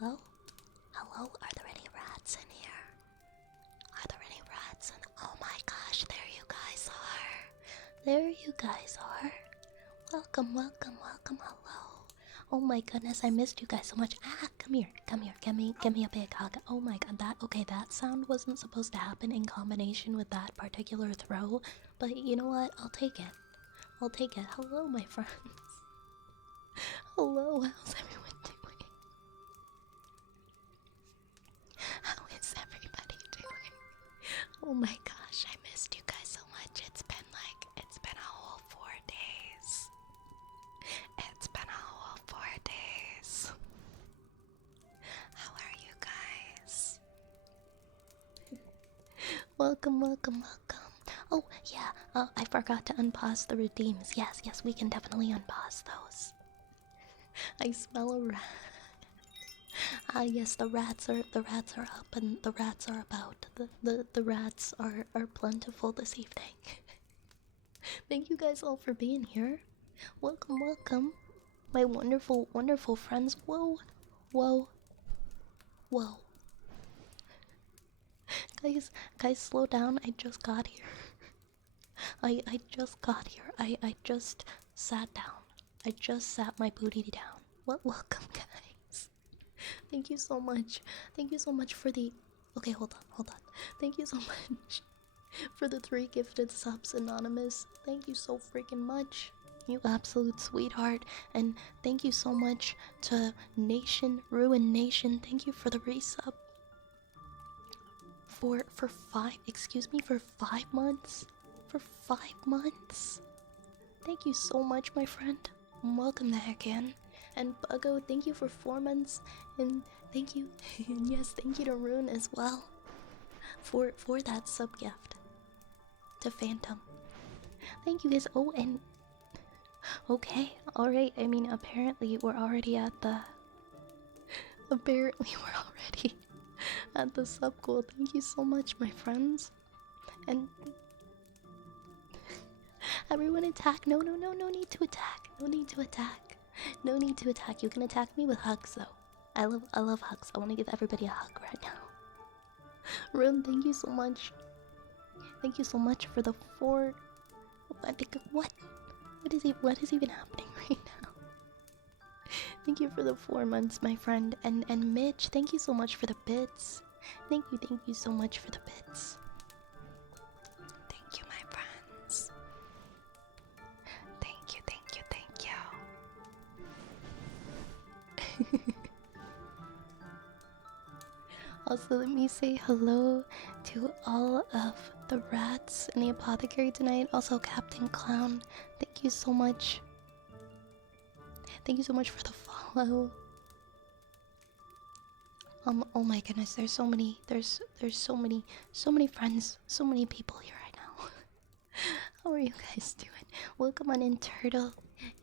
Hello? Hello? Are there any rats in here? Are there any rats in? Oh my gosh, there you guys are. There you guys are. Welcome, welcome, welcome, hello. Oh my goodness, I missed you guys so much. Ah, come here, give me a big hug. Oh my god, that sound wasn't supposed to happen in combination with that particular throw, but you know what? I'll take it. I'll take it. Hello, my friends. Hello, how's everyone doing? How is everybody doing? Oh my gosh, I missed you guys so much. It's been a whole 4 days. It's been a whole 4 days. How are you guys? Welcome, welcome, welcome. Oh, yeah, I forgot to unpause the redeems. Yes, yes, we can definitely unpause those. I smell a rat. Ah, yes, the rats are up and the rats are about. The rats are plentiful this evening. Thank you guys all for being here. Welcome, welcome. My wonderful, wonderful friends. Whoa, whoa, whoa. Guys, slow down. I just got here. I just got here. I just sat down. I just sat my booty down. Welcome, guys. Thank you so much. Thank you so much for the. Okay, hold on. Thank you so much for the 3 gifted subs, Anonymous. Thank you so freaking much. You absolute sweetheart. And thank you so much to Ruin Nation. Thank you for the resub. For 5 months? For 5 months? Thank you so much, my friend. Welcome the heck in. And Buggo, thank you for 4 months. And thank you, yes, thank you to Rune as well for that sub gift to Phantom. Thank you guys. Oh, and okay, all right. I mean, apparently we're already at the sub goal. Thank you so much, my friends. And everyone attack. No need to attack. No need to attack. No need to attack. You can attack me with hugs though. I love hugs. I want to give everybody a hug right now. Rune, thank you so much. Thank you so much for the 4. What is even happening right now? Thank you for the 4 months, my friend. And Mitch, thank you so much for the bits. Thank you so much for the bits. Thank you, my friends. Thank you. Also, let me say hello to all of the rats in the apothecary tonight. Also, Captain Clown, thank you so much. Thank you so much for the follow. Oh my goodness, there's so many so many friends, so many people here right now. How are you guys doing? Welcome on in, Turtle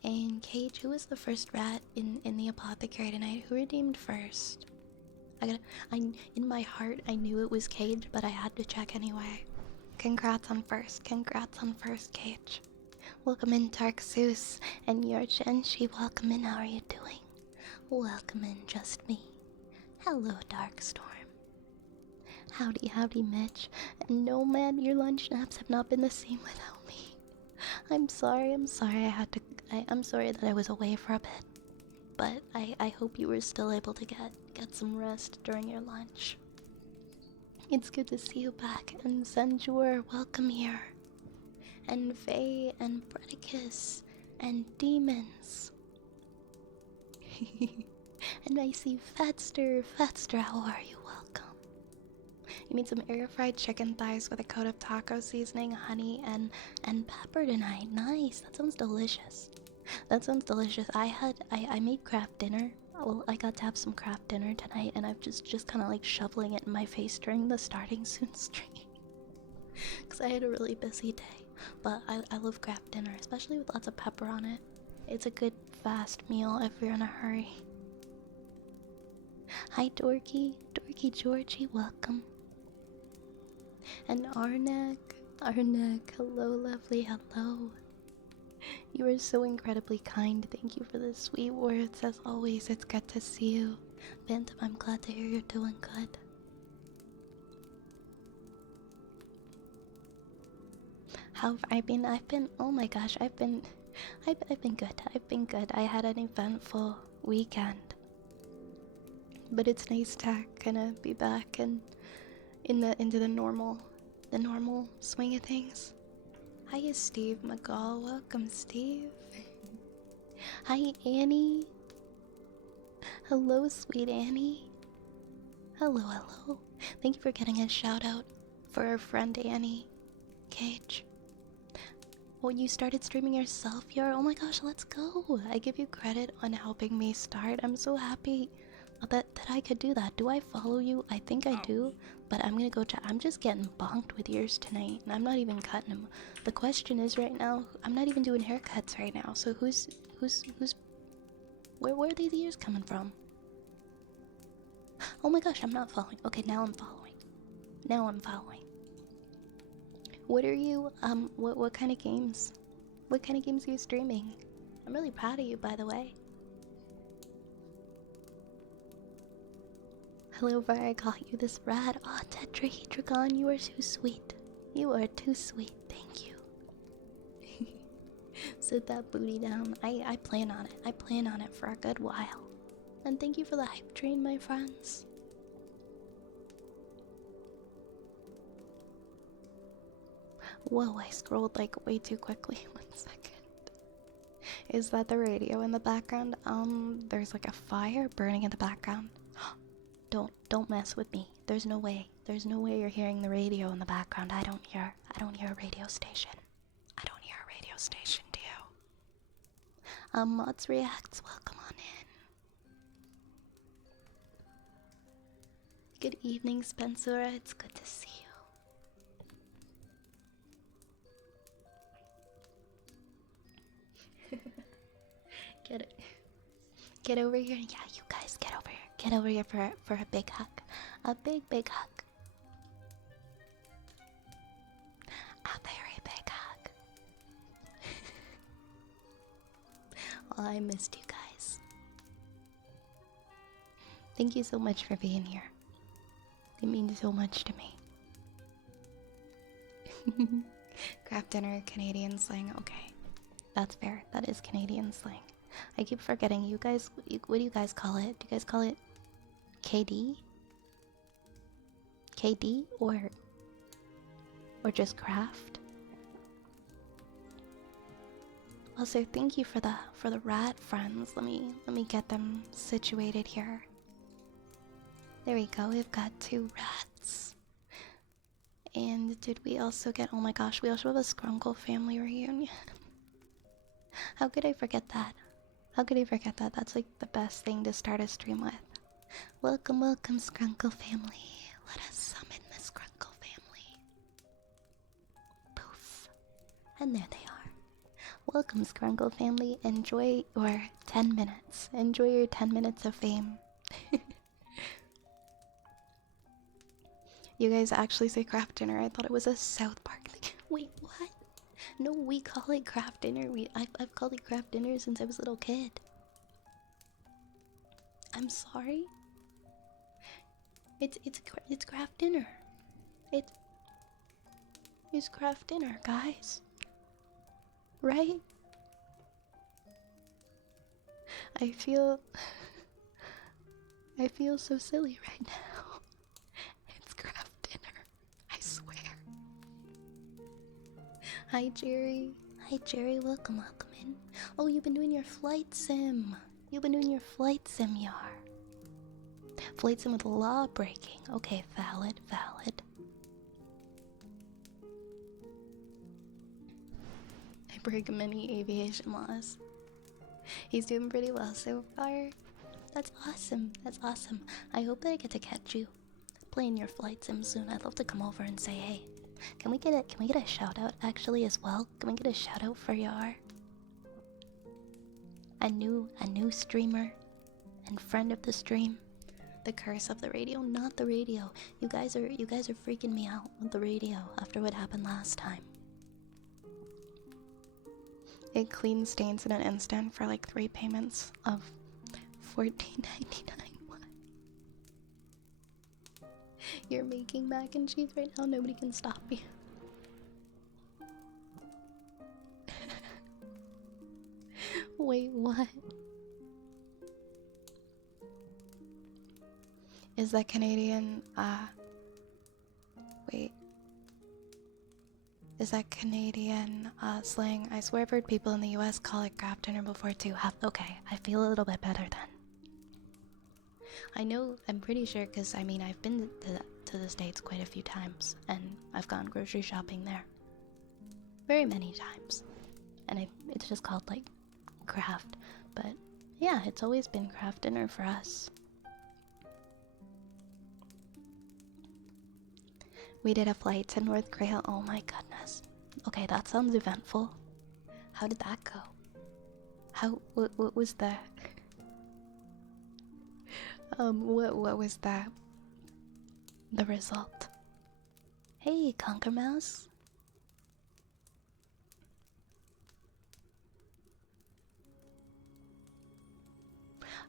and Cage. Who was the first rat in the apothecary tonight? Who redeemed first? In my heart I knew it was Cage, but I had to check anyway. Congrats on first, Cage. Welcome in, Dark Zeus and Yorch and she. Welcome in. How are you doing? Welcome in, Just Me. Hello, Darkstorm. Howdy, Mitch. And no, man, your lunch naps have not been the same without me. I'm sorry. I'm sorry that I was away for a bit. But I hope you were still able to get some rest during your lunch. It's good to see you back. And Senjur, welcome here. And Faye and Bredicus and Demons. And I see Fatster, how are you? Welcome. You made some air-fried chicken thighs with a coat of taco seasoning, honey, and pepper tonight. Nice, that sounds delicious. I made craft dinner. Well, I got to have some craft dinner tonight, and I've just kind of like shoveling it in my face during the starting soon stream. Because I had a really busy day. But I love craft dinner, especially with lots of pepper on it. It's a good fast meal if you're in a hurry. Hi, Dorky Georgie, welcome. And Arnak, hello, lovely, hello. You are so incredibly kind. Thank you for the sweet words. As always, it's good to see you. Phantom, I'm glad to hear you're doing good. How I've been, oh my gosh, I've been good. I've been good. I had an eventful weekend. But it's nice to kind of be back and into the normal swing of things. Hiya, Steve McGall. Welcome, Steve. Hi, Annie. Hello, sweet Annie. Hello, hello. Thank you for getting a shout out for our friend Annie Cage. Oh, you started streaming yourself, Yar? Oh my gosh, let's go. I give you credit on helping me start. I'm so happy that I could do that. Do I follow you? I think I do, but I'm gonna go check. I'm just getting bonked with ears tonight, and I'm not even cutting them. The question is right now, I'm not even doing haircuts right now, so where are these ears coming from? Oh my gosh, I'm not following. Okay, now I'm following. Now I'm following. What are you, what kind of games? What kind of games are you streaming? I'm really proud of you, by the way. Hello, where I got you this rad. Oh, Tetrahedron, you are too sweet. You are too sweet, thank you. Sit that booty down. I plan on it. I plan on it for a good while. And thank you for the hype train, my friends. Whoa, I scrolled like way too quickly. 1 second. Is that the radio in the background? There's like a fire burning in the background. Don't mess with me. There's no way. There's no way you're hearing the radio in the background. I don't hear a radio station. I don't hear a radio station, do you? Mods Reacts, welcome on in. Good evening, Spencer. It's good to see you. Get over here. Yeah, you guys, get over here. Get over here for a big hug. A big hug. A very big hug. Oh, I missed you guys. Thank you so much for being here. It means so much to me. Craft dinner, Canadian slang. Okay, that's fair. That is Canadian slang. I keep forgetting. You guys, what do you guys call it? Do you guys call it KD? KD or just craft? Also, thank you for the rat friends. Let me get them situated here. There we go. We've got 2 rats. And did we also get? Oh my gosh, we also have a Skrunkle family reunion. How could I forget that? How could I forget that? That's like the best thing to start a stream with. Welcome, welcome, Skrunkle family. Let us summon the Skrunkle family. Poof. And there they are. Welcome, Skrunkle family. Enjoy your 10 minutes. Enjoy your 10 minutes of fame. You guys actually say craft dinner. I thought it was a South Park thing. Wait, what? No, we call it craft dinner. I've called it craft dinner since I was a little kid. I'm sorry. It's craft dinner. It's craft dinner, guys. Right? I feel so silly right now. It's craft dinner. I swear. Hi, Jerry. Hi, Jerry. Welcome in. Oh, you've been doing your flight sim. You've been doing your flight sim, Yar. Flight sim with law breaking. Okay, valid. I break many aviation laws. He's doing pretty well so far. That's awesome. I hope that I get to catch you playing your flight sim soon. I'd love to come over and say hey. Can we get a shout out actually as well? Can we get a shout out for Yar? A new streamer and friend of the stream. The curse of the radio, not the radio. You guys are freaking me out with the radio after what happened last time. It cleans stains in an instant for like 3 payments of $14.99. What? You're making mac and cheese right now, nobody can stop you. Wait, what? Is that Canadian, wait. Is that Canadian, slang? I swear I've heard people in the US call it craft dinner before too. Okay, I feel a little bit better then. I know, I'm pretty sure, because I mean, I've been to the States quite a few times, and I've gone grocery shopping there. Very many times. And it's just called, like, craft. But, yeah, it's always been craft dinner for us. We did a flight to North Korea. Oh my goodness. Okay, that sounds eventful. How did that go? What was that? What was that? The result. Hey, Conker Mouse.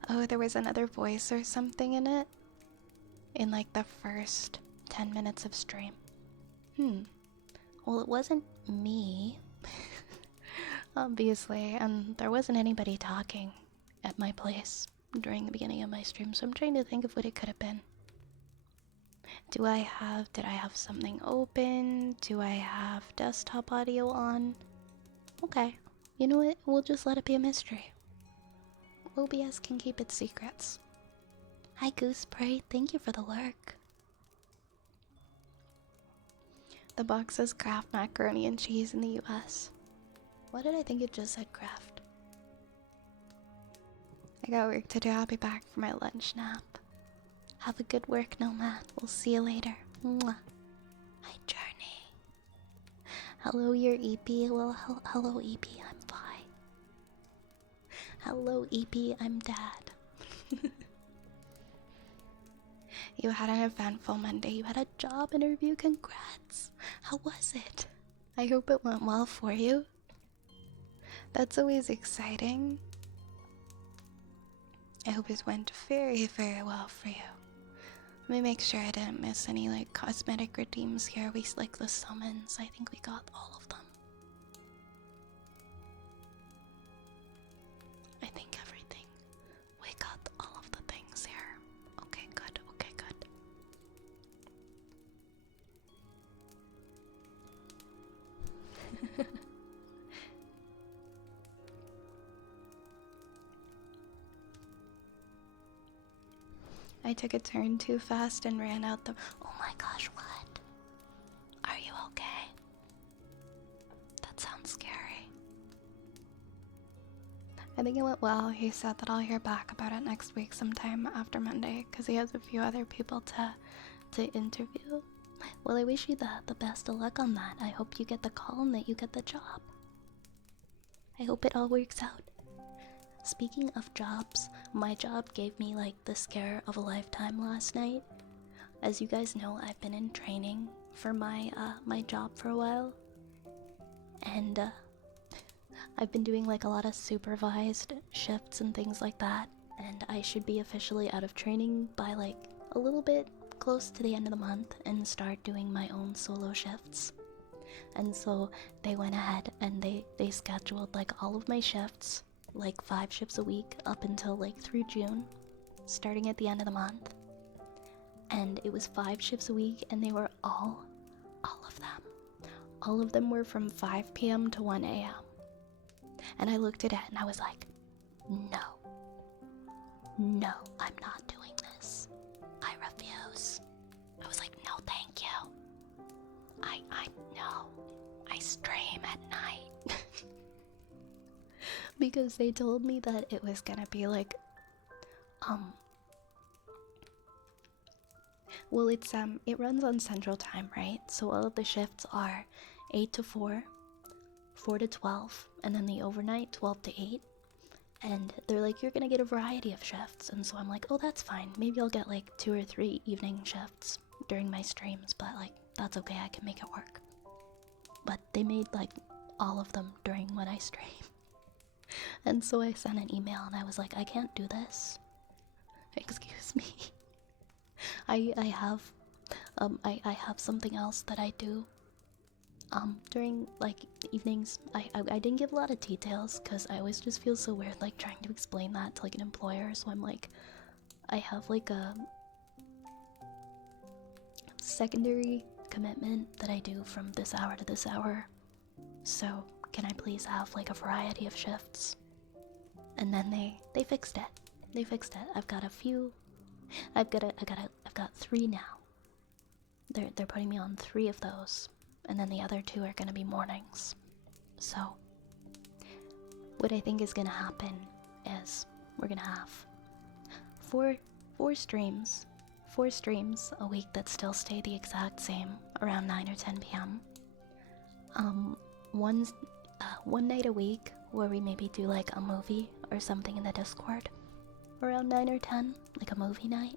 Oh, there was another voice or something in it? In like the first 10 minutes of stream. Well, it wasn't me. Obviously, and there wasn't anybody talking at my place during the beginning of my stream, so I'm trying to think of what it could have been. Did I have something open? Do I have desktop audio on? Okay, you know what? We'll just let it be a mystery. OBS can keep its secrets. Hi Gooseberry, thank you for the lurk. The box says Kraft macaroni and cheese in the US. Why did I think it just said Kraft? I got work to do. I'll be back for my lunch nap. Have a good work, Nomad. We'll see you later. Mwah. Hi, Journey. Hello, your EP. Well, hello, EP. I'm fine. Hello, EP. I'm Dad. You had an eventful Monday. You had a job interview. Congrats. How was it? I hope it went well for you. That's always exciting. I hope it went very, very well for you. Let me make sure I didn't miss any like cosmetic redeems here. We like the summons. I think we got all of them. I think everything. We got all of the things here. Okay, good. Okay, good. I took a turn too fast and ran out the— Oh my gosh, what? Are you okay? That sounds scary. I think it went well. He said that I'll hear back about it next week sometime after Monday, because he has a few other people to interview. Well, I wish you the best of luck on that. I hope you get the call and that you get the job. I hope it all works out. Speaking of jobs, my job gave me like the scare of a lifetime last night. As you guys know, I've been in training for my job for a while, and I've been doing like a lot of supervised shifts and things like that, and I should be officially out of training by like a little bit close to the end of the month and start doing my own solo shifts. And so they went ahead and they scheduled like all of my shifts, like 5 shifts a week up until like through June, starting at the end of the month. And it was 5 shifts a week, and they were all of them were from 5 p.m. to 1 a.m. And I looked at it and I was like, no, I'm not doing this. I refuse. I was like, no, thank you. No. I stream at night. Because they told me that it was gonna be like, well, it runs on Central Time, right? So all of the shifts are 8 to 4, 4 to 12, and then the overnight 12 to 8. And they're like, you're gonna get a variety of shifts. And so I'm like, oh, that's fine. Maybe I'll get like 2 or 3 evening shifts during my streams, but like, that's okay, I can make it work. But they made like all of them during when I stream. And so I sent an email and I was like, I can't do this. Excuse me. I have I have something else that I do during like evenings. I didn't give a lot of details because I always just feel so weird like trying to explain that to like an employer, so I'm like, I have like a secondary commitment that I do from this hour to this hour, so can I please have like a variety of shifts? And then they fixed it. They fixed it. I've got a few. I've got 3 now. They're putting me on 3 of those, and then the other 2 are gonna be mornings. So what I think is gonna happen is we're gonna have four streams a week that still stay the exact same around 9 or 10 p.m. One night a week where we maybe do like a movie or something in the Discord around 9 or 10, like a movie night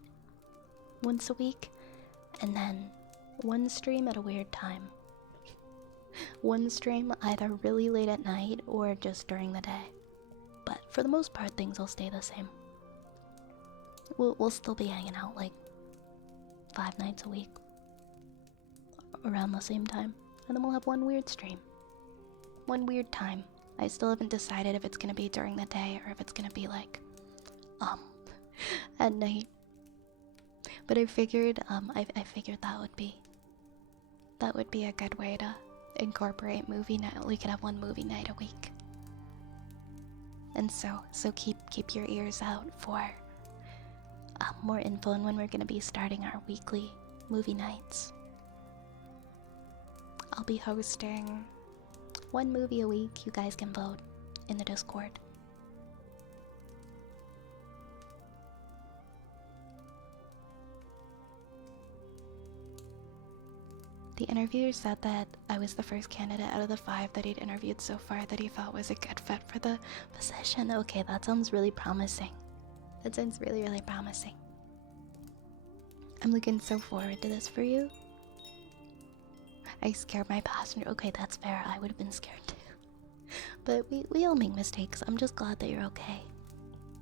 once a week, and then one stream at a weird time. One stream either really late at night or just during the day. But for the most part, things will stay the same. We'll still be hanging out like 5 nights a week around the same time, and then we'll have one weird stream. One weird time. I still haven't decided if it's gonna be during the day or if it's gonna be like at night. But I figured I figured that would be a good way to incorporate movie night. We could have one movie night a week. And so keep your ears out for more info on when we're gonna be starting our weekly movie nights. I'll be hosting 1 movie a week. You guys can vote in the Discord. The interviewer said that I was the first candidate out of the 5 that he'd interviewed so far that he felt was a good fit for the position. Okay, that sounds really promising. That sounds really, really promising. I'm looking so forward to this for you. I scared my passenger. Okay, that's fair. I would have been scared too. But we all make mistakes. I'm just glad that you're okay.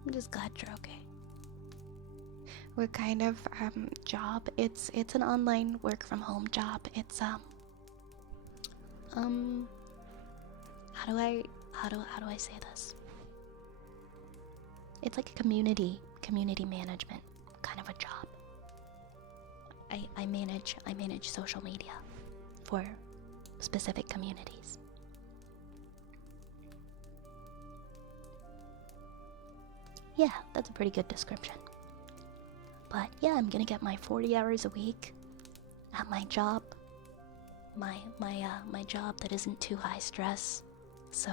I'm just glad you're okay. What kind of job? It's an online work from home job. It's how do I say this? It's like a community management kind of a job. I manage social media for specific communities. Yeah, that's a pretty good description. But yeah, I'm gonna get my 40 hours a week at my job. My job that isn't too high stress. So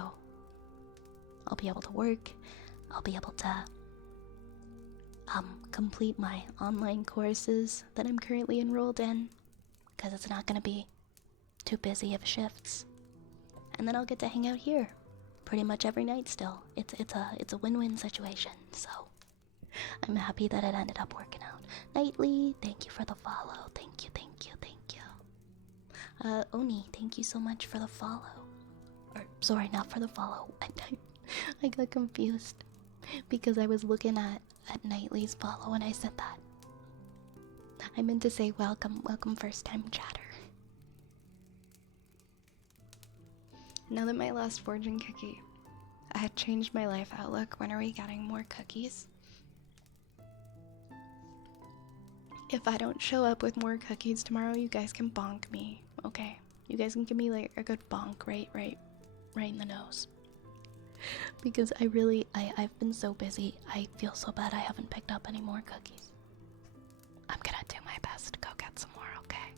I'll be able to work. I'll be able to complete my online courses that I'm currently enrolled in, because it's not gonna be too busy of shifts. And then I'll get to hang out here pretty much every night still. It's a win-win situation. So I'm happy that it ended up working out. Nightly, thank you for the follow. Thank you. Oni, thank you so much for the follow. Or, sorry, not for the follow. I got confused because I was looking at Nightly's follow and I said that. I meant to say welcome first time chatter. Now that my last fortune cookie had changed my life outlook, when are we getting more cookies? If I don't show up with more cookies tomorrow, you guys can bonk me, okay? You guys can give me like a good bonk right in the nose. Because I've been so busy, I feel so bad I haven't picked up any more cookies. I'm gonna do my best to go get some more, okay?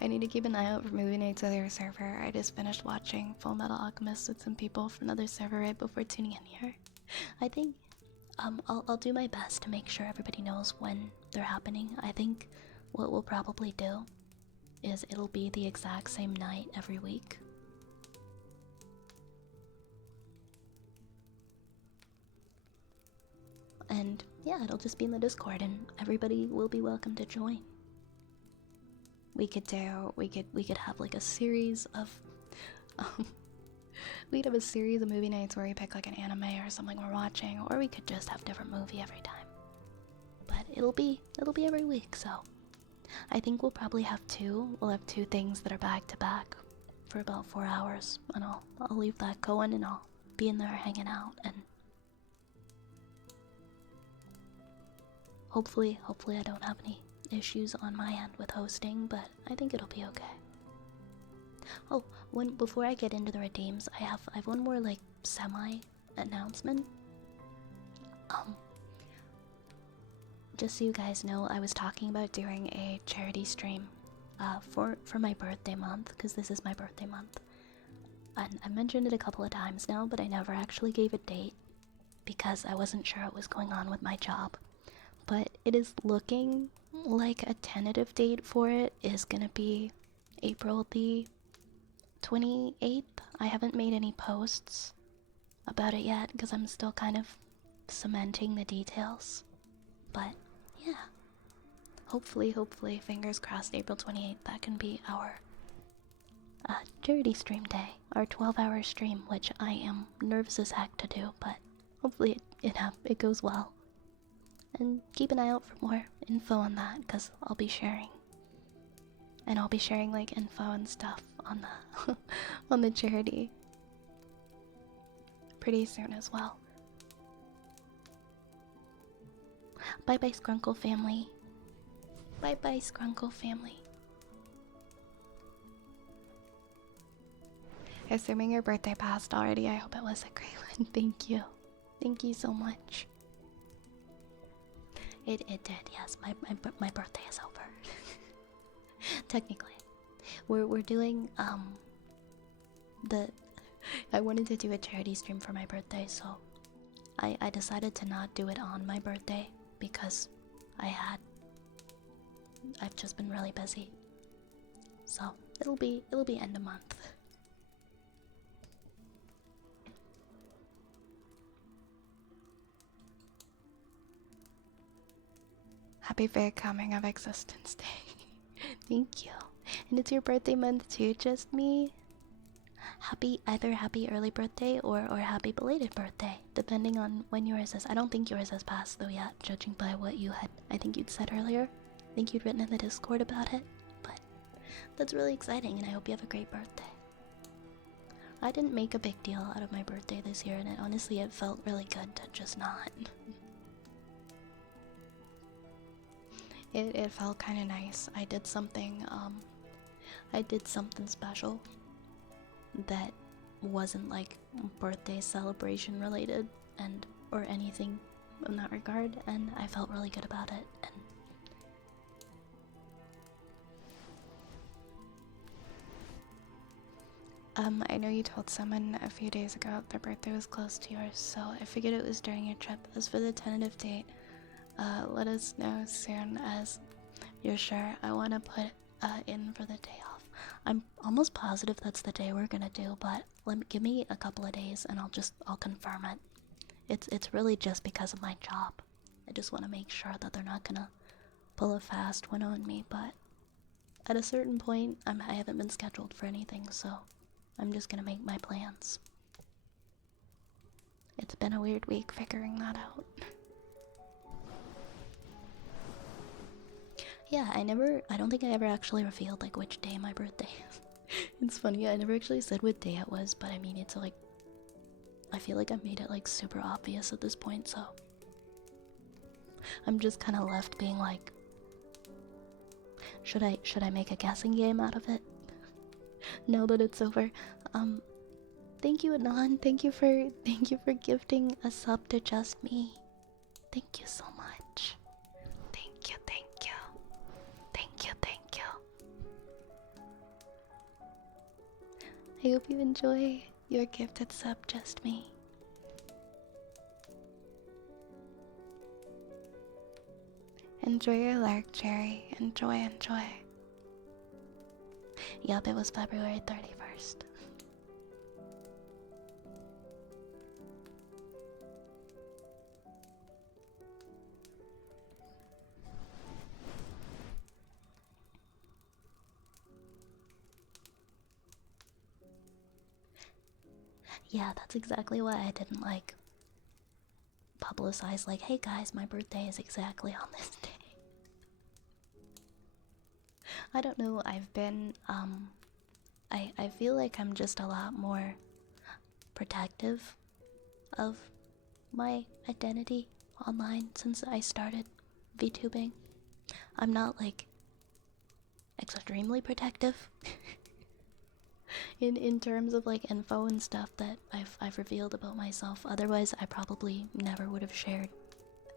I need to keep an eye out for movie nights on their server. I just finished watching Full Metal Alchemist with some people from another server right before tuning in here. I think I'll do my best to make sure everybody knows when they're happening. I think what we'll probably do is it'll be the exact same night every week. And yeah, it'll just be in the Discord and everybody will be welcome to join. We could have like a series of we'd have a series of movie nights where we pick like an anime or something we're watching, or we could just have different movie every time. but it'll be every week. So I think we'll probably have two. We'll have two things that are back to back for about 4 hours, and I'll leave that going, and I'll be in there hanging out, and hopefully I don't have any issues on my end with hosting, but I think it'll be okay. Oh, before I get into the redeems, I have one more like semi announcement. Just so you guys know, I was talking about doing a charity stream for my birthday month, because this is my birthday month. And I mentioned it a couple of times now, but I never actually gave a date because I wasn't sure what was going on with my job. But it is looking like a tentative date for it is gonna be April the 28th. I haven't made any posts about it yet because I'm still kind of cementing the details. But yeah, hopefully, fingers crossed, April 28th, that can be our charity stream day, our 12-hour stream, which I am nervous as heck to do, but hopefully it goes well. And keep an eye out for more info on that, because I'll be sharing. And I'll be sharing like info and stuff on the on the charity pretty soon as well. Bye bye Skrunkle family. Bye bye Skrunkle family. Assuming your birthday passed already, I hope it was a great one. Thank you. Thank you so much. It did, yes. My birthday is over. Technically. We're doing I wanted to do a charity stream for my birthday, so I decided to not do it on my birthday because I've just been really busy. So it'll be end of month. Happy fair coming of existence day. Thank you. And it's your birthday month too, just me. Either happy early birthday or happy belated birthday, depending on when yours is. I don't think yours has passed though yet, judging by what I think you'd said earlier. I think you'd written in the Discord about it, but that's really exciting, and I hope you have a great birthday. I didn't make a big deal out of my birthday this year, and honestly it felt really good to just not. It felt kind of nice. I did something special that wasn't like birthday celebration related or anything in that regard, and I felt really good about it. And I know you told someone a few days ago their birthday was close to yours, so I figured it was during your trip. As for the tentative date, let us know as soon as you're sure. I want to put in for the day off. I'm almost positive that's the day we're gonna do, but give me a couple of days and I'll confirm it. It's really just because of my job. I just want to make sure that they're not gonna pull a fast one on me, but at a certain point, I haven't been scheduled for anything, so I'm just gonna make my plans. It's been a weird week figuring that out. Yeah, I don't think I ever actually revealed like which day my birthday is. It's funny, I never actually said what day it was, but I mean, it's like, I feel like I've made it like super obvious at this point, so I'm just kind of left being like, should I make a guessing game out of it? Now that it's over. Thank you, Anon. Thank you for gifting a sub to just me. Thank you so much. Thank you. I hope you enjoy your gifted sub, just me. Enjoy your lark, Cherry. Enjoy. Yup, it was February 31st. Yeah, that's exactly why I didn't like publicize, like, hey guys, my birthday is exactly on this day. I don't know, I've been, I feel like I'm just a lot more protective of my identity online since I started VTubing. I'm not, like, extremely protective in terms of, like, info and stuff that I've revealed about myself. Otherwise, I probably never would have shared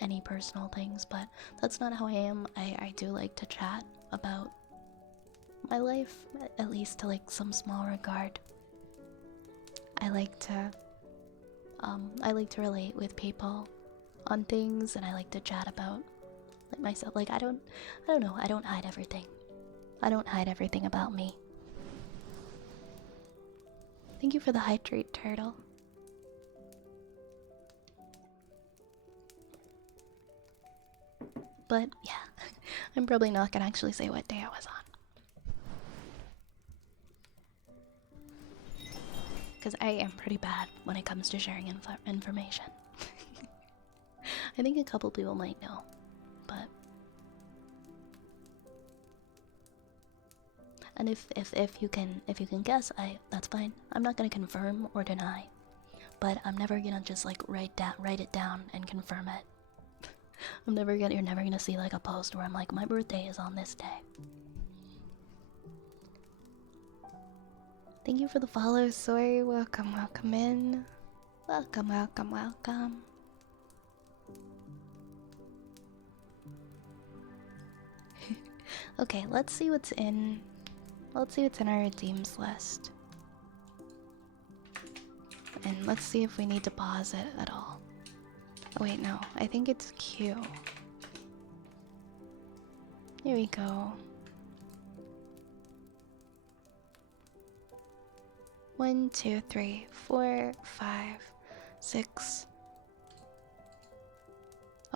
any personal things, but that's not how I am. I do like to chat about my life, at least to, like, some small regard. I like to relate with people on things, and I like to chat about, like, myself. Like, I don't know, I don't hide everything. I don't hide everything about me. Thank you for the hydrate, turtle. But yeah, I'm probably not gonna actually say what day I was on, because I am pretty bad when it comes to sharing information. I think a couple people might know, but... And if you can guess, that's fine. I'm not gonna confirm or deny, but I'm never gonna just, like, write it down and confirm it. You're never gonna see, like, a post where I'm like, my birthday is on this day. Thank you for the follow, Soy. Welcome in. Welcome. Okay, let's see what's in our redeems list. And let's see if we need to pause it at all. Oh wait, no, I think it's Q. Here we go. 1, 2, 3, 4, 5, 6.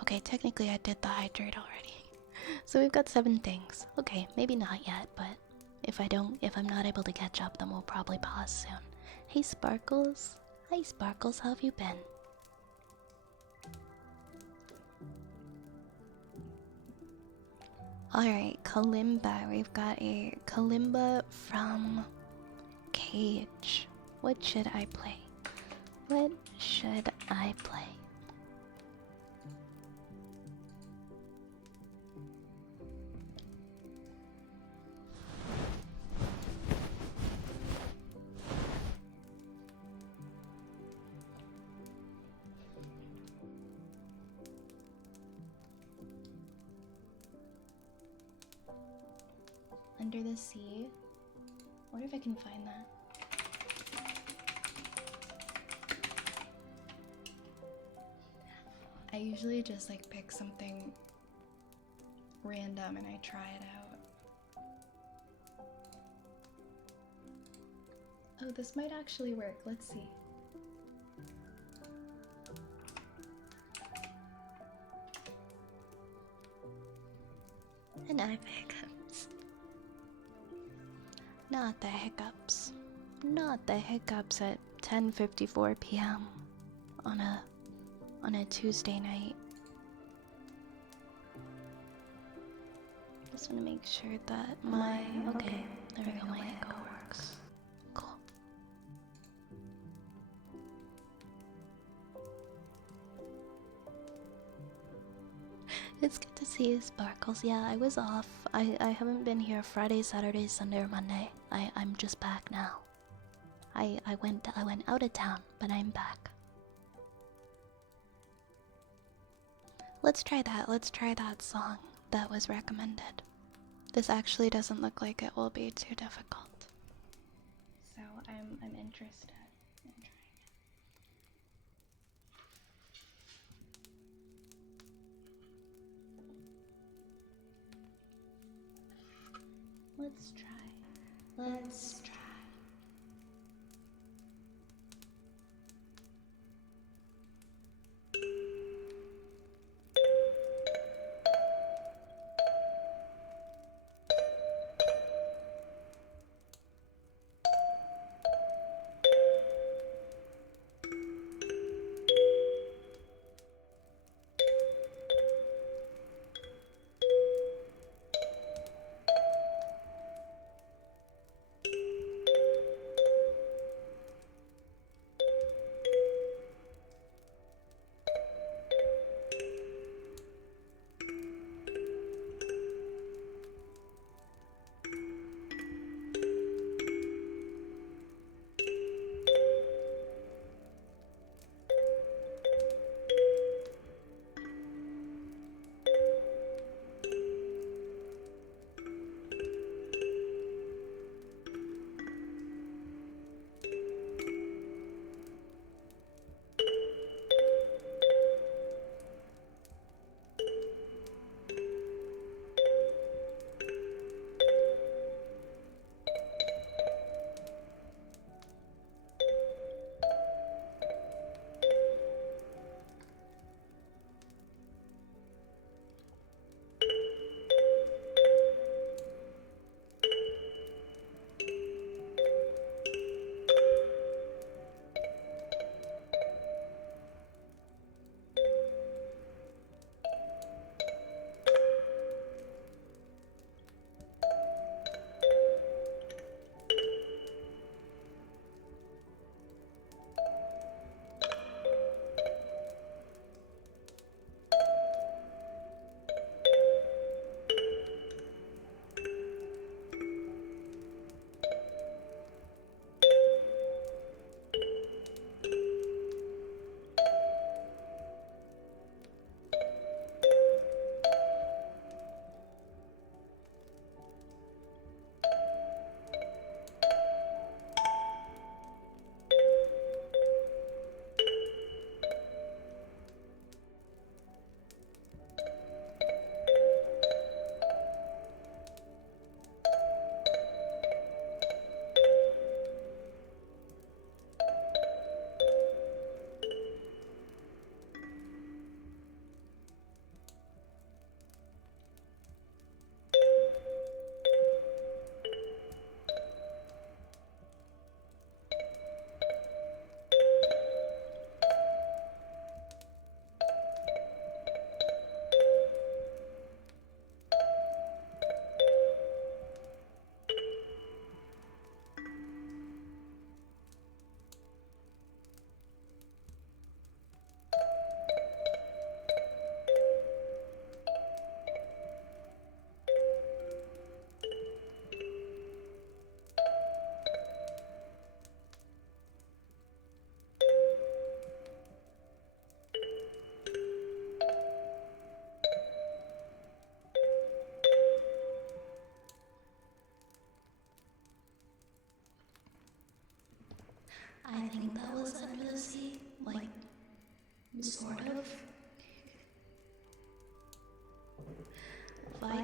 Okay, technically I did the hydrate already. So we've got 7 things. Okay, maybe not yet, but if I'm not able to catch up, then we'll probably pause soon. Hey Sparkles. Hi Sparkles, how have you been? Alright, Kalimba. We've got a Kalimba from Cage. What should I play? Under the Sea. I wonder if I can find that. I usually just, like, pick something random and I try it out. Oh, this might actually work. Let's see. And I have hiccups. Not the hiccups. Not the hiccups at 10:54 p.m. on a Tuesday night. Just want to make sure that my... Okay, there we go, my echo works. Cool. It's good to see you, Sparkles. Yeah, I was off. I haven't been here Friday, Saturday, Sunday, or Monday. I'm just back now. I went out of town, but I'm back. Let's try that. Let's try that song that was recommended. This actually doesn't look like it will be too difficult. So I'm interested in trying it. Let's try. Let's try.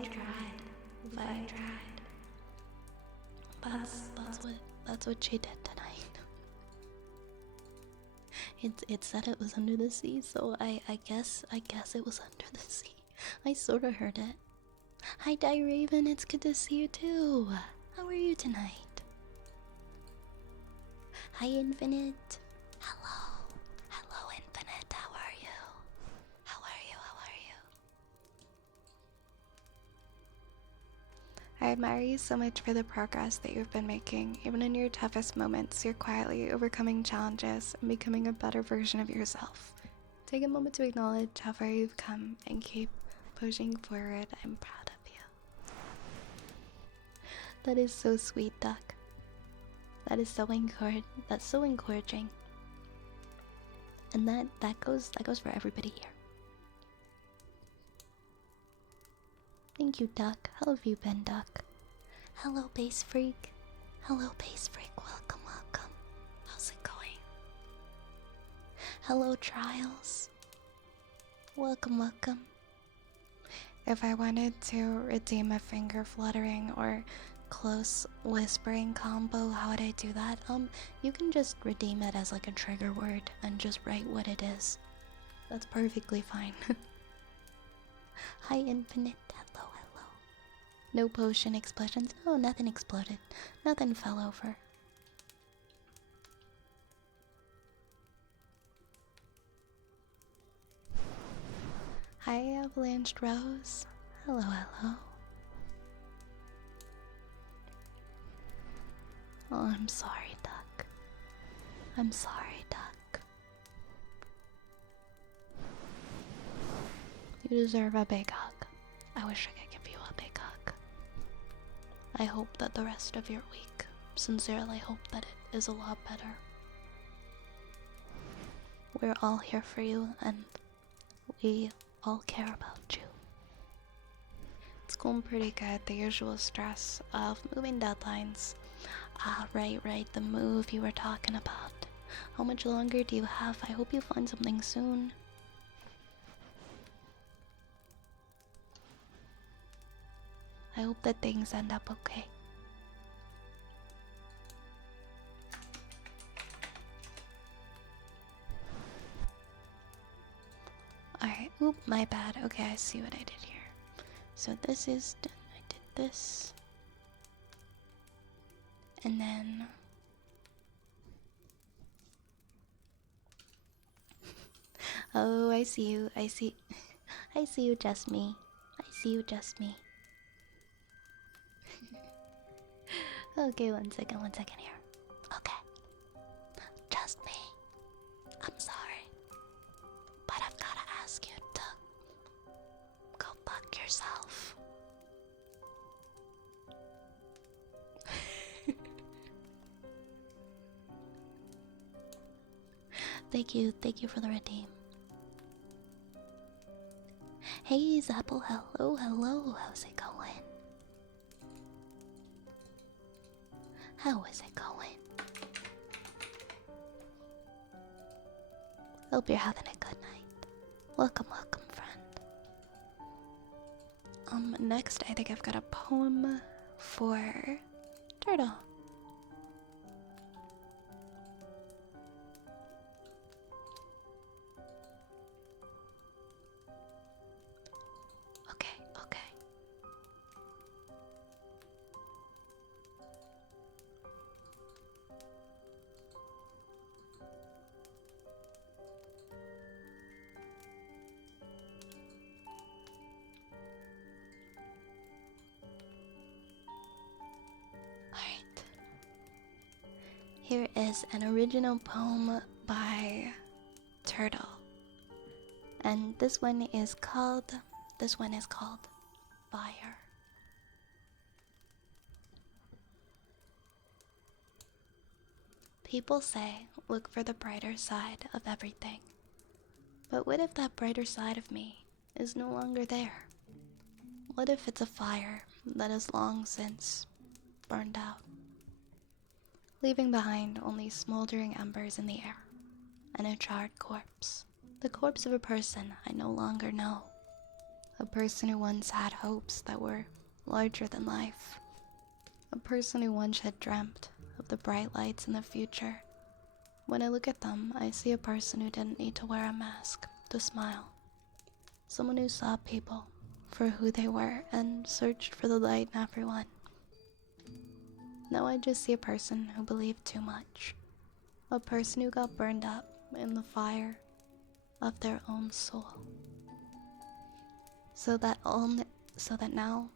tried. That's what she did tonight. It said it was under the sea, so I guess it was under the sea. I sorta heard it. Hi Die Raven, it's good to see you too. How are you tonight? Hi Infinite. Hello. Hello Infinite, how are you? How are you? How are you? I admire you so much for the progress that you've been making. Even in your toughest moments, you're quietly overcoming challenges and becoming a better version of yourself. Take a moment to acknowledge how far you've come and keep pushing forward. I'm proud of you. That is so sweet, Duck. That is so encouraging. And that goes for everybody here. Thank you, Duck. How have you been, Duck? Hello, Base Freak. Hello, Base Freak. Welcome, welcome. How's it going? Hello, Trials. Welcome, welcome. If I wanted to redeem a finger fluttering or close whispering combo, how would I do that? You can just redeem it as like a trigger word and just write what it is. That's perfectly fine. Hi, Infinite. Hello, hello. No potion explosions. No, nothing exploded. Nothing fell over. Hi, Avalanched Rose. Hello, hello. Oh, I'm sorry, Duck. I'm sorry, Duck. You deserve a big hug. I wish I could give you a big hug. I hope that the rest of your week, sincerely hope that it is a lot better. We're all here for you, and we all care about you. It's going pretty good. The usual stress of moving deadlines. Ah, right, the move you were talking about. How much longer do you have? I hope you find something soon. I hope that things end up okay. Alright, oop, my bad. Okay, I see what I did here. So this is done. I did this. And then... Oh, I see you. I see you, just me. I see you, just me. Okay, one second here. Okay. Just me. I'm sorry. But I've gotta ask you to go fuck yourself. Thank you for the redeem. Hey Zapple, hello, how's it going? How is it going? Hope you're having a good night. Welcome, friend. Next I think I've got a poem for Turtle. Okay. Alright. Here is an original poem by Turtle. And this one is called Fire. People say, look for the brighter side of everything. But what if that brighter side of me is no longer there? What if it's a fire that has long since burned out, leaving behind only smoldering embers in the air and a charred corpse? The corpse of a person I no longer know, A person who once had hopes that were larger than life. A person who once had dreamt of the bright lights in the future. When I look at them, I see a person who didn't need to wear a mask to smile. Someone who saw people for who they were and searched for the light in everyone. Now I just see a person who believed too much. A person who got burned up in the fire of their own soul. So that now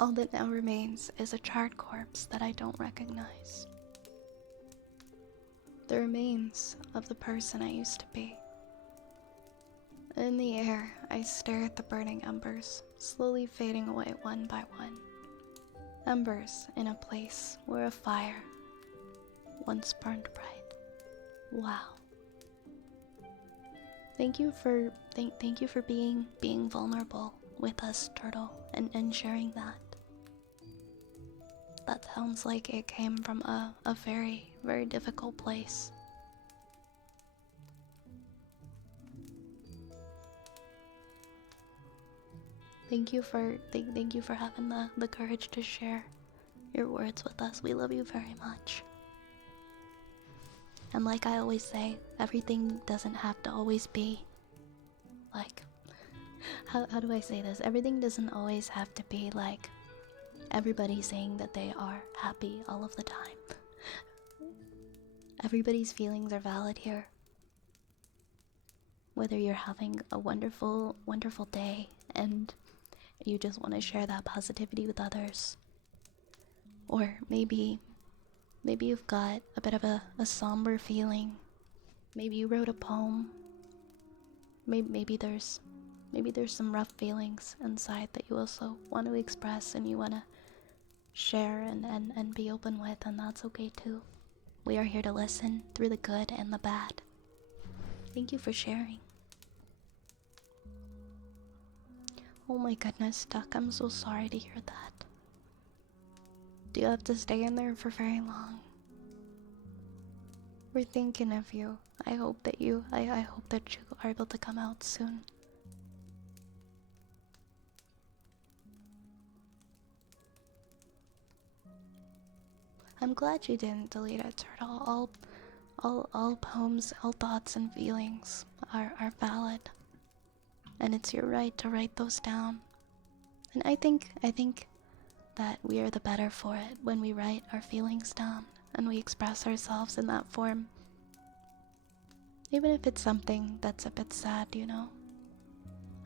all that now remains is a charred corpse that I don't recognize. The remains of the person I used to be. In the air, I stare at the burning embers, slowly fading away one by one. Embers in a place where a fire once burned bright. Wow. Thank you for being vulnerable with us, Turtle, and sharing that. That sounds like it came from a very, very difficult place. Thank you for having the courage to share your words with us. We love you very much. And like I always say, everything doesn't have to always be like, how do I say this? Everything doesn't always have to be like everybody saying that they are happy all of the time. Everybody's feelings are valid here. Whether you're having a wonderful, wonderful day and you just want to share that positivity with others, or maybe you've got a bit of a somber feeling. Maybe you wrote a poem. Maybe there's some rough feelings inside that you also want to express and you want to share and be open with, and that's okay too. We are here to listen through the good and the bad. Thank you for sharing. Oh my goodness, Duck, I'm so sorry to hear that. Do you have to stay in there for very long? We're thinking of you. I hope that you are able to come out soon. I'm glad you didn't delete it, Turtle. All poems, all thoughts and feelings are valid. And it's your right to write those down. And I think that we are the better for it when we write our feelings down and we express ourselves in that form. Even if it's something that's a bit sad, you know.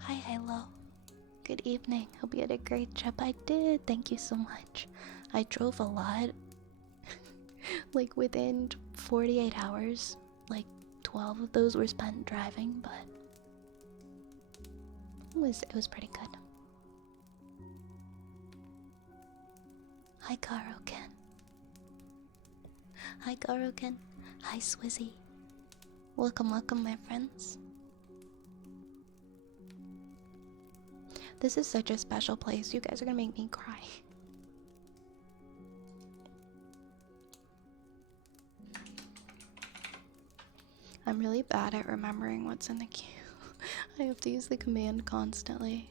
Hi, hello. Good evening. Hope you had a great trip. I did. Thank you so much. I drove a lot. Like within 48 hours, like 12 of those were spent driving, but it was pretty good. Hi, Garoken. Hi, Garoken. Hi, Swizzy. Welcome, my friends. This is such a special place. You guys are gonna make me cry. I'm really bad at remembering what's in the queue. I have to use the command constantly.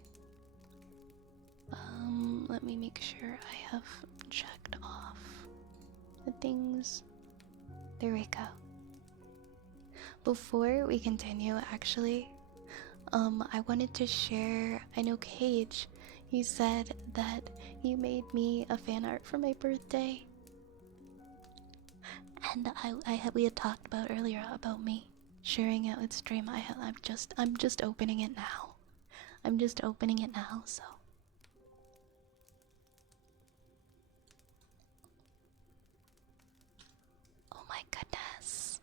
Let me make sure I have checked off the things. There we go. Before we continue, actually, I wanted to share, I know Cage, he said that he made me a fan art for my birthday. And we had talked about earlier about me sharing it with stream. I'm just opening it now. I'm just opening it now, so. Oh my goodness.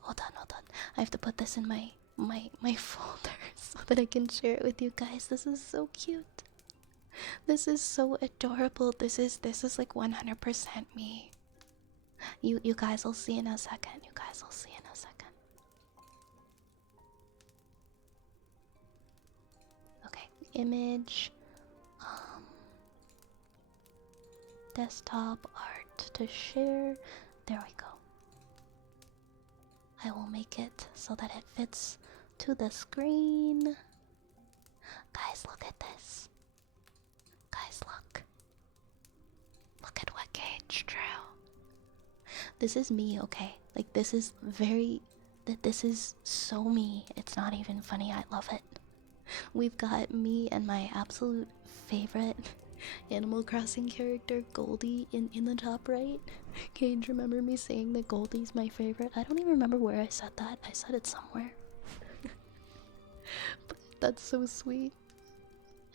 Hold on. I have to put this in my folder so that I can share it with you guys. This is so cute. This is so adorable. This is like 100% me. You guys will see in a second. You guys will see in a second. Okay, image, desktop art to share. There we go. I will make it so that it fits to the screen. Guys, look at this. Guys, look. Look at what Cage drew. This is me, okay? Like, this is very... This is so me. It's not even funny. I love it. We've got me and my absolute favorite Animal Crossing character, Goldie, in the top right. Cage, remember me saying that Goldie's my favorite? I don't even remember where I said that. I said it somewhere. But that's so sweet.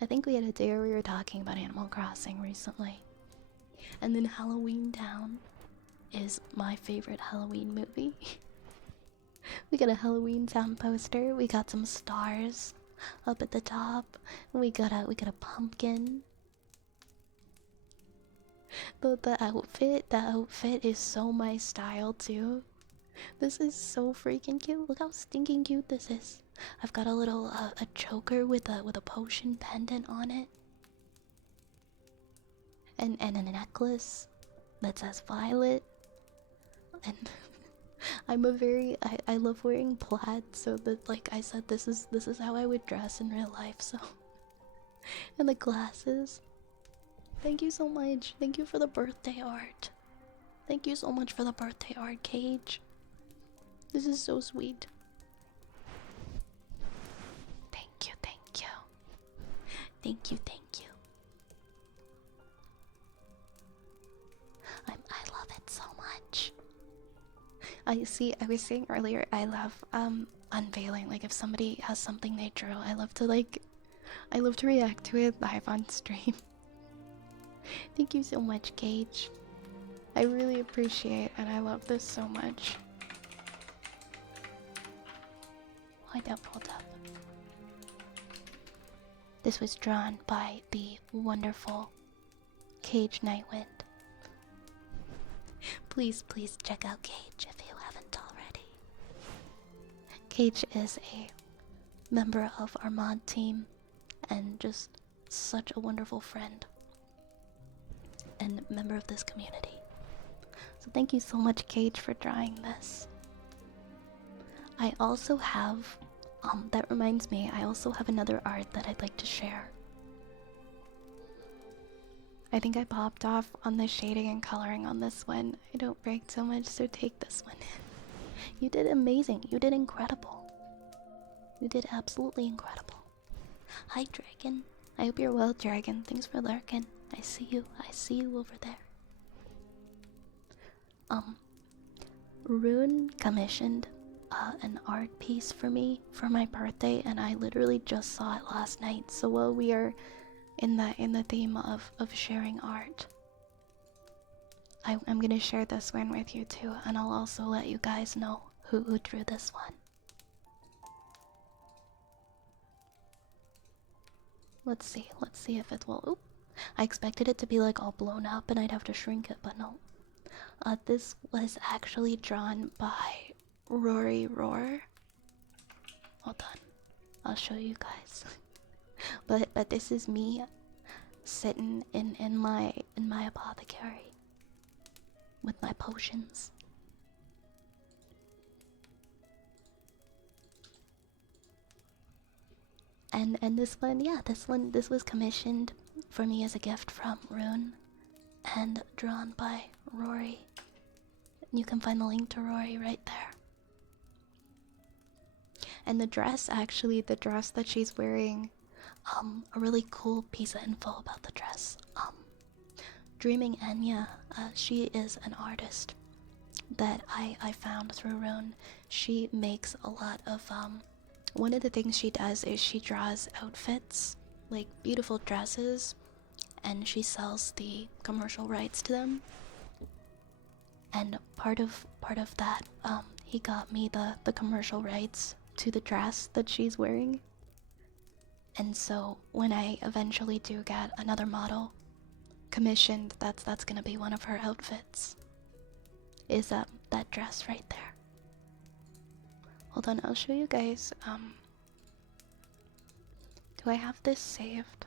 I think we had a day where we were talking about Animal Crossing recently. And then Halloween Town is my favorite Halloween movie. We got a Halloween Town poster. We got some stars up at the top. We got a pumpkin. The outfit is so my style too. This is so freaking cute. Look how stinking cute this is. I've got a little a choker with a potion pendant on it. And a necklace that says Violet. And I love wearing plaid, so that, like I said, this is how I would dress in real life, so. And the glasses. Thank you so much. Thank you for the birthday art. Thank you so much for the birthday art, Cage. This is so sweet. Thank you, thank you. Thank you, thank you. I love it so much. I was saying earlier, I love unveiling. Like, if somebody has something they drew, I love to react to it live on stream. Thank you so much, Gage. I really appreciate and I love this so much. Why'd that pulled up? This was drawn by the wonderful Cage Nightwind. Please check out Cage if you haven't already. Cage is a member of our mod team and just such a wonderful friend and member of this community. So thank you so much, Cage, for drawing this. I also have, that reminds me, I also have another art that I'd like to share. I think I popped off on the shading and coloring on this one. I don't break so much, so take this one. You did amazing. You did incredible. You did absolutely incredible. Hi, Dragon. I hope you're well, Dragon. Thanks for lurking. I see you. I see you over there. Rune commissioned an art piece for me for my birthday, and I literally just saw it last night. So while we are in the theme of sharing art, I'm gonna share this one with you too, and I'll also let you guys know who drew this one. Let's see if it will. Oop. I expected it to be like all blown up and I'd have to shrink it, but no. This was actually drawn by Rory Roar. Hold on, I'll show you guys. but this is me sitting in my apothecary with my potions. And this one, yeah, this was commissioned for me as a gift from Rune and drawn by Rory. You can find the link to Rory right there. And the dress, actually, the dress that she's wearing, a really cool piece of info about the dress. Dreaming Enya, she is an artist that I found through Rune. She makes a lot of, one of the things she does is she draws outfits, like beautiful dresses, and she sells the commercial rights to them. And part of that, he got me the commercial rights to the dress that she's wearing. And so when I eventually do get another model commissioned, that's gonna be one of her outfits. Is that dress right there. Hold on, I'll show you guys. Do I have this saved?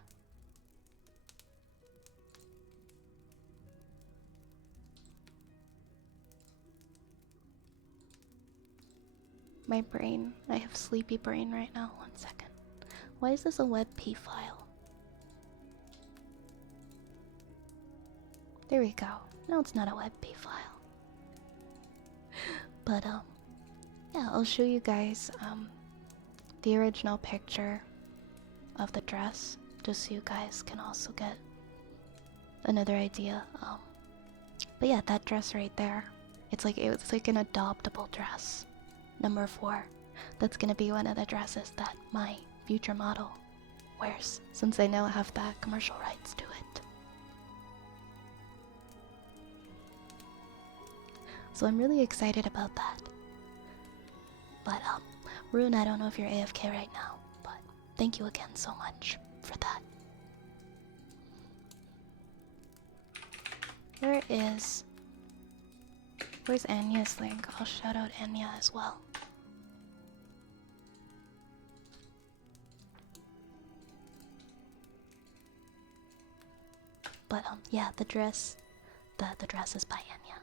my brain. I have sleepy brain right now. 1 second. Why is this a WebP file? There we go. No, it's not a WebP file. But yeah, I'll show you guys the original picture of the dress, just so you guys can also get another idea. But yeah, that dress right there, it's like an adoptable dress. Number 4. That's gonna be one of the dresses that my future model wears, since I now have the commercial rights to it. So I'm really excited about that. But Rune, I don't know if you're AFK right now, but thank you again so much for that. Where's Anya's link? I'll shout out Anya as well. But yeah, the dress is by Anya.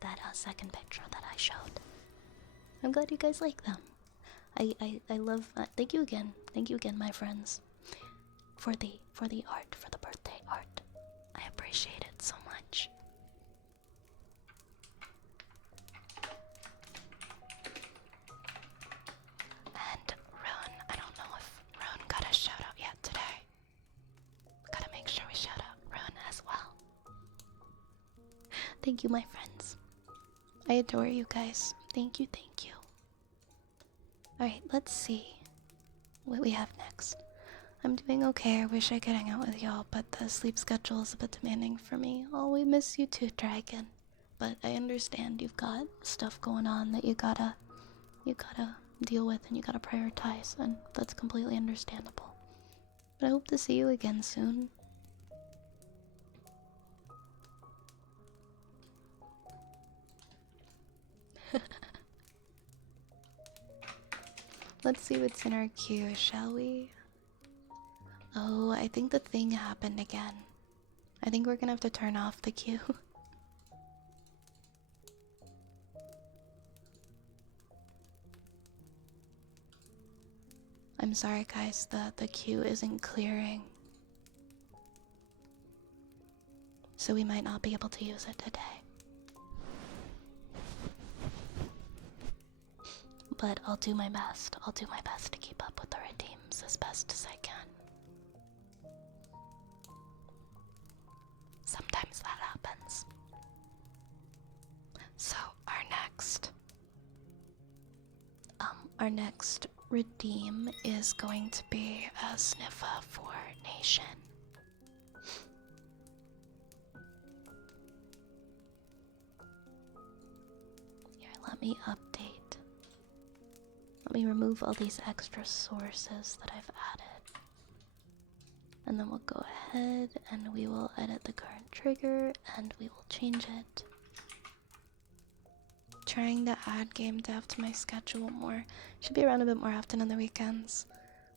That second picture that I showed. I'm glad you guys like them. I love. Thank you again, my friends, for the art, for the birthday art. I appreciate it so much. And Rune, I don't know if Rune got a shout out yet today. Gotta make sure we shout out Rune as well. Thank you, my friends. I adore you guys. Thank you, thank you. Alright, let's see what we have next. I'm doing okay. I wish I could hang out with y'all, but the sleep schedule is a bit demanding for me. Oh, we miss you too, Dragon. But I understand you've got stuff going on that you gotta deal with and you gotta prioritize, and that's completely understandable. But I hope to see you again soon. Let's see what's in our queue, shall we? Oh, I think the thing happened again. I think we're gonna have to turn off the queue. I'm sorry guys, the queue isn't clearing. So we might not be able to use it today. But I'll do my best. I'll do my best to keep up with the redeems as best as I can. Sometimes that happens. So our next redeem is going to be a Sniffa for Nation. Here, let me update. Let me remove all these extra sources that I've added. And then we'll go ahead and we will edit the current trigger and we will change it. Trying to add game dev to my schedule more. Should be around a bit more often on the weekends.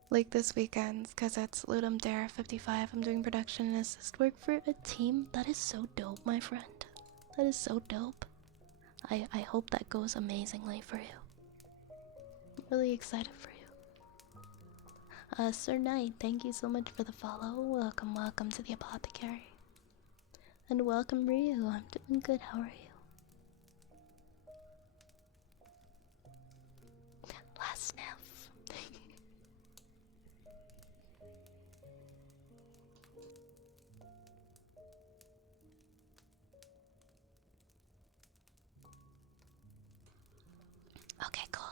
Like this weekend, because it's Ludum Dare 55. I'm doing production and assist work for a team. That is so dope, my friend. That is so dope. I hope that goes amazingly for you. I'm really excited for you. Sir Knight, thank you so much for the follow. Welcome to the Apothecary. And welcome Ryu, I'm doing good, how are you? Last sniff. Okay, cool.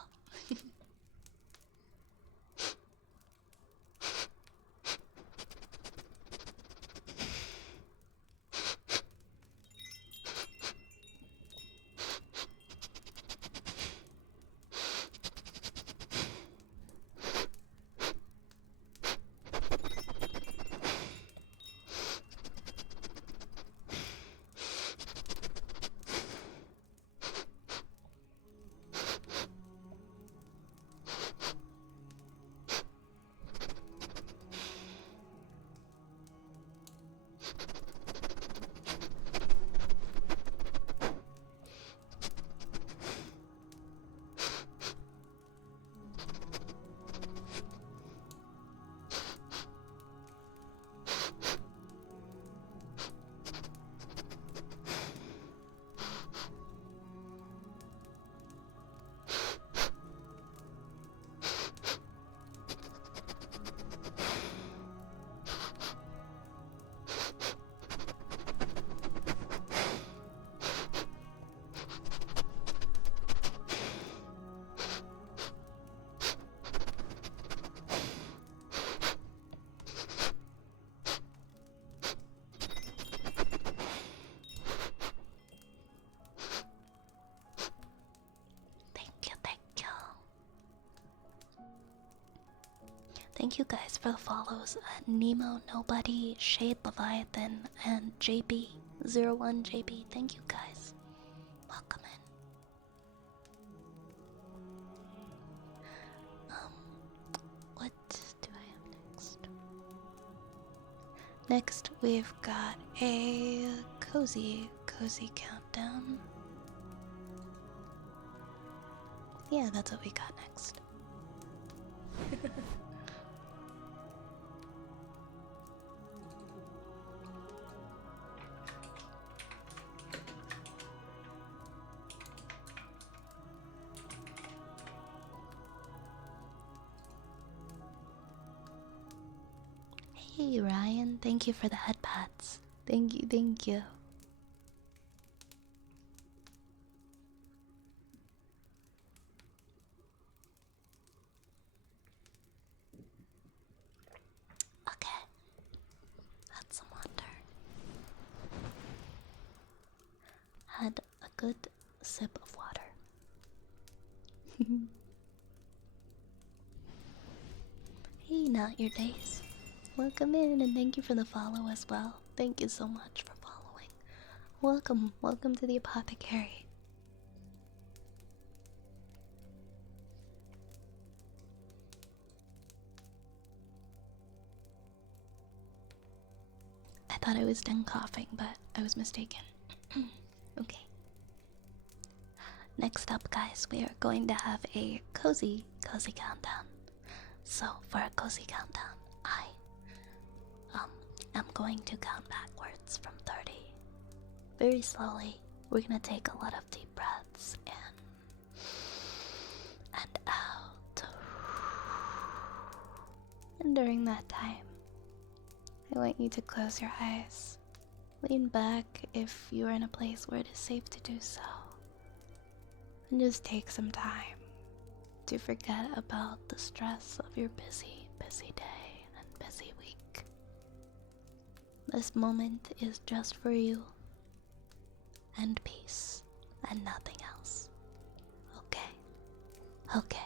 Thank you guys for the follows. Nemo, Nobody, Shade Leviathan, and JB01JB. Thank you guys. Welcome in. What do I have next? Next, we've got a cozy countdown. Yeah, that's what we got next. Hey Ryan, thank you for the headpats. Thank you, thank you. Okay, had some water. Had a good sip of water. Hey, not your days. Welcome in and thank you for the follow as well. Thank you so much for following. Welcome to the apothecary. I thought I was done coughing, but I was mistaken. Okay. Next up, guys, we are going to have a cozy countdown. So, for a cozy countdown, I am going to count backwards from 30. Very slowly. We're gonna take a lot of deep breaths in and out. And during that time, I want you to close your eyes. Lean back if you are in a place where it is safe to do so. And just take some time to forget about the stress of your busy day and busy week. This moment is just for you and peace and nothing else. Okay? Okay.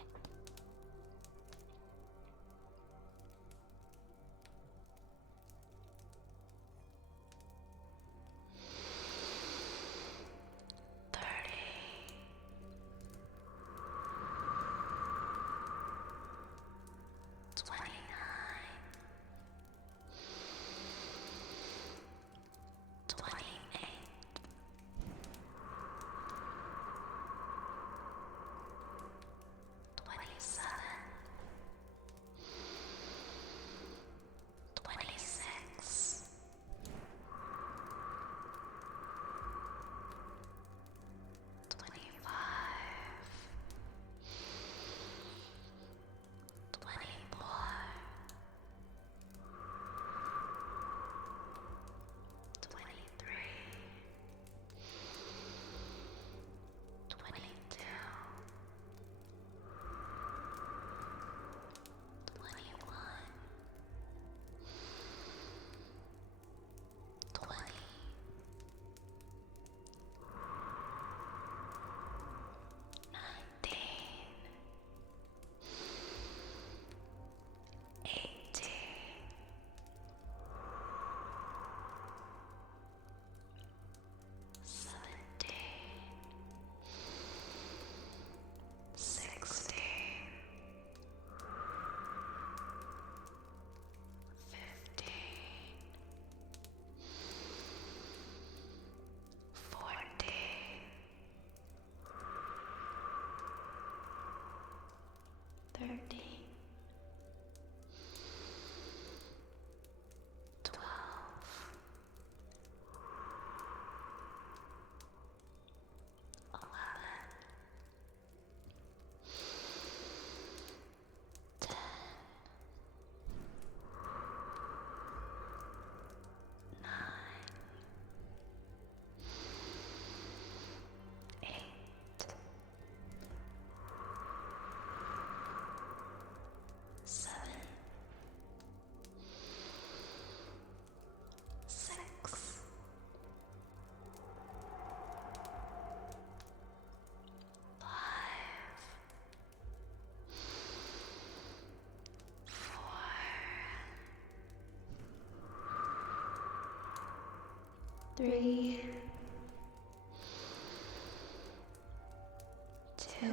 3, 2,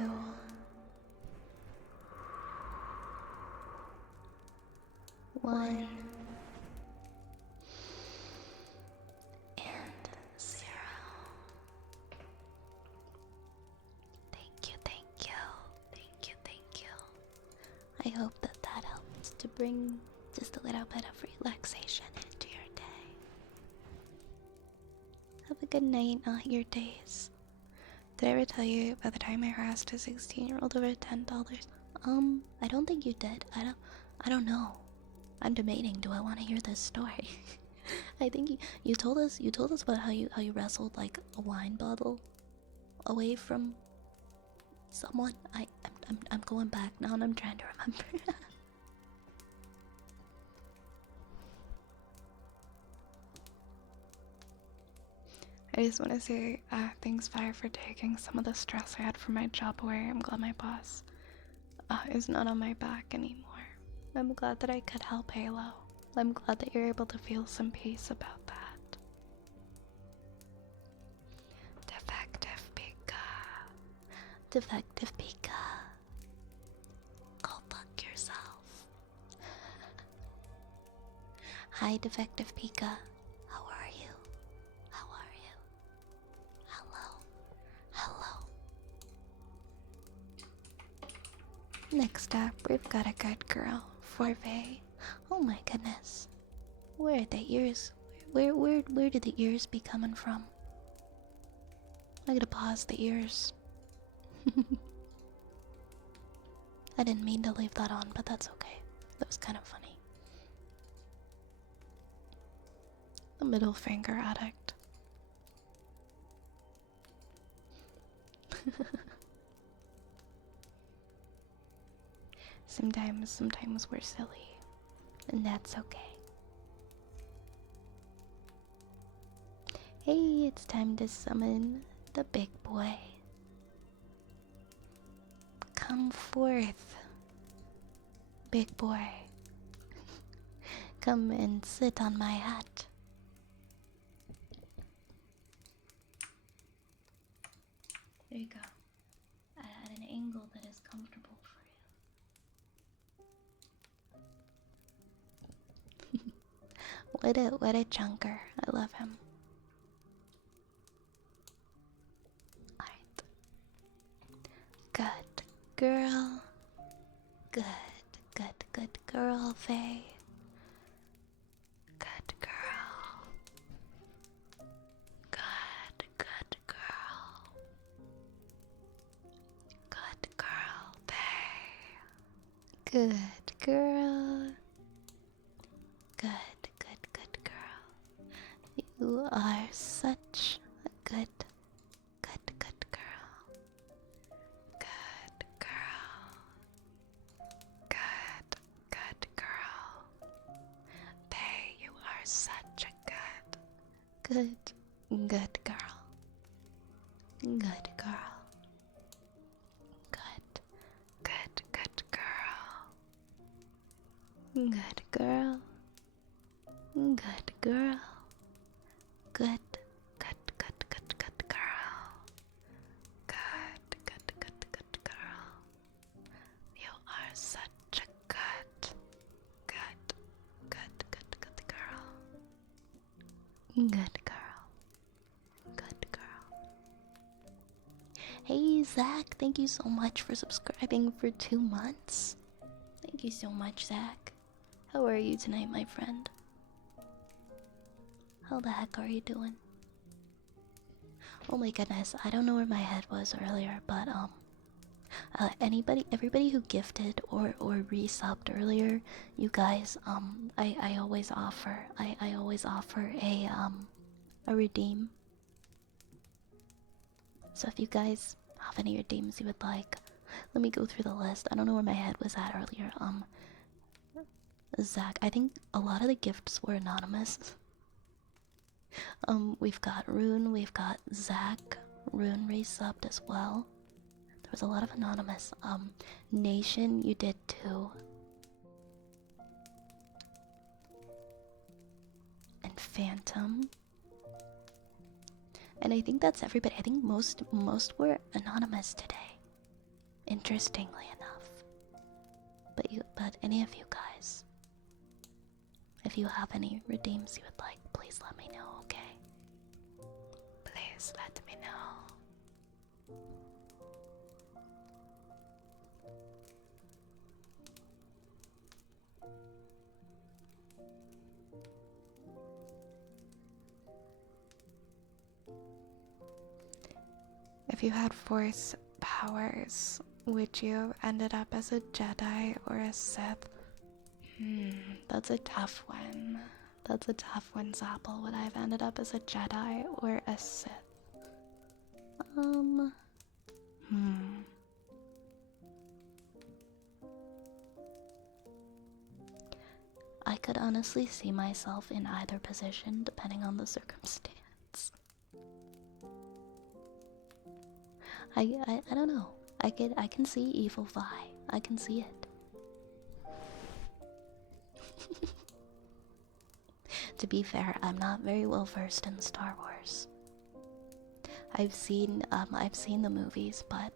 1, and 0. Thank you, thank you, thank you, thank you. I hope that that helps to bring just a little bit of relaxation into your day. Have a good night, not your days. Did I ever tell you by the time I harassed a 16-year-old over $10? I don't think you did. I don't know. I'm debating, do I want to hear this story? I think you told us about how you wrestled like a wine bottle away from someone. I'm going back now and I'm trying to remember. I just want to say thanks, Fire, for taking some of the stress I had from my job away. I'm glad my boss is not on my back anymore. I'm glad that I could help Halo. I'm glad that you're able to feel some peace about that. Defective Pika. Defective Pika. Go fuck yourself. Hi, Defective Pika. How are you? How are you? Hello. Hello. Next up, we've got a good girl, Forvey. Oh my goodness. Where are the ears? Where did the ears be coming from? I gotta pause the ears. I didn't mean to leave that on, but that's okay. That was kind of funny. The middle finger addict. Sometimes we're silly, and that's okay. Hey, it's time to summon the big boy. Come forth, big boy. Come and sit on my hat. There you go. At an angle that is comfortable for you. What a chunker. I love him. Alright. Good girl. Good girl, Faye. Good girl. Good girl. Good girl, Faye. Good girl. Good girl. You are such a good girl. Good girl. Good girl. Faye, you are such a good girl. Good girl. Good girl. Good girl. Good girl. Good girl. Good girl. You are such a good girl. Good girl. Good girl. Hey Zach, thank you so much for subscribing for 2 months. Thank you so much, Zach. How are you tonight, my friend? How the heck are you doing? Oh my goodness, I don't know where my head was earlier, but everybody who gifted or resubbed earlier, you guys, I always offer a redeem. So if you guys have any redeems you would like, let me go through the list. I don't know where my head was at earlier. Zach, I think a lot of the gifts were anonymous. We've got Rune, we've got Zach. Rune resubbed as well. There was a lot of anonymous. Nation, you did too. And Phantom. And I think that's everybody. I think most were anonymous today. Interestingly enough. But any of you guys, if you have any redeems you would like, please let me know, okay? Please let me know. If you had force powers, would you have ended up as a Jedi or a Sith? That's a tough one. That's a tough one, Zapple. Would I have ended up as a Jedi or a Sith? I could honestly see myself in either position depending on the circumstance. I don't know. I can see evil Vi. I can see it. To be fair, I'm not very well versed in Star Wars. I've seen the movies, but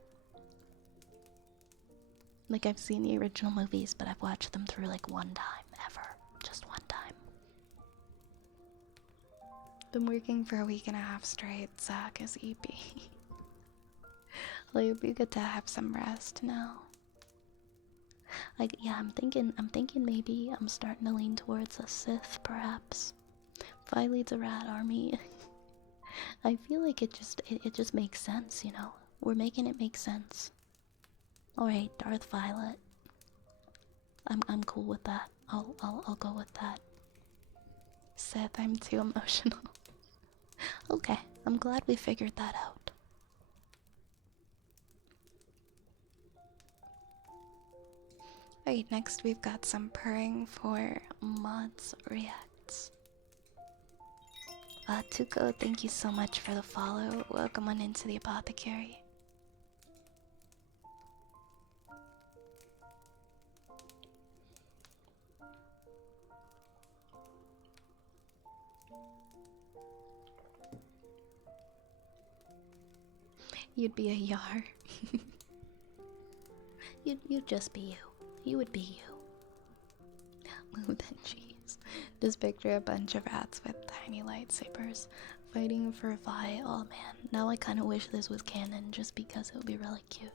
like I've seen the original movies, but I've watched them through like one time ever. Just one time. Been working for a week and a half straight, Zach is EP. Well, it'd be good to have some rest now. Like, yeah, I'm thinking maybe I'm starting to lean towards a Sith, perhaps. Vi leads a rat army. I feel like it just makes sense, you know? We're making it make sense. Alright, Darth Violet. I'm cool with that. I'll go with that. Sith, I'm too emotional. Okay, I'm glad we figured that out. Alright, next we've got some purring for Mods Reacts. Tuko, thank you so much for the follow. Welcome on into the apothecary. You'd be a Yar. You'd just be you. You would be you. Move and cheese. Just picture a bunch of rats with tiny lightsabers fighting for Vi. Oh man, now I kind of wish this was canon just because it would be really cute.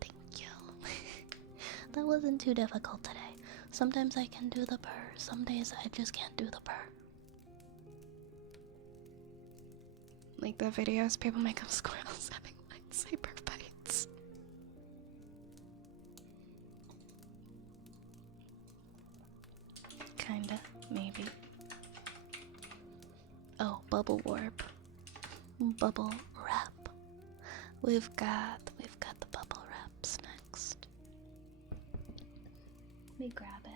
Thank you. That wasn't too difficult today. Sometimes I can do the purr, some days I just can't do the purr. Like the videos people make of squirrels having lightsaber fights. Kinda, maybe. Oh, bubble warp. Bubble wrap. We've got the bubble wraps next. Let me grab it.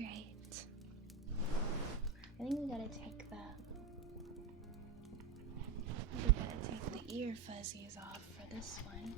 Alright. I think we gotta take the ear fuzzies off for this one.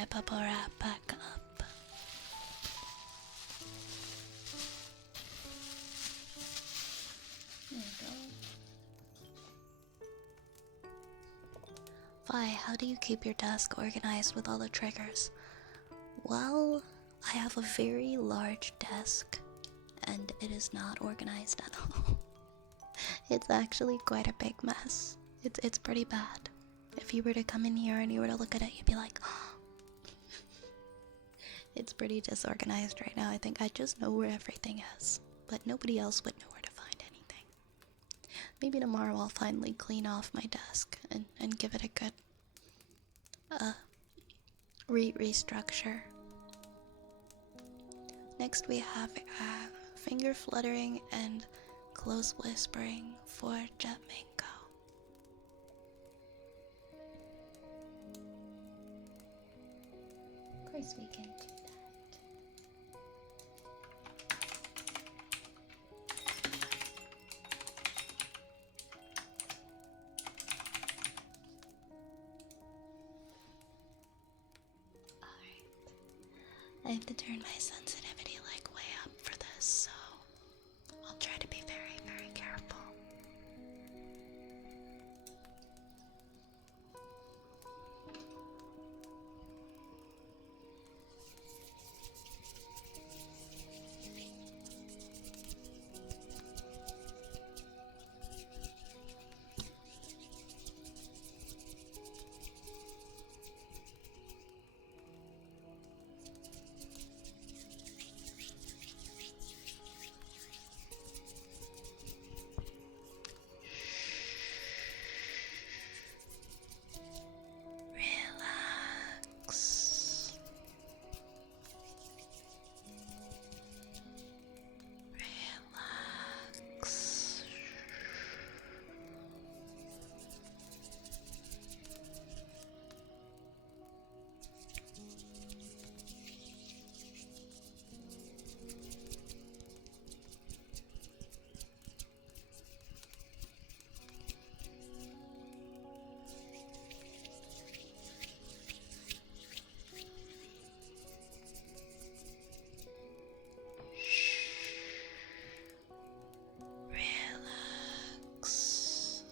my bubble wrap back up. There we go. Vi, how do you keep your desk organized with all the triggers? Well, I have a very large desk, and it is not organized at all. It's actually quite a big mess. It's pretty bad. If you were to come in here and you were to look at it, you'd be like, oh. It's pretty disorganized right now. I think I just know where everything is, but nobody else would know where to find anything. Maybe tomorrow I'll finally clean off my desk and give it a good restructure. Next we have finger fluttering and close whispering for Jet Mango. Of course we can do that. Alright. I have to turn my sensitivity like way up for this, so I'll try to be very, very careful. Relax. Relax. Relax.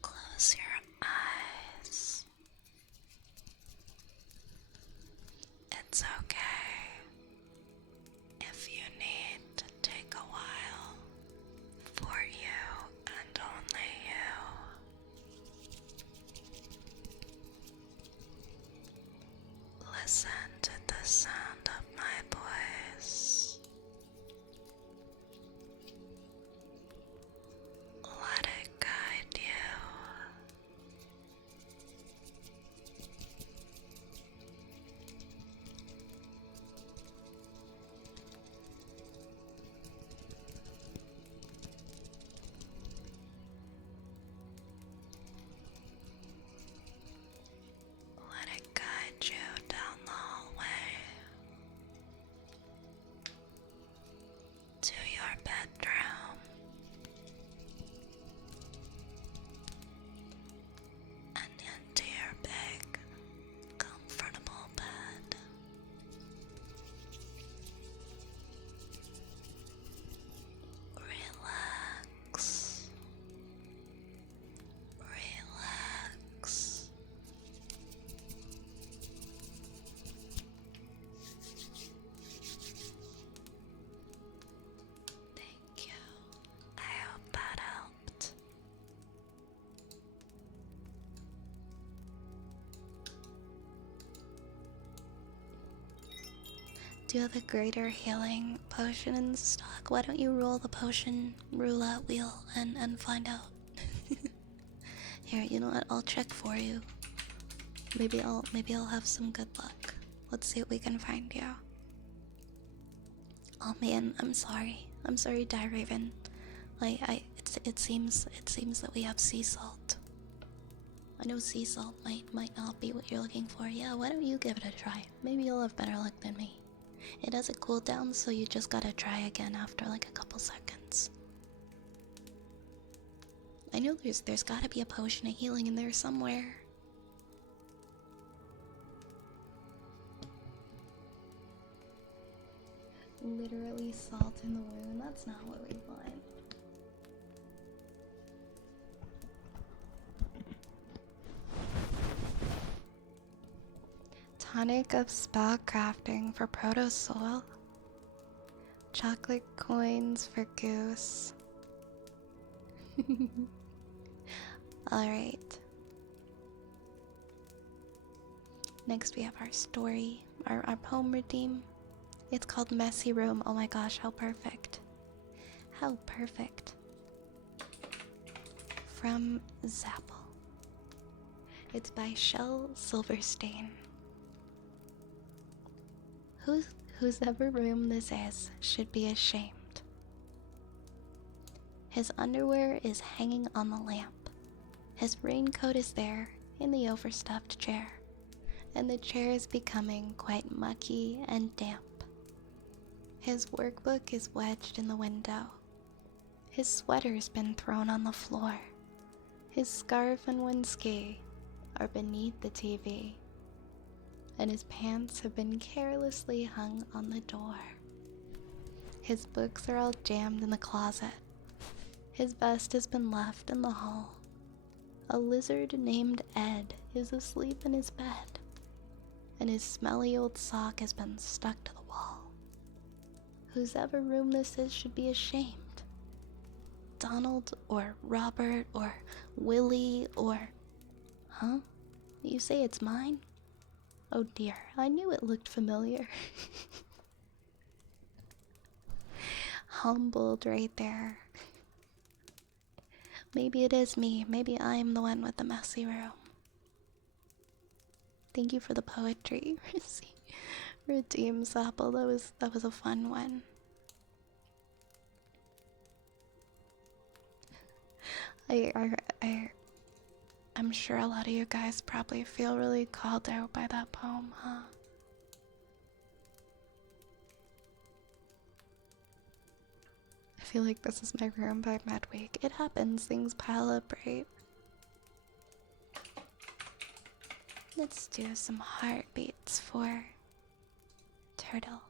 Close your eyes. It's okay if you need to take a while for you and only you. Listen to the sound of my voice. Let it guide you. Let it guide you down the hallway. Do you have a greater healing potion in stock? Why don't you roll the potion roulette wheel and find out? Here, you know what? I'll check for you. Maybe I'll have some good luck. Let's see what we can find here. Oh man, I'm sorry. I'm sorry, Die Raven. Like it seems that we have sea salt. I know sea salt might not be what you're looking for. Yeah, why don't you give it a try? Maybe you'll have better luck than me. It has a cooldown, so you just gotta try again after like a couple seconds. I know there's gotta be a potion of healing in there somewhere. Literally salt in the wound. That's not what we want. Tonic of spell crafting for proto soul. Chocolate coins for goose. Alright. Next we have our story, our poem redeem. It's called Messy Room. Oh my gosh, how perfect. How perfect. From Zapple. It's by Shel Silverstein. Whose ever room this is should be ashamed. His underwear is hanging on the lamp. His raincoat is there in the overstuffed chair, and the chair is becoming quite mucky and damp. His workbook is wedged in the window. His sweater's been thrown on the floor. His scarf and one ski are beneath the TV, and his pants have been carelessly hung on the door. His books are all jammed in the closet. His vest has been left in the hall. A lizard named Ed is asleep in his bed, and his smelly old sock has been stuck to the wall. Whose ever room this is should be ashamed. Donald or Robert or Willie or... Huh? You say it's mine? Oh dear, I knew it looked familiar. Humbled right there. Maybe it is me. Maybe I'm the one with the messy room. Thank you for the poetry. Redeem Zapple. That was a fun one. I'm sure a lot of you guys probably feel really called out by that poem, huh? I feel like this is my room by midweek. It happens, things pile up, right? Let's do some heartbeats for Turtle.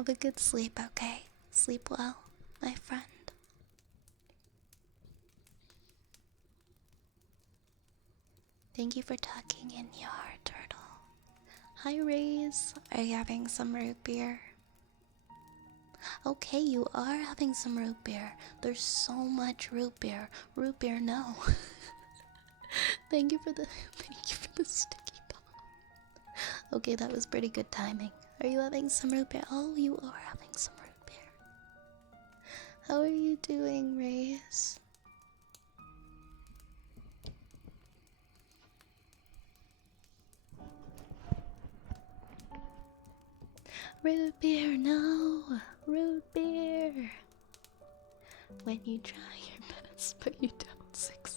Have a good sleep, okay? Sleep well, my friend. Thank you for tucking in your turtle. Hi, Rays. Are you having some root beer? Okay, you are having some root beer. There's so much root beer. Root beer, no. Thank you for the sticky bomb. Okay, that was pretty good timing. Are you having some root beer? Oh, you are having some root beer. How are you doing, Rays? Root beer, no! Root beer! When you try your best, but you don't succeed.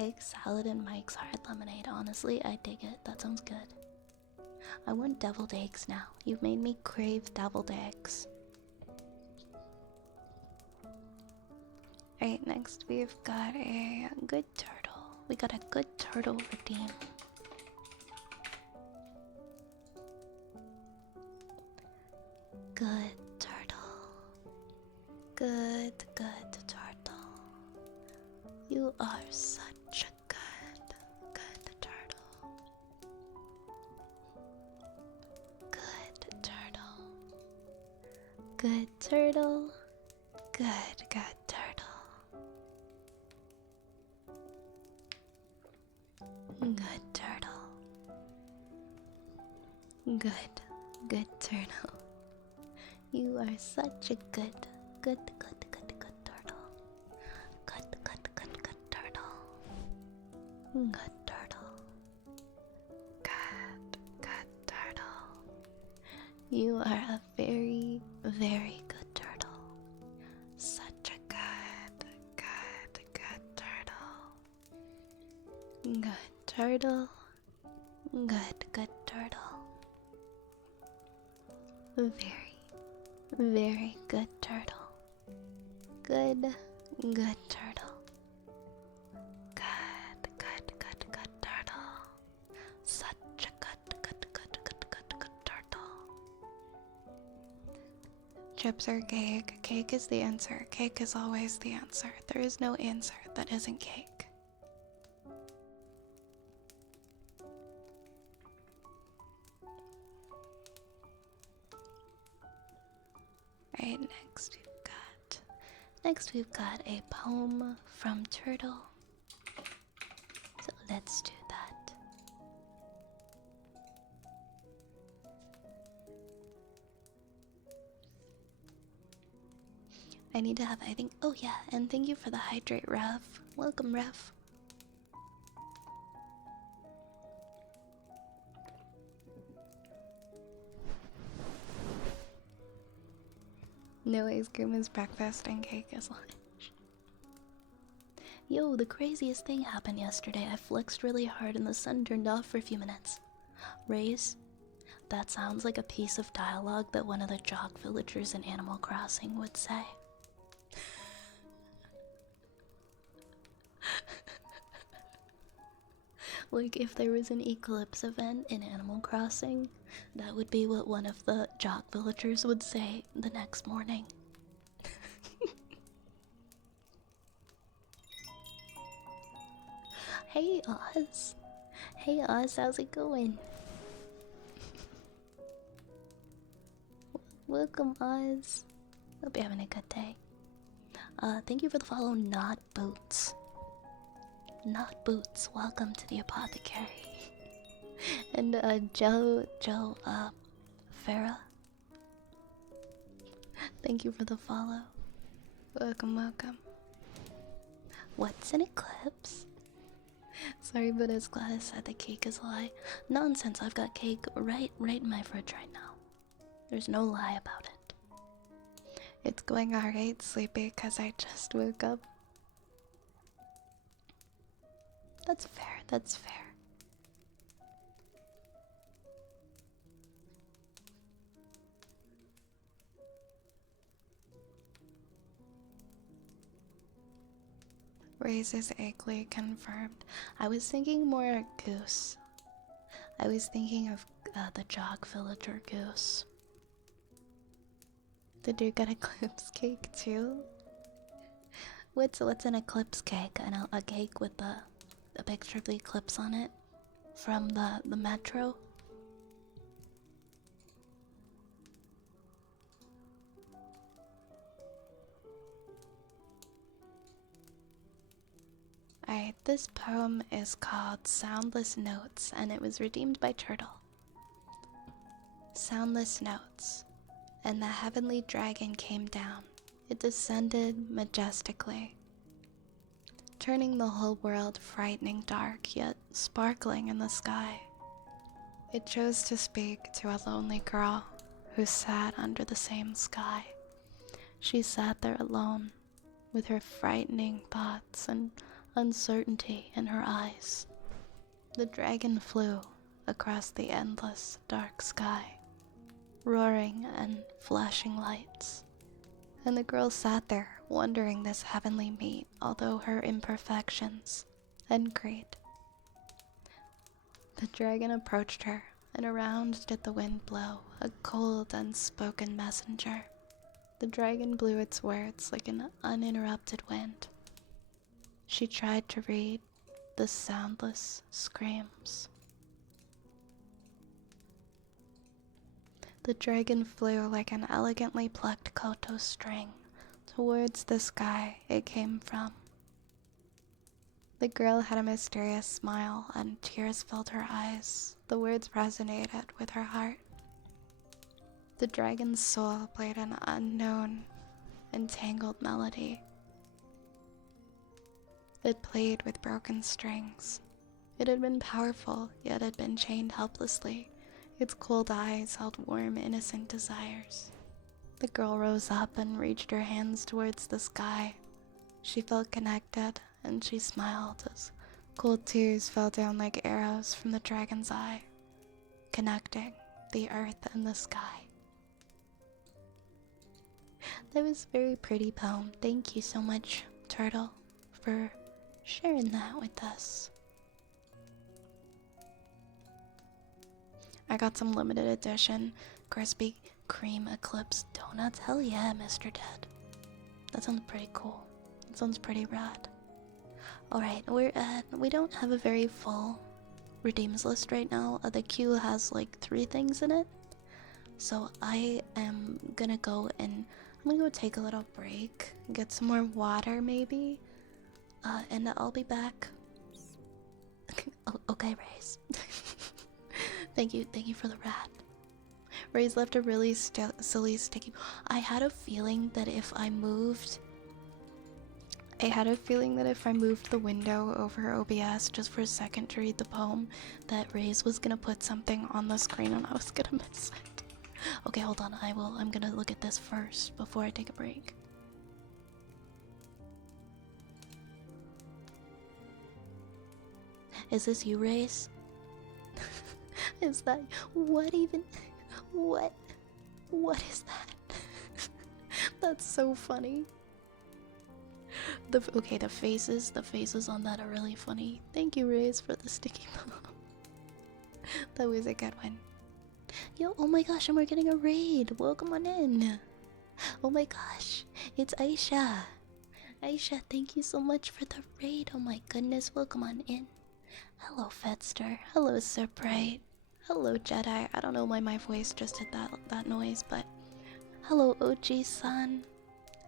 Egg salad and Mike's hard lemonade. Honestly, I dig it. That sounds good. I want deviled eggs now. You've made me crave deviled eggs. Alright, next we've got a good turtle. We got a good turtle redeem. Good turtle. Good turtle. You are such a good turtle. Good turtle. Good turtle. Good turtle. Good turtle. Good turtle. You are such a good turtle. Good turtle. Good turtle. Good turtle. You are a very good turtle. Such a good turtle. Good turtle. Good turtle. Very good turtle. Good turtle. Good turtle. Such a good turtle. Chips or cake? Cake is the answer. Cake is always the answer. There is no answer that isn't cake. Right, next we've got a poem from Turtle. So let's do that. I need to have, I think, oh yeah, and thank you for the hydrate, Rev. Welcome, Rev. No ice cream is breakfast and cake is lunch. Yo, the craziest thing happened yesterday. I flexed really hard and the sun turned off for a few minutes. Rays, that sounds like a piece of dialogue that one of the jock villagers in Animal Crossing would say. Like if there was an eclipse event in Animal Crossing, that would be what one of the jock villagers would say the next morning. Hey Oz. Hey Oz, how's it going? Welcome Oz. Hope you're having a good day. Thank you for the follow, Not Boots. Not Boots, welcome to the apothecary. And Joe, Farah. Thank you for the follow. Welcome. What's an eclipse? Sorry, but as Gladys said, the cake is a lie. Nonsense, I've got cake right in my fridge right now. There's no lie about it. It's going alright, sleepy, because I just woke up. That's fair. Raises Eggley confirmed. I was thinking more goose. I was thinking of the jog villager goose. Did you get eclipse cake too? What's an eclipse cake? And a cake with the picture of the eclipse on it from the metro. Alright, this poem is called Soundless Notes, and it was redeemed by Turtle. Soundless notes, and the heavenly dragon came down. It descended majestically, turning the whole world frightening dark, yet sparkling in the sky. It chose to speak to a lonely girl who sat under the same sky. She sat there alone, with her frightening thoughts and uncertainty in her eyes. The dragon flew across the endless dark sky, roaring and flashing lights. And the girl sat there wondering this heavenly meat, although her imperfections and greed. The dragon approached her, and around did the wind blow, a cold, unspoken messenger. The dragon blew its words like an uninterrupted wind. She tried to read the soundless screams. The dragon flew like an elegantly plucked koto string towards the sky it came from. The girl had a mysterious smile, and tears filled her eyes. The words resonated with her heart. The dragon's soul played an unknown, entangled melody. It played with broken strings. It had been powerful, yet had been chained helplessly. Its cold eyes held warm, innocent desires. The girl rose up and reached her hands towards the sky. She felt connected, and she smiled as cold tears fell down like arrows from the dragon's eye, connecting the earth and the sky. That was a very pretty poem. Thank you so much, Turtle, for sharing that with us. I got some limited edition Krispy Kreme Eclipse donuts. Hell yeah, Mr. Dead. That sounds pretty cool. That sounds pretty rad. Alright, we don't have a very full redeems list right now. The queue has like 3 things in it. So I am gonna go take a little break, get some more water maybe. And I'll be back. Okay, Raze. Thank you for the rat. Ray's left a really silly sticky. I had a feeling that if I moved the window over OBS just for a second to read the poem, that Ray's was gonna put something on the screen and I was gonna miss it. Okay, hold on. I'm gonna look at this first before I take a break. Is this you, Ray's? Is that what even? What is that? That's so funny. The faces on that are really funny. Thank you, Ray's, for the sticky bomb. That was a good one. Yo, oh my gosh, and we're getting a raid. Welcome on in. Oh my gosh, it's Aisha. Aisha, thank you so much for the raid. Oh my goodness, welcome on in. Hello, Fedster. Hello, Surbright. Hello, Jedi. I don't know why my voice just did that noise, but hello, OG-san,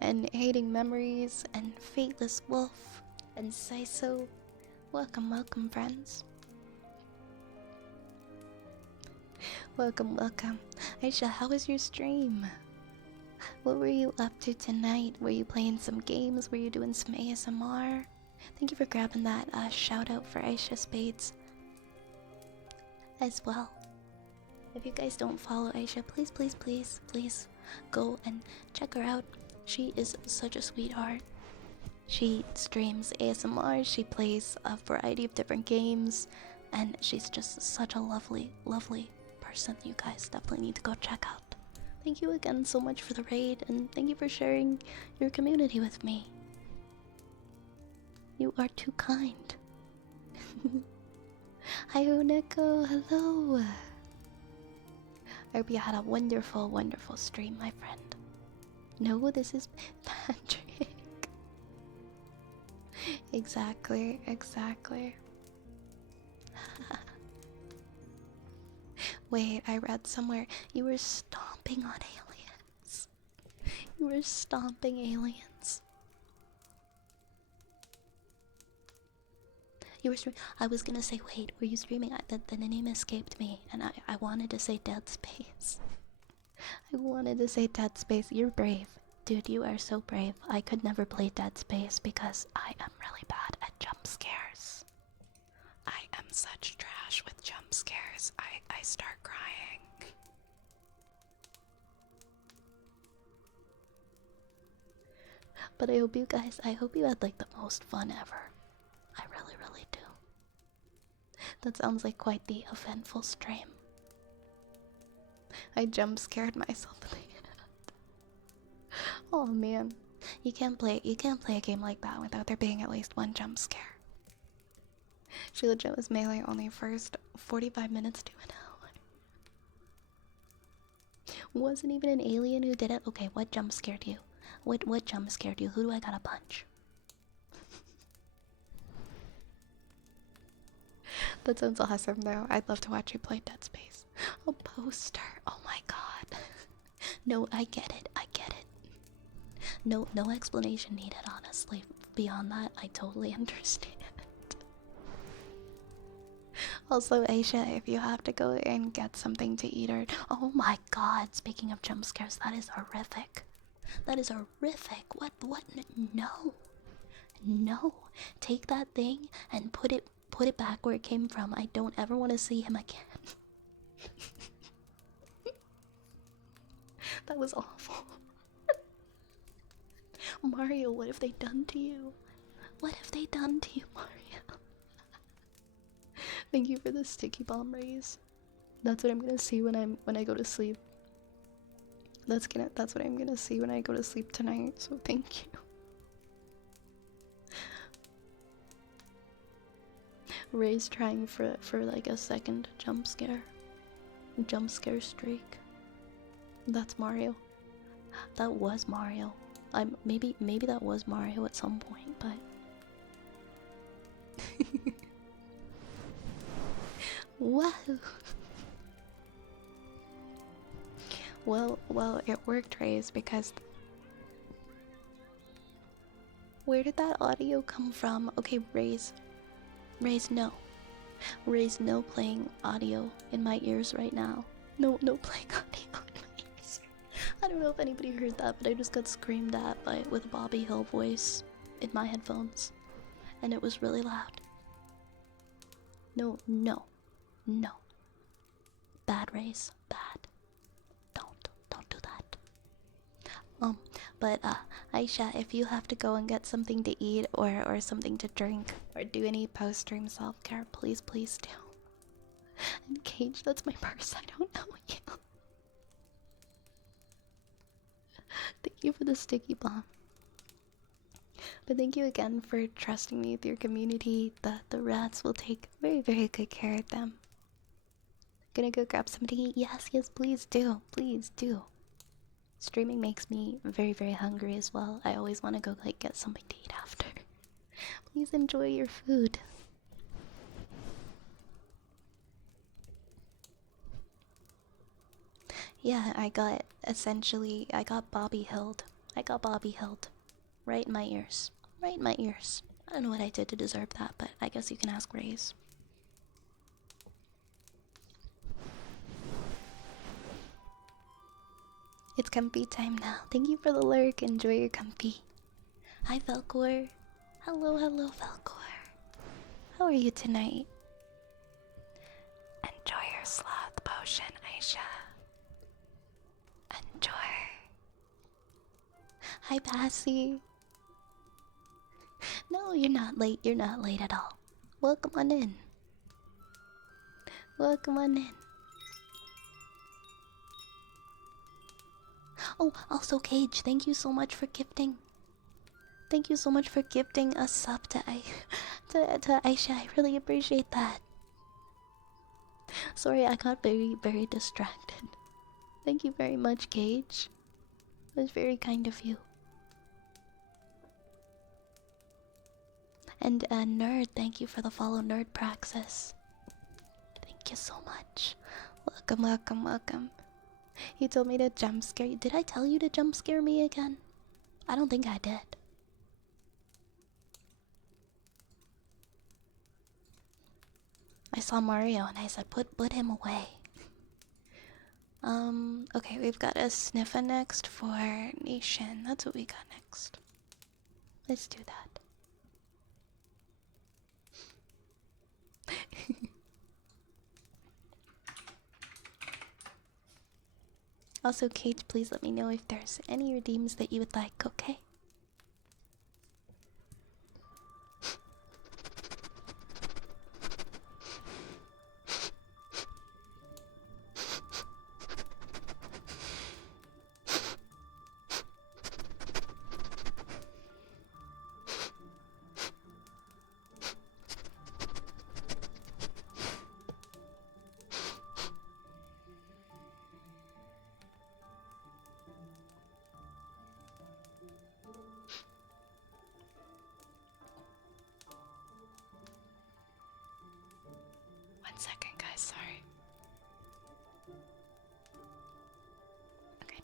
and Hating Memories, and Fateless Wolf, and Saiso. Welcome, welcome, friends. Welcome, welcome. Aisha, how was your stream? What were you up to tonight? Were you playing some games? Were you doing some ASMR? Thank you for grabbing that shout out for Aisha Spades as well. If you guys don't follow Aisha, please go and check her out. She is such a sweetheart. She streams ASMR, she plays a variety of different games, and she's just such a lovely person. You guys definitely need to go check out. Thank you again so much for the raid, and thank you for sharing your community with me. You are too kind. Hi, Uneko. Hello. I hope you had a wonderful, wonderful stream, my friend. No, this is Patrick. Exactly, exactly. Wait, I read somewhere you were stomping on aliens. You were stomping aliens. You were streaming. I was gonna say, wait, were you streaming? The name escaped me, and I wanted to say Dead Space. I wanted to say Dead Space. You're brave. Dude, you are so brave. I could never play Dead Space because I am really bad at jump scares. I am such trash with jump scares. I start crying. But I hope you had like the most fun ever. I really, really do. That sounds like quite the eventful stream. I jump scared myself in the end. Oh man. You can't play a game like that without there being at least one jump scare. She legit was melee only first 45 minutes to an hour. Wasn't even an alien who did it. Okay, what jump scared you? What jump scared you? Who do I gotta punch? That sounds awesome though. I'd love to watch you play Dead Space. A poster. Oh my god. No, I get it. I get it. No explanation needed, honestly. Beyond that, I totally understand. Also, Aisha, if you have to go and get something to eat or... Oh my god, speaking of jump scares, that is horrific. That is horrific. What? No. No. Take that thing and put it back where it came from. I don't ever want to see him again. That was awful. Mario, what have they done to you? What have they done to you, Mario? Thank you for the sticky bomb raise. That's what I'm gonna see when I go to sleep. That's what I'm gonna see when I go to sleep tonight, so thank you. Ray's trying for like a second jump scare streak. That's Mario. That was Mario. Maybe that was Mario at some point, but wow. Well, it worked, Raze, because where did that audio come from? Okay, Raze, no. Raze, no playing audio in my ears right now. No playing audio in my ears. I don't know if anybody heard that, but I just got screamed at with a Bobby Hill voice in my headphones, and it was really loud. No. Bad, Raze, bad. Don't do that. But Aisha, if you have to go and get something to eat or something to drink or do any post-stream self-care, please do. And Cage, that's my purse. I don't know you. Thank you for the sticky bomb. But thank you again for trusting me with your community. The rats will take very, very good care of them. Gonna go grab something to eat? Yes, please do. Please do. Streaming makes me very, very hungry as well. I always want to go like get something to eat after. Please enjoy your food. Yeah, I got Bobby Hilled. Right in my ears. Right in my ears. I don't know what I did to deserve that, but I guess you can ask Raze. It's comfy time now. Thank you for the lurk. Enjoy your comfy. Hi, Velcor. Hello, Velcor. How are you tonight? Enjoy your sloth potion, Aisha. Enjoy. Hi, Bassie. No, you're not late. You're not late at all. Welcome on in. Welcome on in. Oh, also Cage, thank you so much for gifting. Thank you so much for gifting a sub to Aisha. I really appreciate that. Sorry, I got very distracted. Thank you very much, Cage. It was very kind of you. And Nerd, thank you for the follow, Nerd Praxis. Thank you so much. Welcome, welcome, welcome. He told me to jump scare you. Did I tell you to jump scare me again? I don't think I did. I saw Mario and I said, put him away. Okay, we've got a Sniffa next for Nation. That's what we got next. Let's do that. Also, Cage, please let me know if there's any redeems that you would like, okay? One second, guys, sorry. Okay.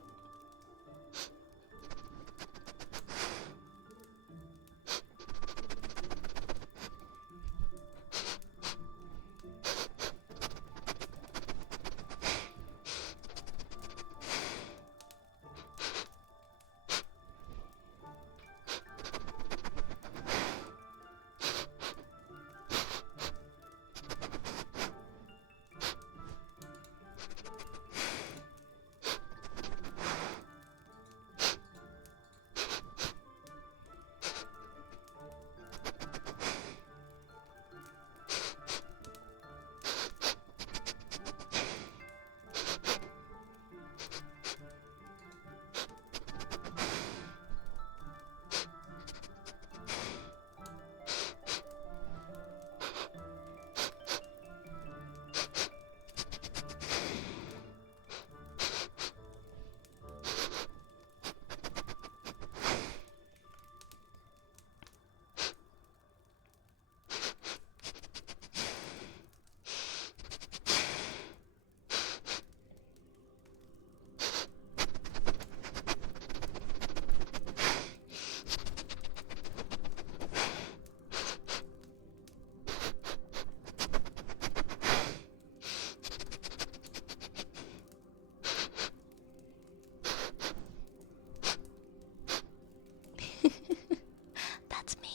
That's me.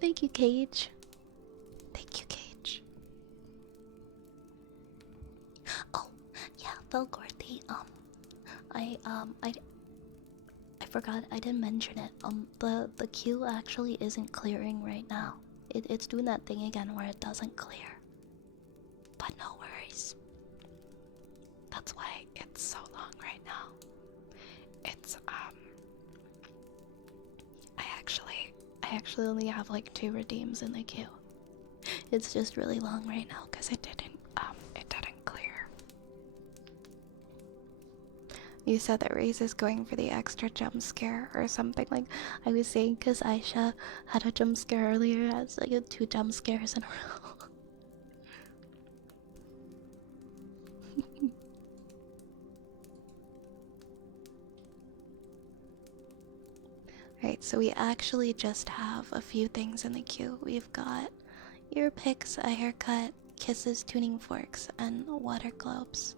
Thank you, Cage. Thank you, Cage. Oh, yeah, Velgorthy, I forgot, I didn't mention it. The queue actually isn't clearing right now. It's doing that thing again where it doesn't clear. But no worries. That's why it's so long right now. It's I actually only have like 2 redeems in the queue. It's just really long right now because it didn't clear. You said that Raze is going for the extra jump scare or something. Like I was saying, because Aisha had a jump scare earlier. It's like 2 jump scares in a row. Right, so we actually just have a few things in the queue. We've got ear picks, a haircut, kisses, tuning forks, and water globes.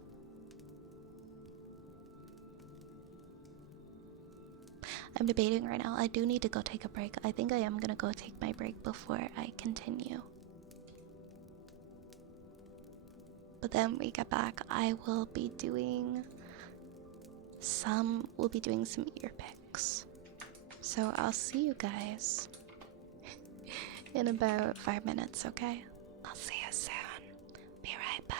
I'm debating right now. I do need to go take a break. I think I am gonna go take my break before I continue. But then we get back, I will be doing some ear picks. So I'll see you guys in about 5 minutes, okay? I'll see you soon. Be right back.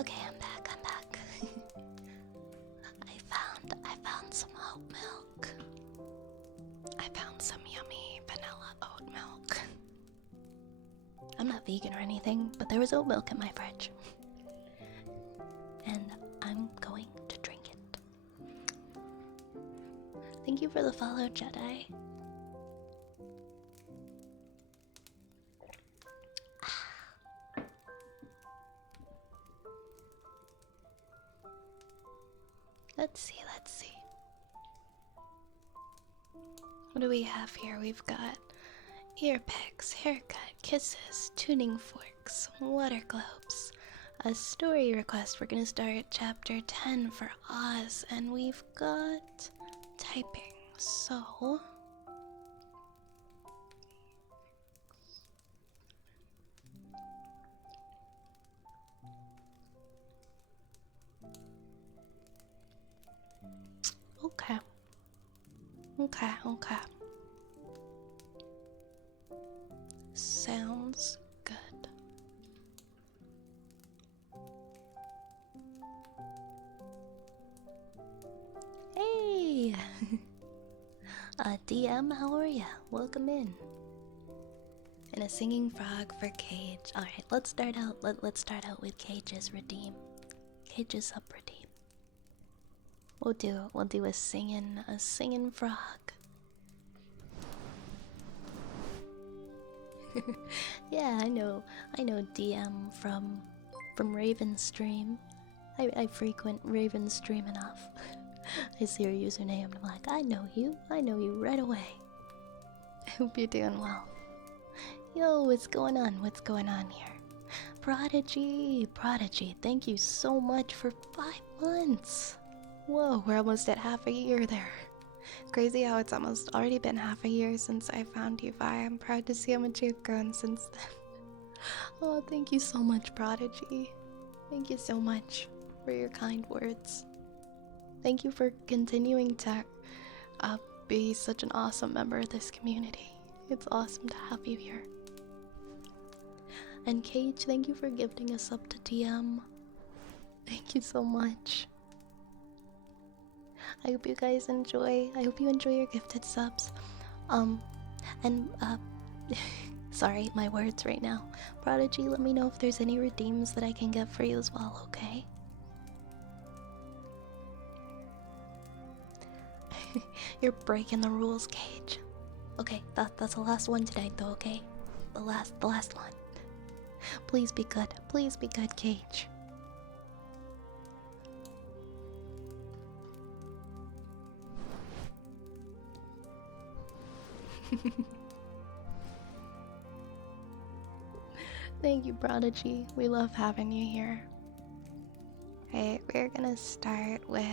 Okay, I'm back. I'm back. I found some oat milk. I found some yummy vanilla oat milk. I'm not vegan or anything, but there was oat milk in my fridge. And I'm going to drink it. Thank you for the follow, Jedi. Let's see. What do we have here? We've got ear picks, haircut, kisses, tuning forks, water globes, a story request. We're gonna start at chapter 10 for Oz, and we've got typing. So okay. Sounds good. Hey! DM, how are ya? Welcome in. And a singing frog for Cage. Alright, let's start out with Cage's redeem. Cage's sub redeem. We'll do a singing frog. Yeah, I know DM from Raven's stream. I frequent Raven's stream enough. I see your username and I'm like, I know you right away. I hope you're doing well. Yo, what's going on here? Prodigy, thank you so much for 5 months. Whoa, we're almost at half a year there. Crazy how it's almost already been half a year since I found you, Vi. I'm proud to see how much you've grown since then. Oh, thank you so much, Prodigy. Thank you so much for your kind words. Thank you for continuing to be such an awesome member of this community. It's awesome to have you here. And Cage, thank you for gifting us up to DM. Thank you so much. I hope you guys enjoy. I hope you enjoy your gifted subs. Sorry, my words right now. Prodigy, let me know if there's any redeems that I can get for you as well, okay? You're breaking the rules, Cage. Okay, that's the last one tonight though, okay? The last one. Please be good, Cage. Thank you, Prodigy. We love having you here. Right, we're gonna start with...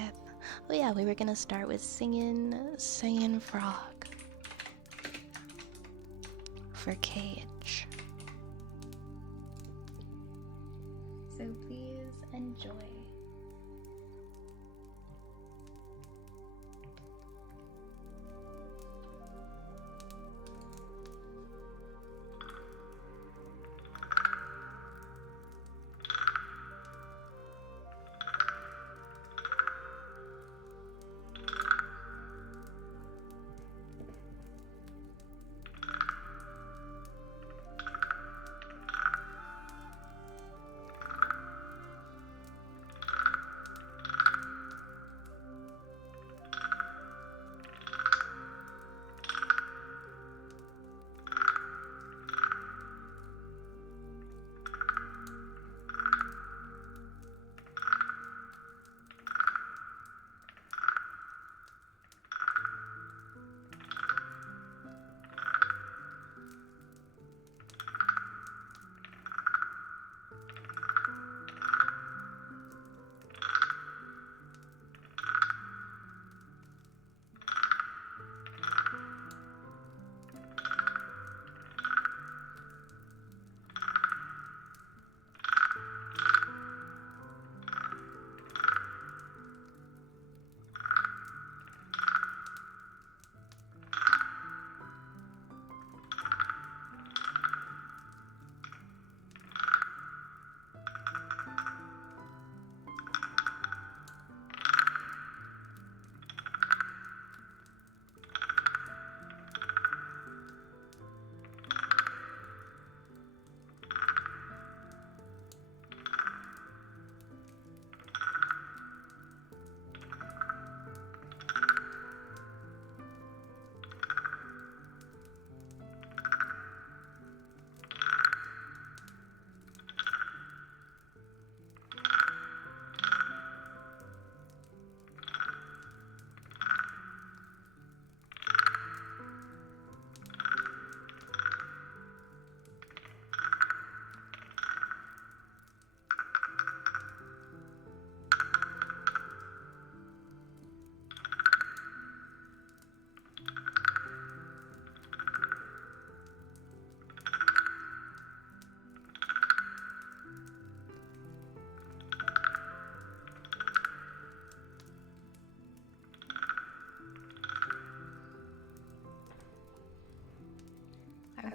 Oh yeah, we were gonna start with singing frog for Cage. So please enjoy.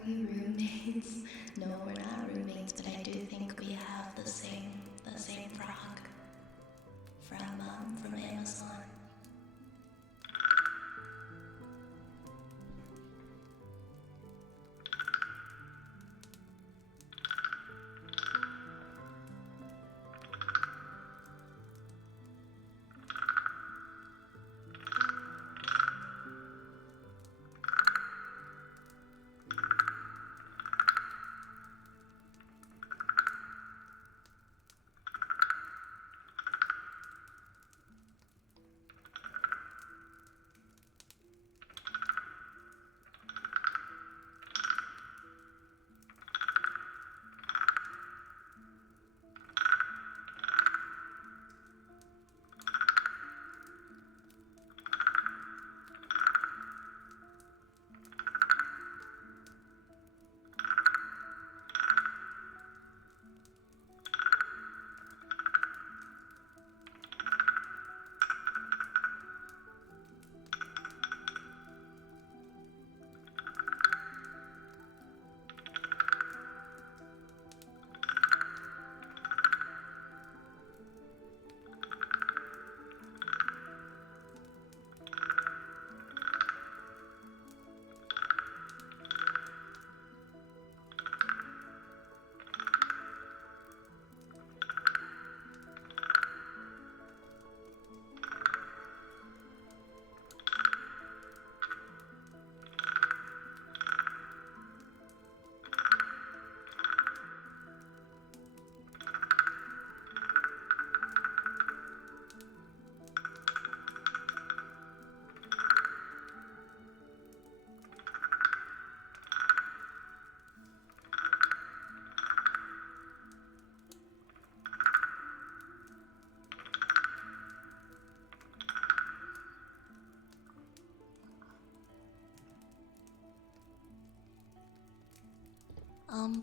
we roommates? No, we're not roommates, but I do think we have the same frog from Amazon.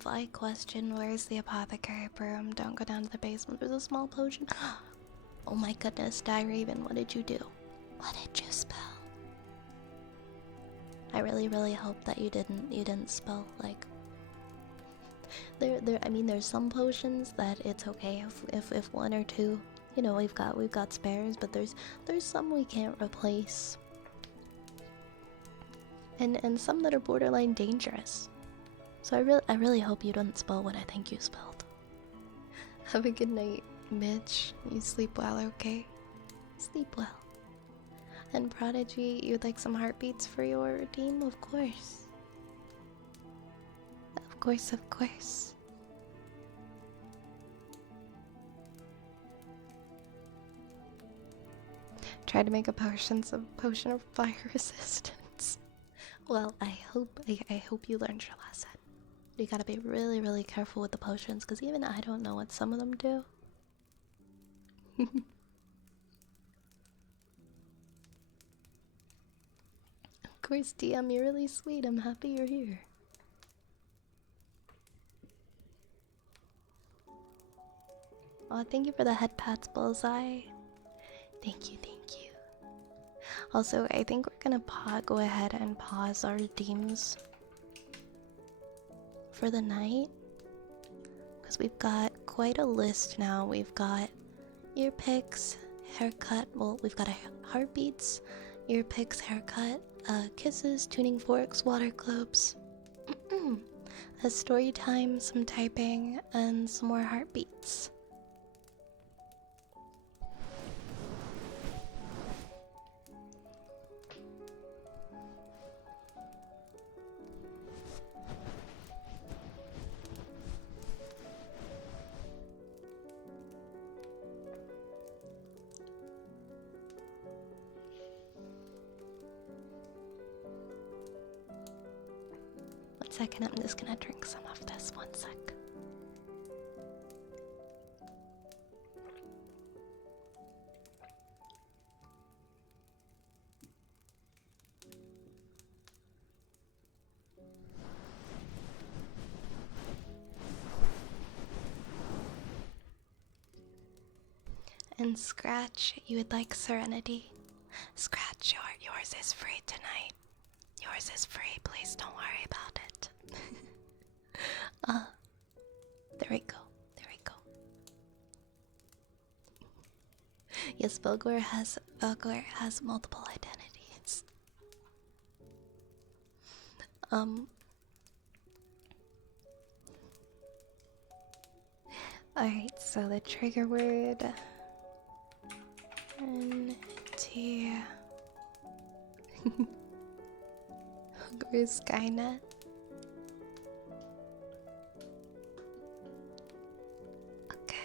Vi question, where's the apothecary broom? Don't go down to the basement, there's a small potion. Oh my goodness, Die Raven, what did you do? What did you spell? I really hope that you didn't spell like I mean there's some potions that it's okay if one or two, you know, we've got spares, but there's some we can't replace. And some that are borderline dangerous. So I really hope you didn't spell what I think you spelled. Have a good night, Mitch. You sleep well, okay? Sleep well. And Prodigy, you'd like some heartbeats for your team? Of course. Of course, of course. Try to make a potion of fire resistance. Well, I hope you learned your lesson. You gotta be really careful with the potions, because even I don't know what some of them do. Of course, DM, you're really sweet. I'm happy you're here. Oh, thank you for the head pats, Bullseye. Thank you, thank you. Also, I think we're gonna go ahead and pause our redeems for the night, because we've got quite a list now. We've got ear picks, haircut. Well, we've got a heartbeats, ear picks, haircut, kisses, tuning forks, water globes, a story time, some typing, and some more heartbeats. One second, I'm just gonna drink some of this. One sec. And Scratch, you would like Serenity? Scratch, yours is free tonight. Yours is free, please don't worry about it. Because Belgor has multiple identities. Alright, so the trigger word T Hungry Skynet. Okay.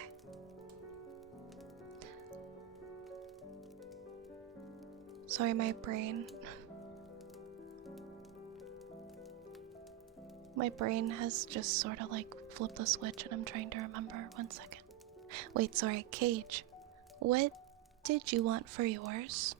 Sorry, my brain. My brain has just sort of like flipped the switch and I'm trying to remember. 1 second. Wait, sorry, Cage. What did you want for yours?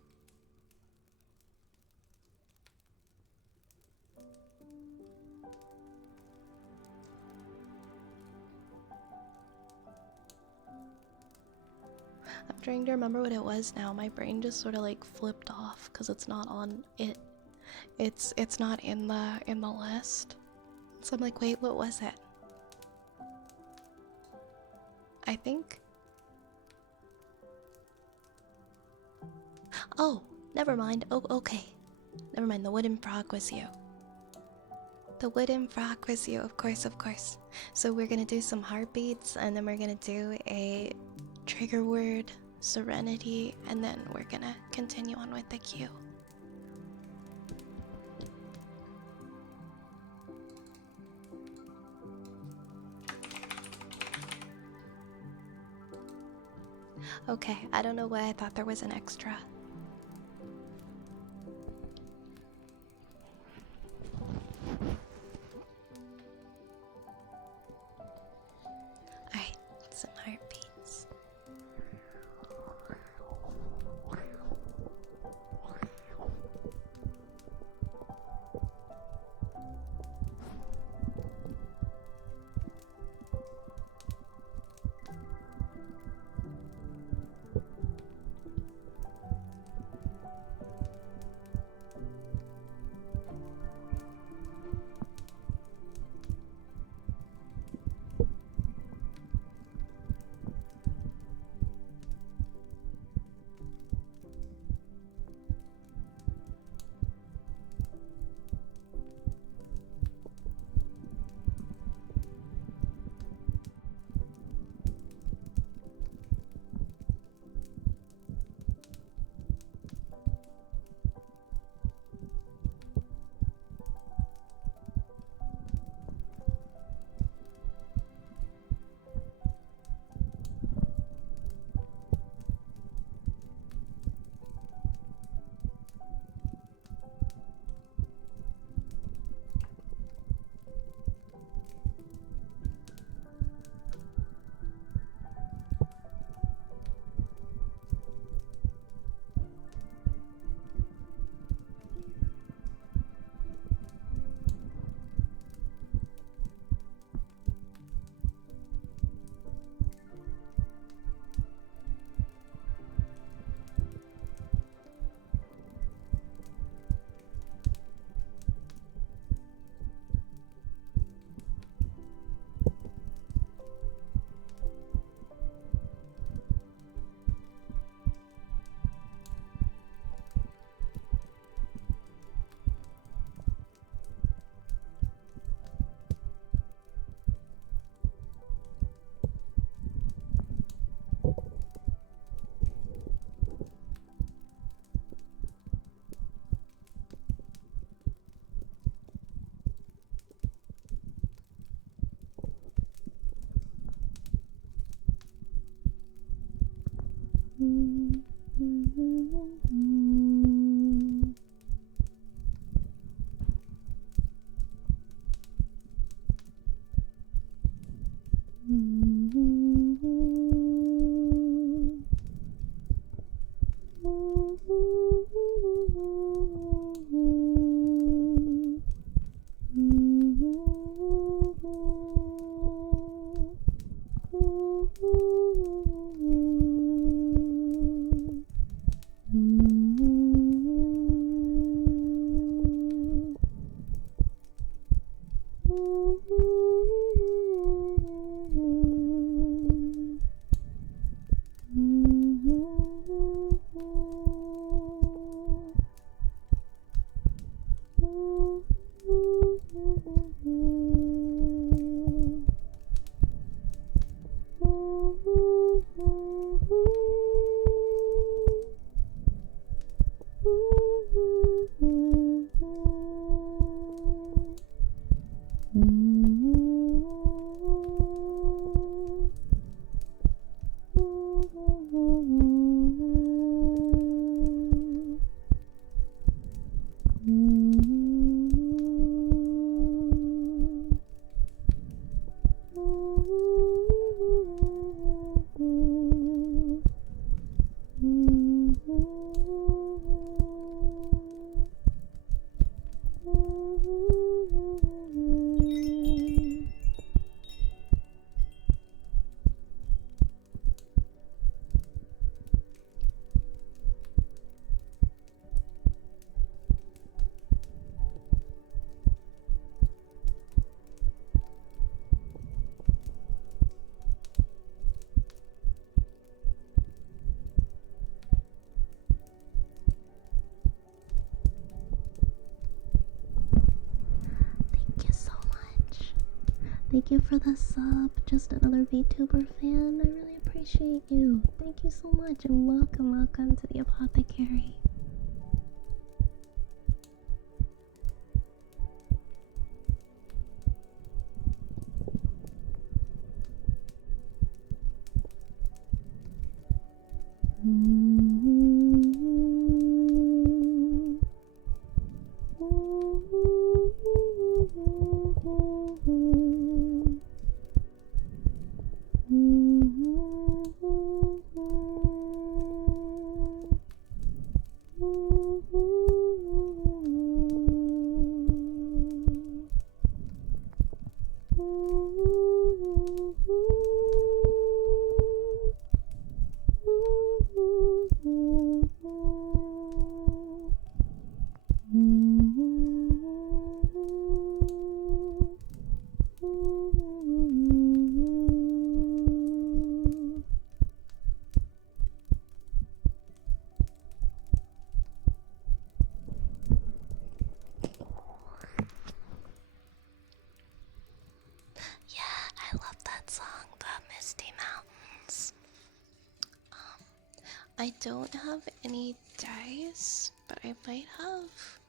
I'm trying to remember what it was now. My brain just sort of like flipped off because it's not on it. It's not in the list. So I'm like, wait, what was it? I think. Oh, never mind. Oh, okay. Never mind. The wooden frog was you. The wooden frog was you, of course, of course. So we're gonna do some heartbeats, and then we're gonna do a trigger word, serenity, and then we're gonna continue on with the cue. Okay, I don't know why I thought there was an extra. Alright, some heartbeats. Thank you for the sub. Just another VTuber fan. I really appreciate you. Thank you so much and welcome to the apothecary. Yeah, I love that song, The Misty Mountains. I don't have any dice, but I might have.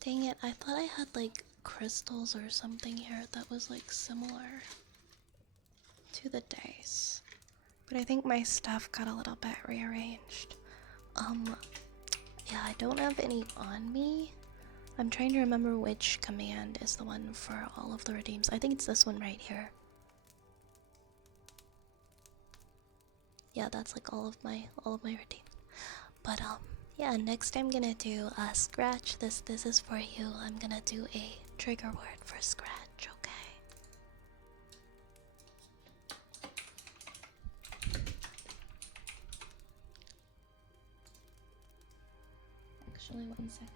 Dang it, I thought I had like crystals or something here that was like similar to the dice. But I think my stuff got a little bit rearranged. Yeah, I don't have any on me. I'm trying to remember which command is the one for all of the redeems. I think it's this one right here. Yeah, that's like all of my redeems. But yeah, next I'm gonna do scratch. This is for you. I'm gonna do a trigger word for scratch, okay? Actually, 1 second.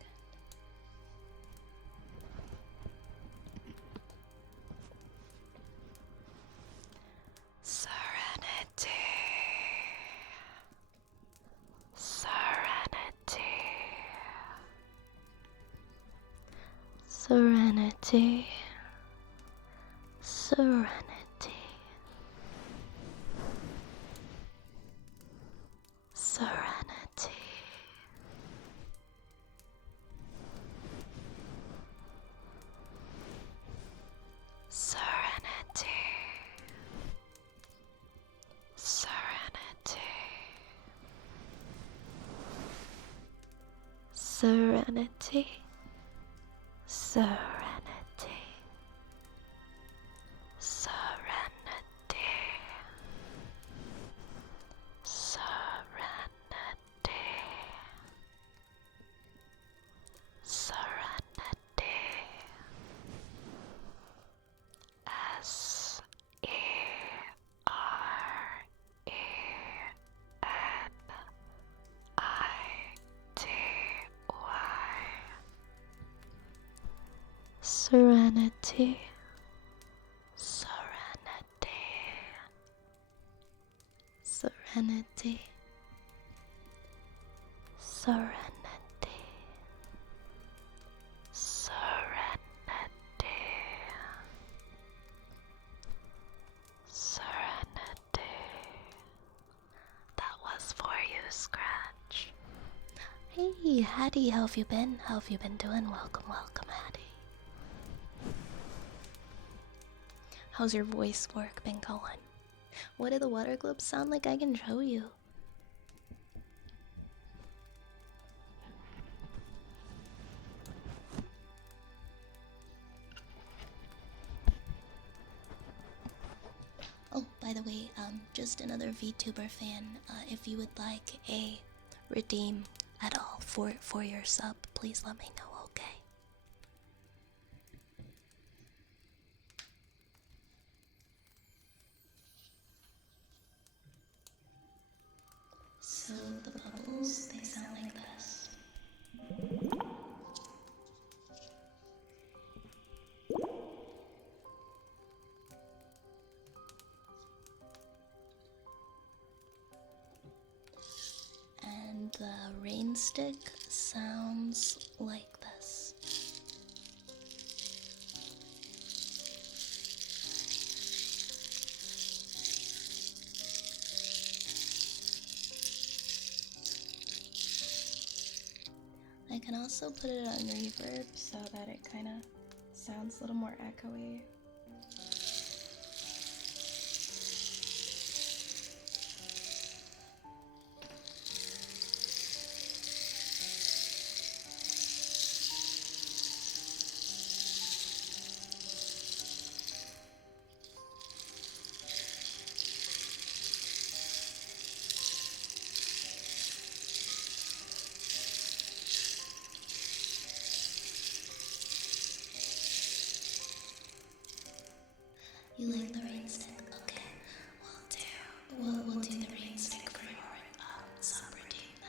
Serenity. Serenity. Serenity. Serenity. Serenity. Serenity. Serenity. Serenity. Serenity. Serenity. Serenity. Serenity. Serenity. Serenity. Serenity. Serenity. Serenity. That was for you, Scratch. Hey, Hattie, how have you been? How have you been doing? Welcome, Hattie. How's your voice work been going? What do the water globes sound like? I can show you. Oh, by the way, just another VTuber fan. If you would like a redeem at all for your sub, please let me know, okay? So the bubbles, they sound like this. And the rain stick sounds like this. can also put it on reverb so that it kind of sounds a little more echoey. You like the rain stick? Okay, we'll do the rain stick for your sub routine then.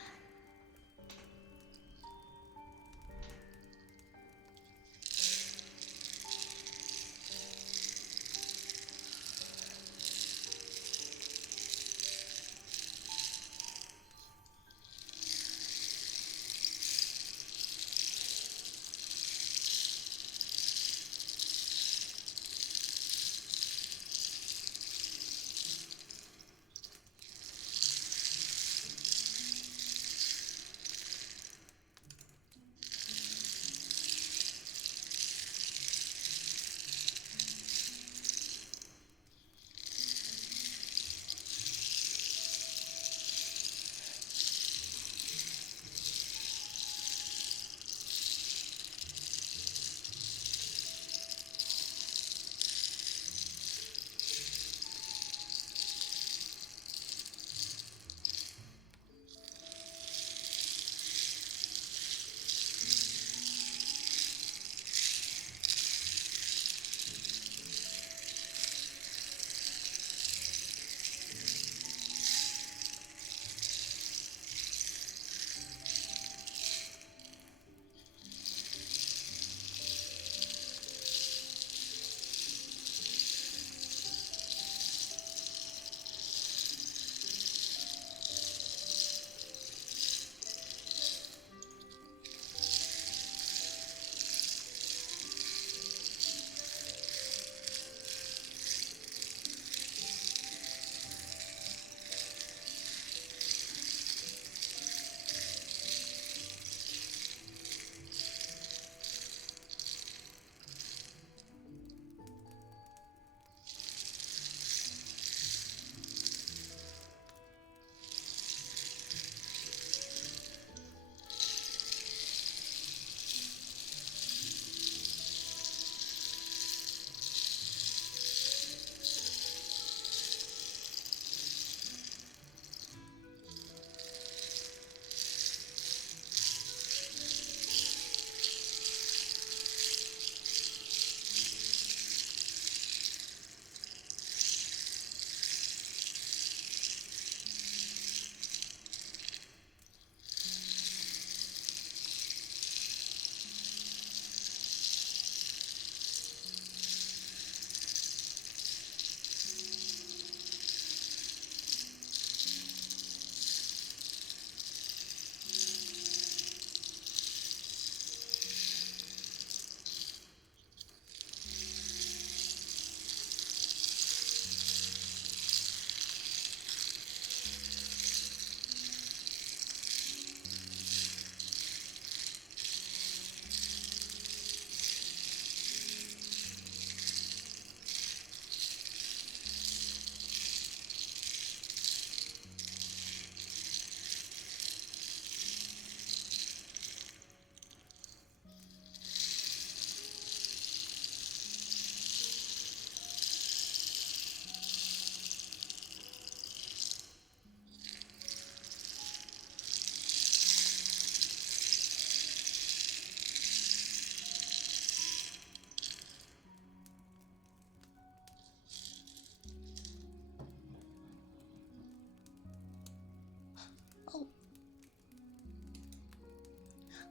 Oh,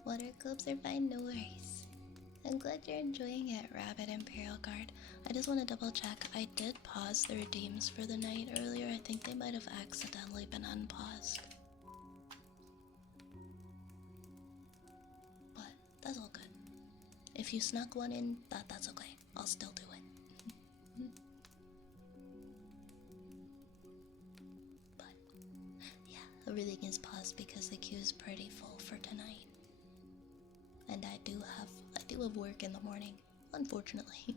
water globes are fine, no worries. I'm glad you're enjoying it, Rabbit Imperial Guard. I just want to double check. I did pause the redeems for the night earlier. I think they might have accidentally been unpaused. But that's all good. If you snuck one in, that's okay. I'll still do it. But yeah, everything is paused because the queue is pretty full for tonight. and I do have work in the morning, unfortunately.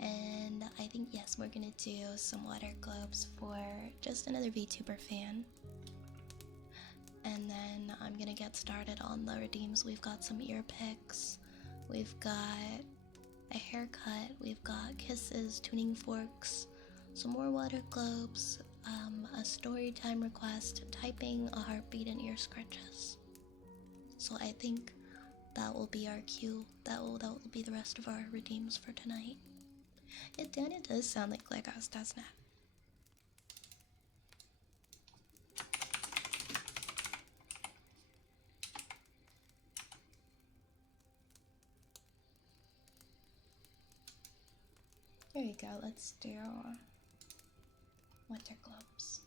And I think, yes, we're gonna do some water globes for just another VTuber fan. And then I'm gonna get started on the redeems. We've got some ear picks, we've got a haircut, we've got kisses, tuning forks, some more water globes, a story time request, typing, a heartbeat, and ear scratches. So I think that will be our cue. That will be the rest of our redeems for tonight. It does sound like us, doesn't it? There you go, let's do winter globes.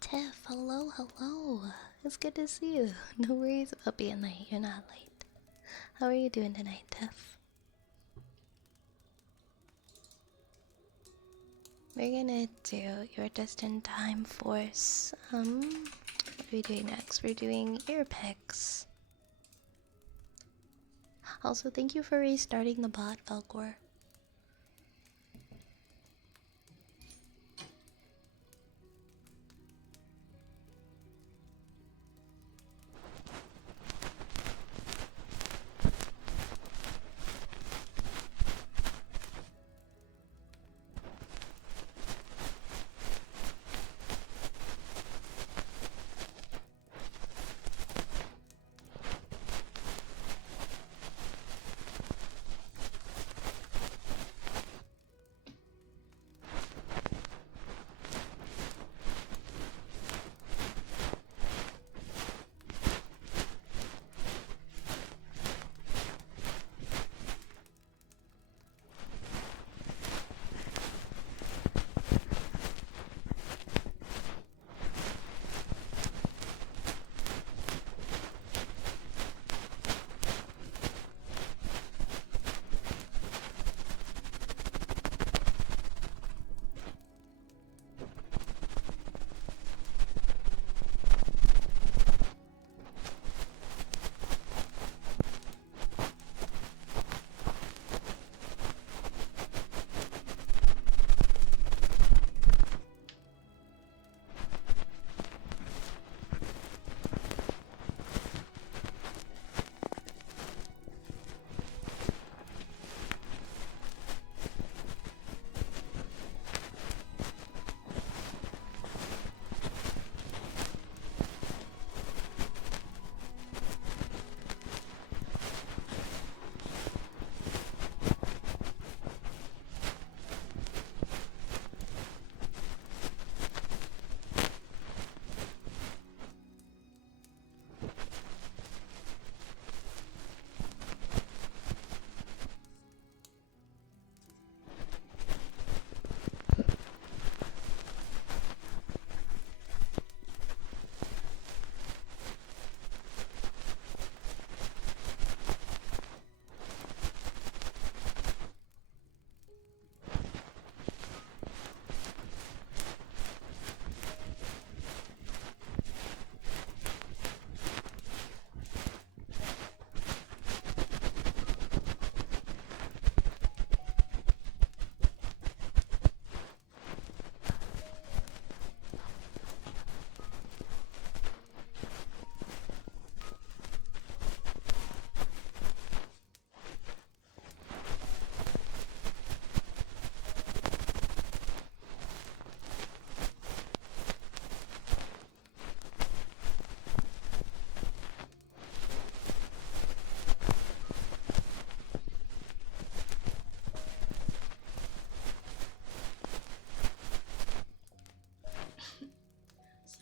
Tiff, hello, hello. It's good to see you. No worries about being late. You're not late. How are you doing tonight, Tiff? We're gonna do your just in time for some. What are we doing next? We're doing ear picks. Also, thank you for restarting the bot, Velcor.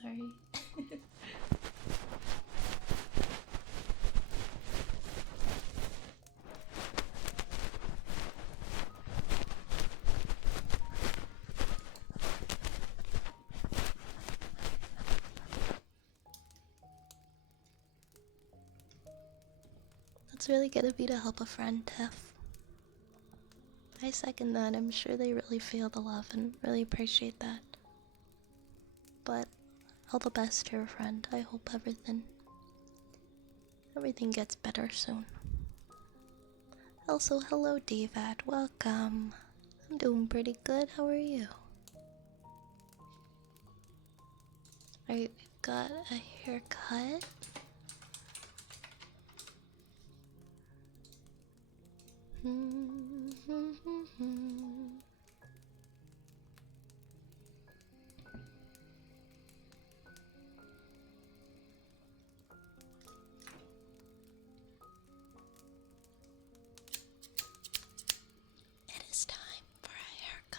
Sorry. That's really good of you to help a friend, Tiff. I second that. I'm sure they really feel the love and really appreciate that. But all the best to your friend. I hope everything gets better soon. Also, hello Dvat, welcome. I'm doing pretty good. How are you? I got a haircut. It is time for a haircut.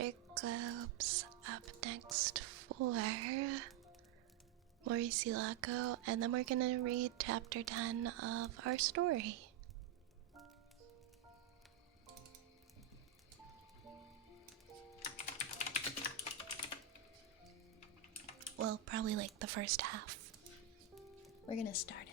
Butterglobes up next for Morisilaco, and then we're gonna read chapter 10 of our story. Well, probably like the first half. We're gonna start it.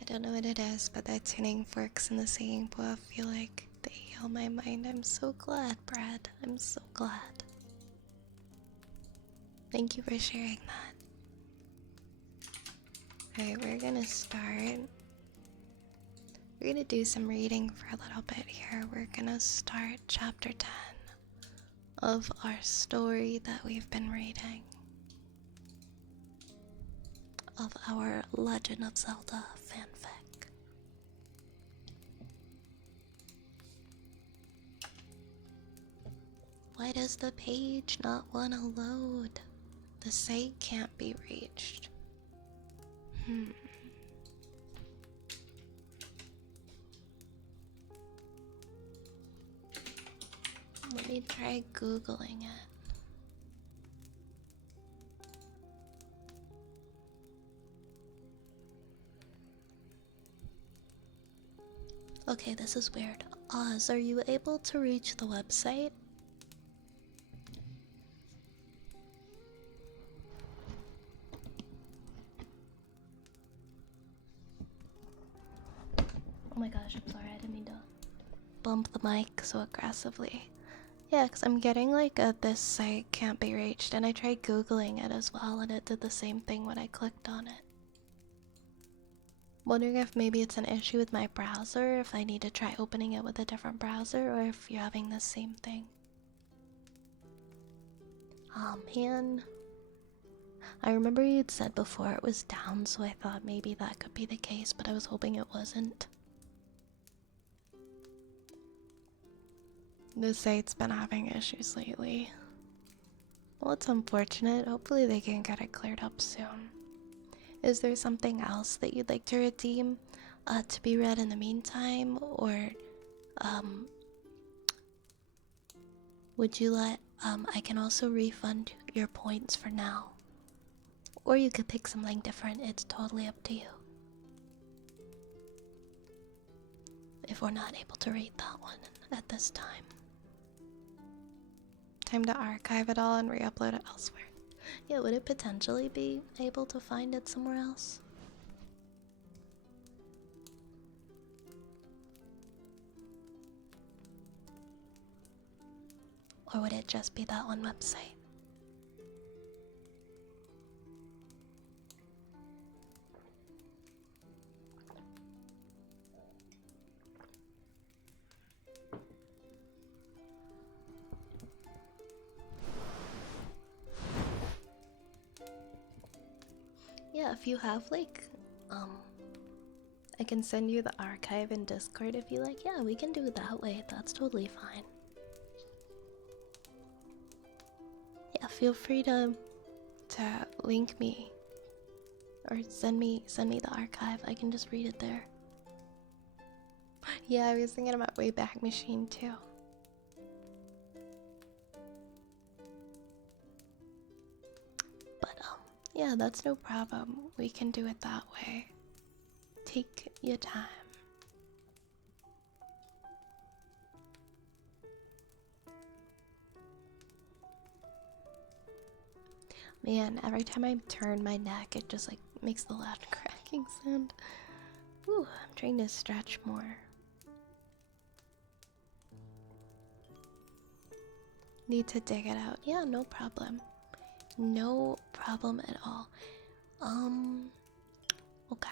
I don't know what it is, but that tuning forks in the singing bowl, I feel like they heal my mind. I'm so glad, Brad. I'm so glad. Thank you for sharing that. Alright, we're gonna start. We're gonna do some reading for a little bit here. We're gonna start chapter 10 of our story that we've been reading, of our Legend of Zelda fanfic. Why does the page not want to load? The site can't be reached. Let me try Googling it. Okay, this is weird. Oz, are you able to reach the website? Oh my gosh, I'm sorry, I didn't mean to bump the mic so aggressively. Yeah, because I'm getting like this site can't be reached, and I tried Googling it as well, and it did the same thing when I clicked on it. Wondering if maybe it's an issue with my browser, if I need to try opening it with a different browser, or if you're having the same thing. Oh man. I remember you'd said before it was down, so I thought maybe that could be the case, but I was hoping it wasn't. The site's been having issues lately. Well, it's unfortunate. Hopefully they can get it cleared up soon. Is there something else that you'd like to redeem to be read in the meantime? Or would you let I can also refund your points for now. Or you could pick something different. It's totally up to you. If we're not able to read that one at this time. Time to archive it all and re-upload it elsewhere. Yeah, would it potentially be able to find it somewhere else? Or would it just be that one website? Yeah, if you have like, I can send you the archive in Discord if you like. Yeah, we can do it that way. That's totally fine. Yeah, feel free to link me or send me the archive. I can just read it there. Yeah, I was thinking about Wayback Machine too. But yeah, that's no problem. We can do it that way. Take your time. Man, every time I turn my neck, it just like makes the loud cracking sound. Ooh, I'm trying to stretch more. Need to dig it out. Yeah, no problem. No problem at all. Okay.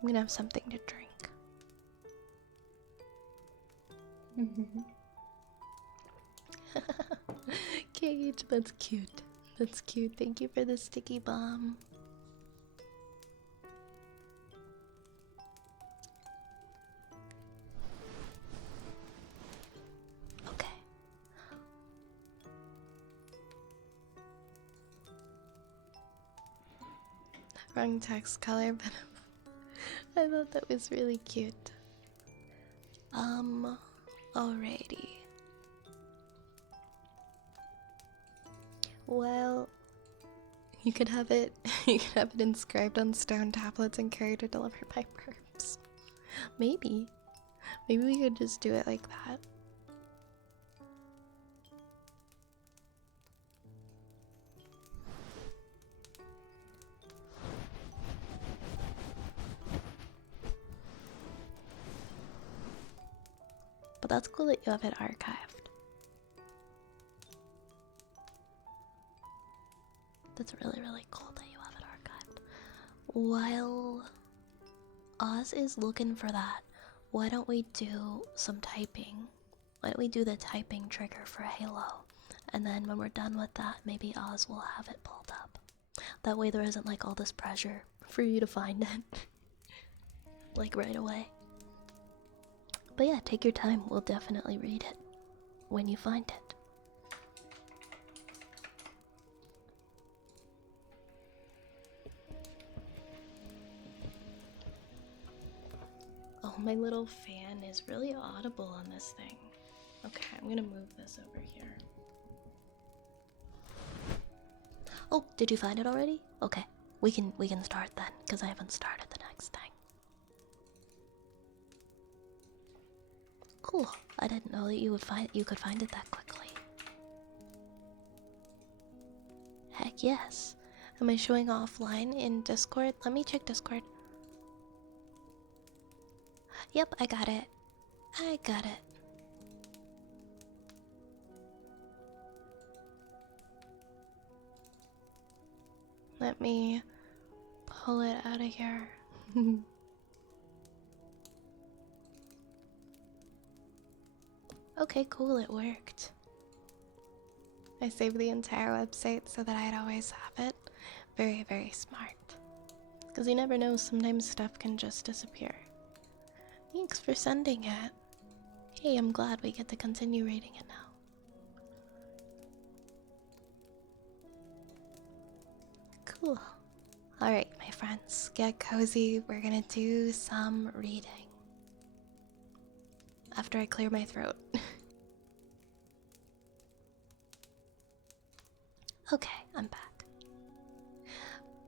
I'm gonna have something to drink. Cage, that's cute. That's cute. Thank you for the sticky bomb. Okay. Wrong text color, but I thought that was really cute. Alrighty. Well, you could have it you could have it inscribed on stone tablets and carried or delivered by perps. Maybe. Maybe we could just do it like that. But that's cool that you have it archived. That's really, really cool that you have it archived. While Oz is looking for that, why don't we do some typing? Why don't we do the typing trigger for Halo? And then when we're done with that, maybe Oz will have it pulled up. That way there isn't like all this pressure for you to find it. Like right away. But yeah, take your time. We'll definitely read it when you find it. Oh, my little fan is really audible on this thing. Okay, I'm gonna move this over here. Oh, did you find it already? Okay, we can start then, because I haven't started the next thing. Cool. I didn't know that you could find it that quickly. Heck yes. Am I showing offline in Discord? Let me check Discord. Yep, I got it. I got it. Let me pull it out of here. Okay, cool, it worked. I saved the entire website so that I'd always have it. Very, very smart. Because you never know, sometimes stuff can just disappear. Thanks for sending it. Hey, I'm glad we get to continue reading it now. Cool. Alright, my friends, get cozy. We're gonna do some reading. After I clear my throat. Okay, I'm back.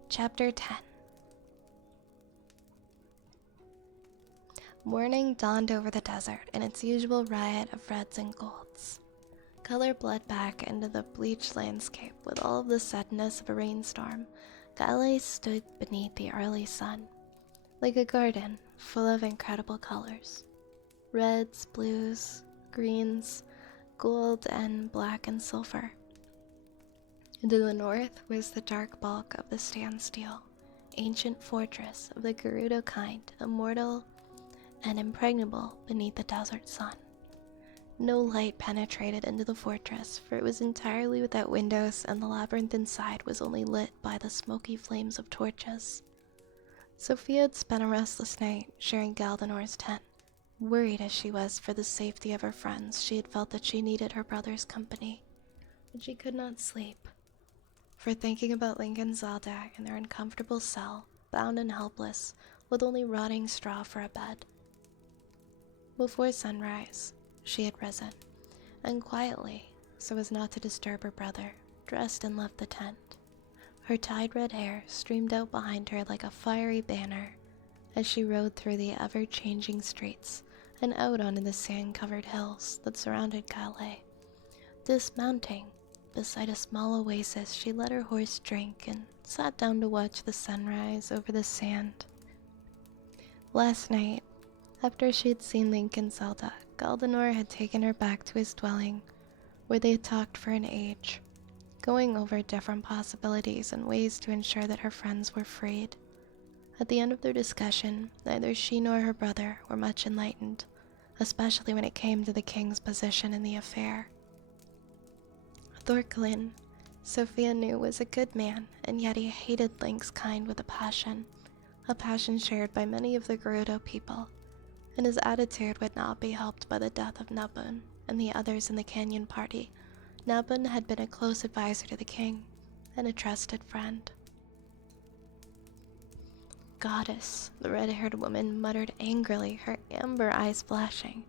Chapter 10. Morning dawned over the desert in its usual riot of reds and golds. Color bled back into the bleached landscape with all of the suddenness of a rainstorm. Galway stood beneath the early sun, like a garden full of incredible colors. Reds, blues, greens, gold, and black and silver. And to the north was the dark bulk of the Standstill, ancient fortress of the Gerudo kind, immortal and impregnable beneath the desert sun. No light penetrated into the fortress, for it was entirely without windows, and the labyrinth inside was only lit by the smoky flames of torches. Sophia had spent a restless night sharing Galdanor's tent. Worried as she was for the safety of her friends, she had felt that she needed her brother's company. But she could not sleep, for thinking about Lincoln Zelda in their uncomfortable cell, bound and helpless, with only rotting straw for a bed. Before sunrise, she had risen, and quietly, so as not to disturb her brother, dressed and left the tent. Her tied red hair streamed out behind her like a fiery banner as she rode through the ever-changing streets and out onto the sand-covered hills that surrounded Calais. Dismounting beside a small oasis, she let her horse drink and sat down to watch the sunrise over the sand. Last night, after she had seen Lincoln Zelda, Galdanor had taken her back to his dwelling, where they had talked for an age, going over different possibilities and ways to ensure that her friends were freed. At the end of their discussion, neither she nor her brother were much enlightened, especially when it came to the king's position in the affair. Thorkelin, Sophia knew, was a good man, and yet he hated Link's kind with a passion shared by many of the Gerudo people, and his attitude would not be helped by the death of Nabun and the others in the Canyon Party. Nabun had been a close advisor to the king, and a trusted friend. Goddess, the red-haired woman muttered angrily, her amber eyes flashing.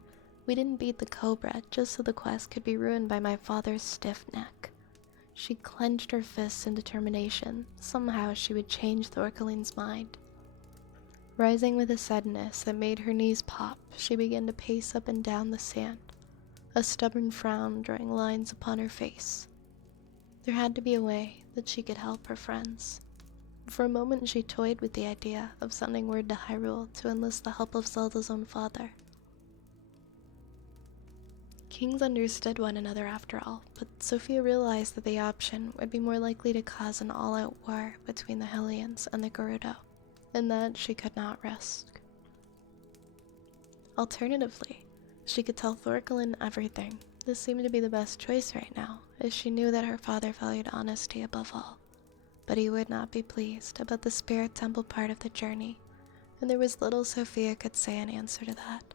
We didn't beat the cobra just so the quest could be ruined by my father's stiff neck. She clenched her fists in determination. Somehow she would change Thorkelin's mind. Rising with a suddenness that made her knees pop, she began to pace up and down the sand, a stubborn frown drawing lines upon her face. There had to be a way that she could help her friends. For a moment she toyed with the idea of sending word to Hyrule to enlist the help of Zelda's own father. Kings understood one another after all, but Sophia realized that the option would be more likely to cause an all-out war between the Hylians and the Gerudo, and that she could not risk. Alternatively, she could tell Thorkelin everything. This seemed to be the best choice right now, as she knew that her father valued honesty above all. But he would not be pleased about the Spirit Temple part of the journey, and there was little Sophia could say in answer to that.